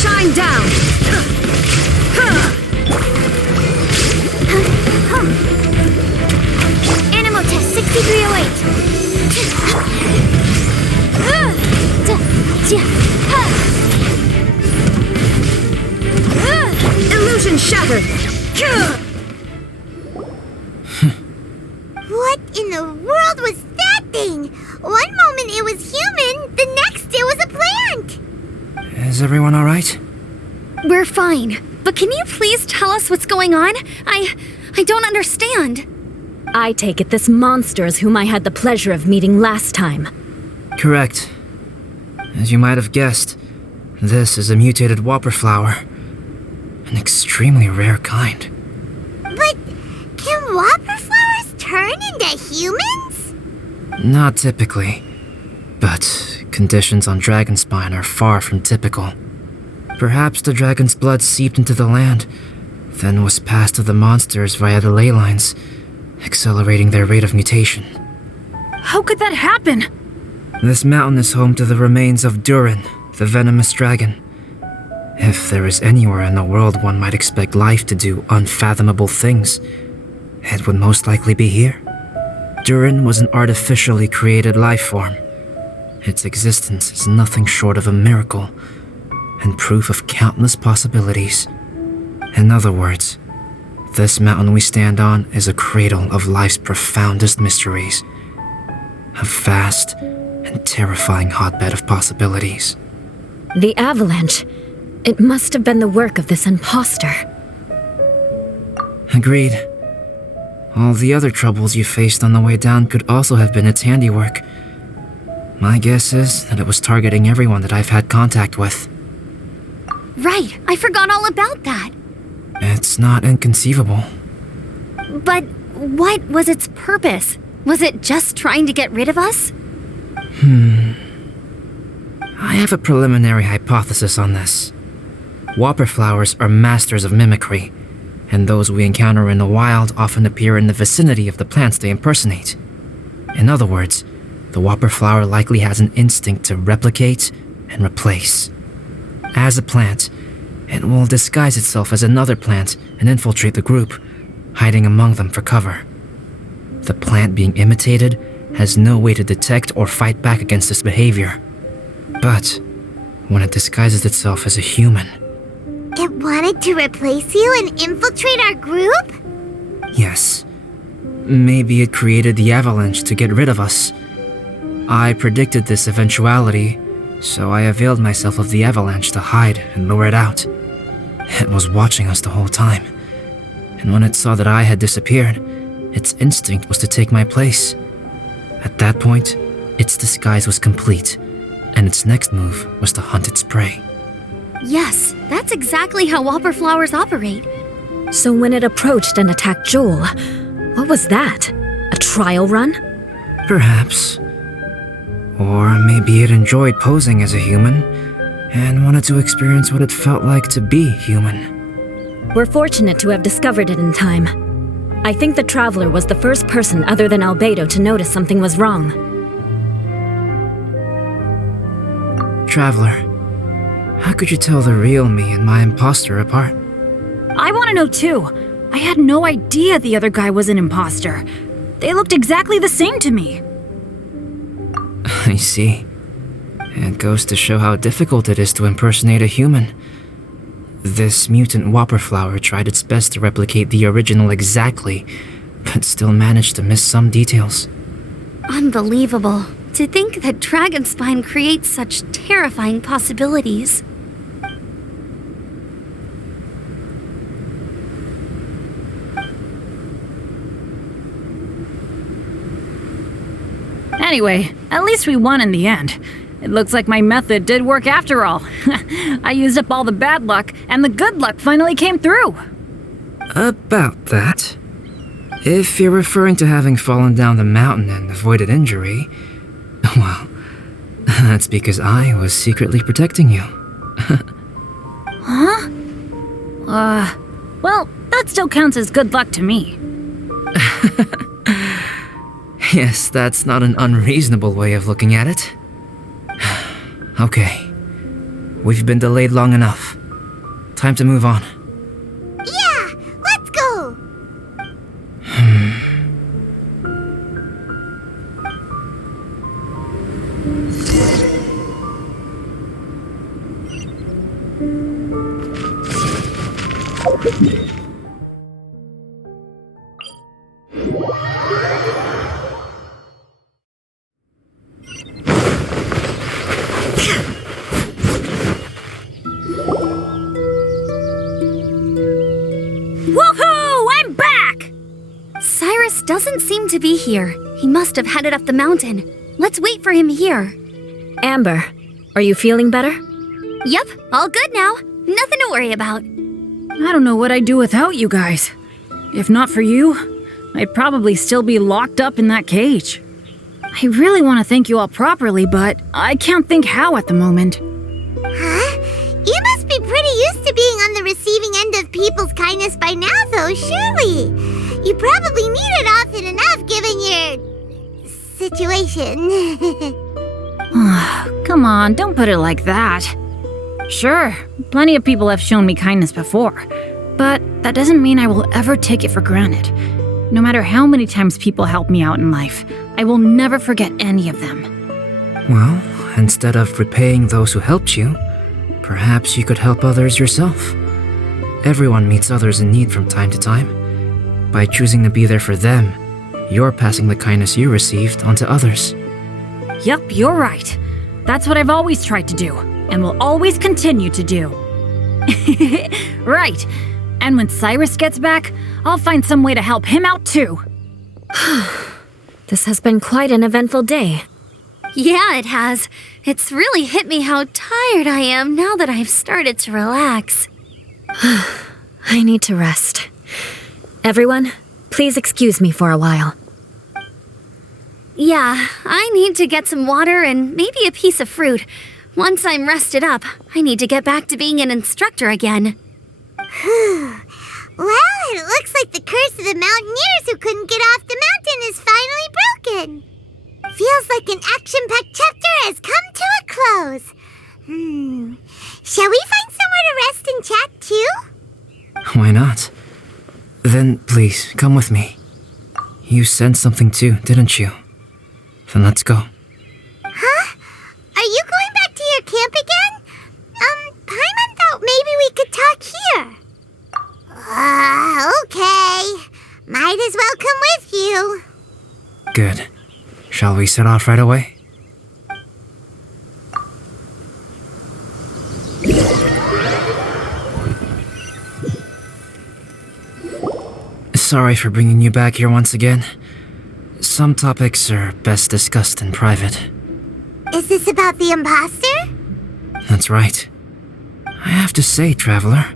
Shine down! Animal test 6308. Illusion shattered! What in the world was that thing? One moment it was human. Is everyone alright? We're fine. But can you please tell us what's going on? I don't understand. I take it this monster is whom I had the pleasure of meeting last time. Correct. As you might have guessed, this is a mutated whopper flower. An extremely rare kind. But can whopper flowers turn into humans? Not typically. But conditions on Dragonspine are far from typical. Perhaps the dragon's blood seeped into the land, then was passed to the monsters via the ley lines, accelerating their rate of mutation. How could that happen? This mountain is home to the remains of Durin, the venomous dragon. If there is anywhere in the world one might expect life to do unfathomable things, it would most likely be here. Durin was an artificially created life form. Its existence is nothing short of a miracle, and proof of countless possibilities. In other words, this mountain we stand on is a cradle of life's profoundest mysteries. A vast and terrifying hotbed of possibilities. The avalanche. It must have been the work of this imposter. Agreed. All the other troubles you faced on the way down could also have been its handiwork. My guess is that it was targeting everyone that I've had contact with. Right, I forgot all about that. It's not inconceivable. But what was its purpose? Was it just trying to get rid of us? I have a preliminary hypothesis on this. Whopper flowers are masters of mimicry, and those we encounter in the wild often appear in the vicinity of the plants they impersonate. In other words, the whopper flower likely has an instinct to replicate and replace. As a plant, it will disguise itself as another plant and infiltrate the group, hiding among them for cover. The plant being imitated has no way to detect or fight back against this behavior. But when it disguises itself as a human... It wanted to replace you and infiltrate our group? Yes. Maybe it created the avalanche to get rid of us. I predicted this eventuality, so I availed myself of the avalanche to hide and lure it out. It was watching us the whole time, and when it saw that I had disappeared, its instinct was to take my place. At that point, its disguise was complete, and its next move was to hunt its prey. Yes, that's exactly how whopper flowers operate. So when it approached and attacked Joel, what was that? A trial run? Perhaps. Or maybe it enjoyed posing as a human, and wanted to experience what it felt like to be human. We're fortunate to have discovered it in time. I think the Traveler was the first person other than Albedo to notice something was wrong. Traveler, how could you tell the real me and my imposter apart? I want to know too. I had no idea the other guy was an imposter. They looked exactly the same to me. I see. It goes to show how difficult it is to impersonate a human. This mutant whopper flower tried its best to replicate the original exactly, but still managed to miss some details. Unbelievable. To think that Dragonspine creates such terrifying possibilities. Anyway, at least we won in the end. It looks like my method did work after all. I used up all the bad luck, and the good luck finally came through. About that. If you're referring to having fallen down the mountain and avoided injury, well, that's because I was secretly protecting you. Huh? Well, that still counts as good luck to me. Yes, that's not an unreasonable way of looking at it. Okay. We've been delayed long enough. Time to move on. Yeah, let's go! doesn't seem to be here. He must have headed up the mountain. Let's wait for him here. Amber, are you feeling better? Yep, all good now. Nothing to worry about. I don't know what I'd do without you guys. If not for you, I'd probably still be locked up in that cage. I really want to thank you all properly, but I can't think how at the moment. Huh? You must be pretty used to being on the receiving end of people's kindness by now, though, surely. You probably need it often enough, given your situation. Come on, don't put it like that. Sure, plenty of people have shown me kindness before, but that doesn't mean I will ever take it for granted. No matter how many times people help me out in life, I will never forget any of them. Well, instead of repaying those who helped you, perhaps you could help others yourself. Everyone meets others in need from time to time. By choosing to be there for them, you're passing the kindness you received onto others. Yep, you're right. That's what I've always tried to do, and will always continue to do. Right. And when Cyrus gets back, I'll find some way to help him out too. This has been quite an eventful day. Yeah, it has. It's really hit me how tired I am now that I've started to relax. I need to rest. Everyone, please excuse me for a while. Yeah, I need to get some water and maybe a piece of fruit. Once I'm rested up, I need to get back to being an instructor again. Well, it looks like the curse of the mountaineers who couldn't get off the mountain is finally broken. Feels like an action-packed chapter has come to a close. Shall we find somewhere to rest and chat too? Why not? Then please, come with me. You sensed something too, didn't you? Then let's go. Huh? Are you going back to your camp again? Paimon thought maybe we could talk here. Okay. Might as well come with you. Good. Shall we set off right away? Sorry for bringing you back here once again. Some topics are best discussed in private. Is this about the imposter? That's right. I have to say, Traveler,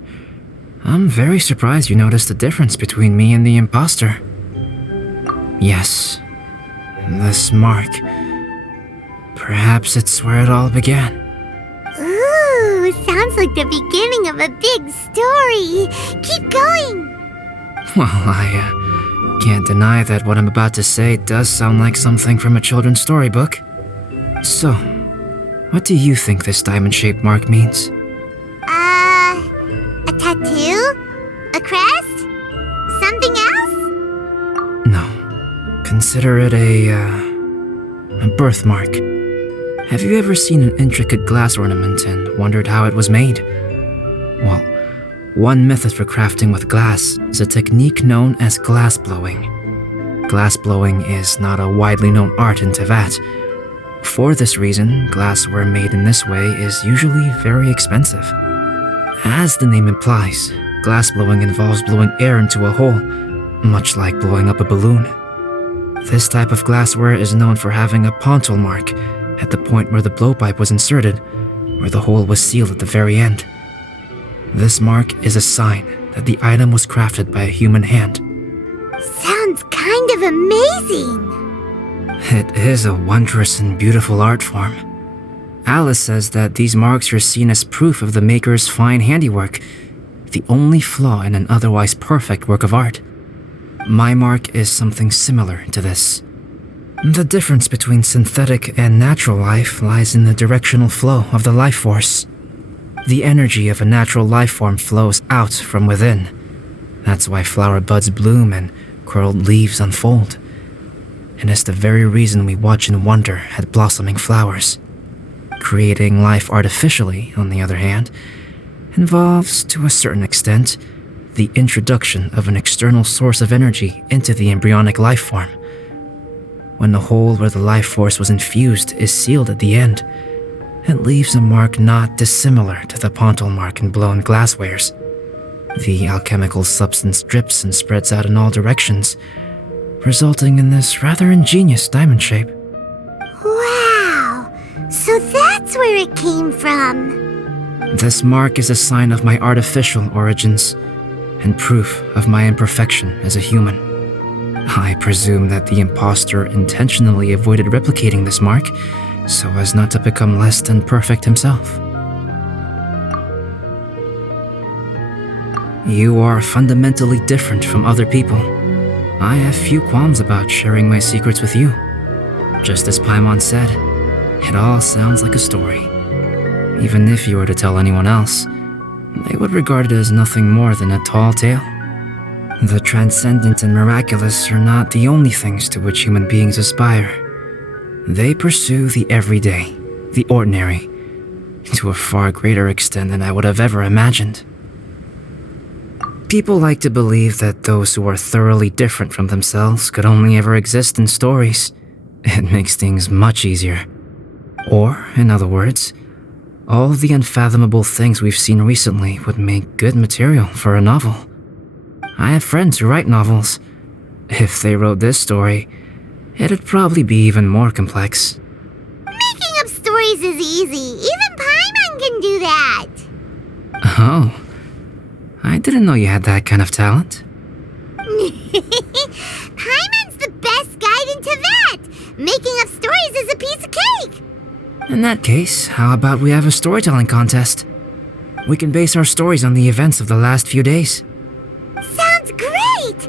I'm very surprised you noticed the difference between me and the imposter. Yes, this mark. Perhaps it's where it all began. Ooh, sounds like the beginning of a big story. Keep going. Well, I can't deny that what I'm about to say does sound like something from a children's storybook. So, what do you think this diamond-shaped mark means? A tattoo? A crest? Something else? No. Consider it a birthmark. Have you ever seen an intricate glass ornament and wondered how it was made? Well, one method for crafting with glass is a technique known as glass blowing. Glass blowing is not a widely known art in Teyvat. For this reason, glassware made in this way is usually very expensive. As the name implies, glass blowing involves blowing air into a hole, much like blowing up a balloon. This type of glassware is known for having a pontil mark at the point where the blowpipe was inserted, where the hole was sealed at the very end. This mark is a sign that the item was crafted by a human hand. Sounds kind of amazing. It is a wondrous and beautiful art form. Alice says that these marks are seen as proof of the maker's fine handiwork, the only flaw in an otherwise perfect work of art. My mark is something similar to this. The difference between synthetic and natural life lies in the directional flow of the life force. The energy of a natural life form flows out from within. That's why flower buds bloom and curled leaves unfold. And it's the very reason we watch and wonder at blossoming flowers. Creating life artificially, on the other hand, involves, to a certain extent, the introduction of an external source of energy into the embryonic life form. When the hole where the life force was infused is sealed at the end, it leaves a mark not dissimilar to the pontil mark in blown glasswares. The alchemical substance drips and spreads out in all directions, resulting in this rather ingenious diamond shape. Wow! So that's where it came from. This mark is a sign of my artificial origins, and proof of my imperfection as a human. I presume that the imposter intentionally avoided replicating this mark, so as not to become less than perfect himself. You are fundamentally different from other people. I have few qualms about sharing my secrets with you. Just as Paimon said, it all sounds like a story. Even if you were to tell anyone else, they would regard it as nothing more than a tall tale. The transcendent and miraculous are not the only things to which human beings aspire. They pursue the everyday, the ordinary, to a far greater extent than I would have ever imagined. People like to believe that those who are thoroughly different from themselves could only ever exist in stories. It makes things much easier. Or, in other words, all the unfathomable things we've seen recently would make good material for a novel. I have friends who write novels. If they wrote this story, it'd probably be even more complex. Making up stories is easy. Even Paimon can do that. Oh, I didn't know you had that kind of talent. Paimon's the best guide into that. Making up stories is a piece of cake. In that case, how about we have a storytelling contest? We can base our stories on the events of the last few days. Sounds great!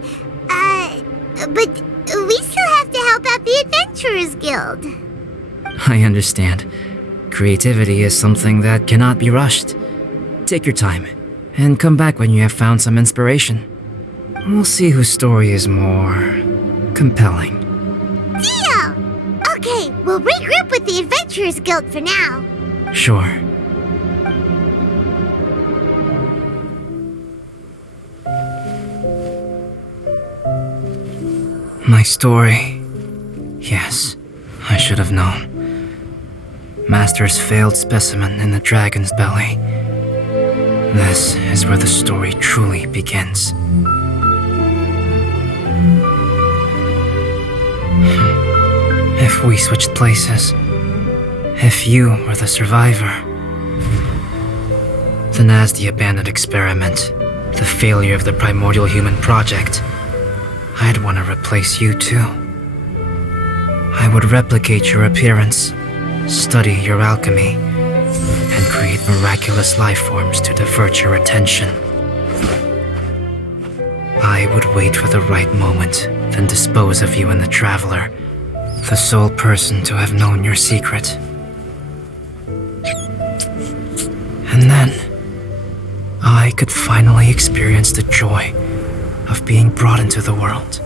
But we still have to help out the Adventurers Guild. I understand. Creativity is something that cannot be rushed. Take your time, and come back when you have found some inspiration. We'll see whose story is more compelling. Deal! Okay, we'll regroup with the Adventurers Guild for now. Sure. My story. Yes, I should have known. Master's failed specimen in the dragon's belly. This is where the story truly begins. If we switched places, if you were the survivor, then as the abandoned experiment, the failure of the primordial human project, I'd want to replace you too. I would replicate your appearance, study your alchemy, and create miraculous life forms to divert your attention. I would wait for the right moment, then dispose of you in the Traveler, the sole person to have known your secret. And then, I could finally experience the joy of being brought into the world.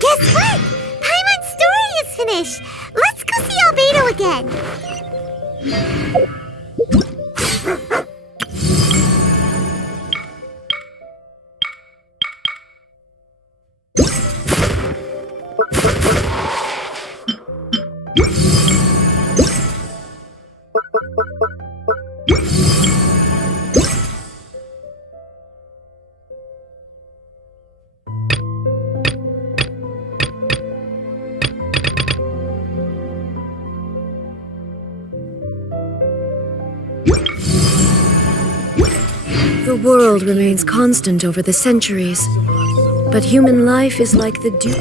Guess what? Paimon's story is finished. Let's go see Albedo again. The world remains constant over the centuries, but human life is like the dew.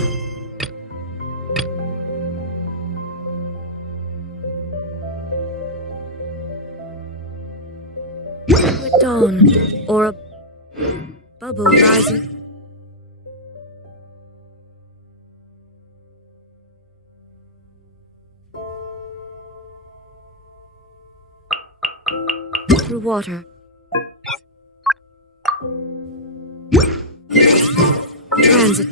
At dawn, or a bubble rising. Through water. Transit.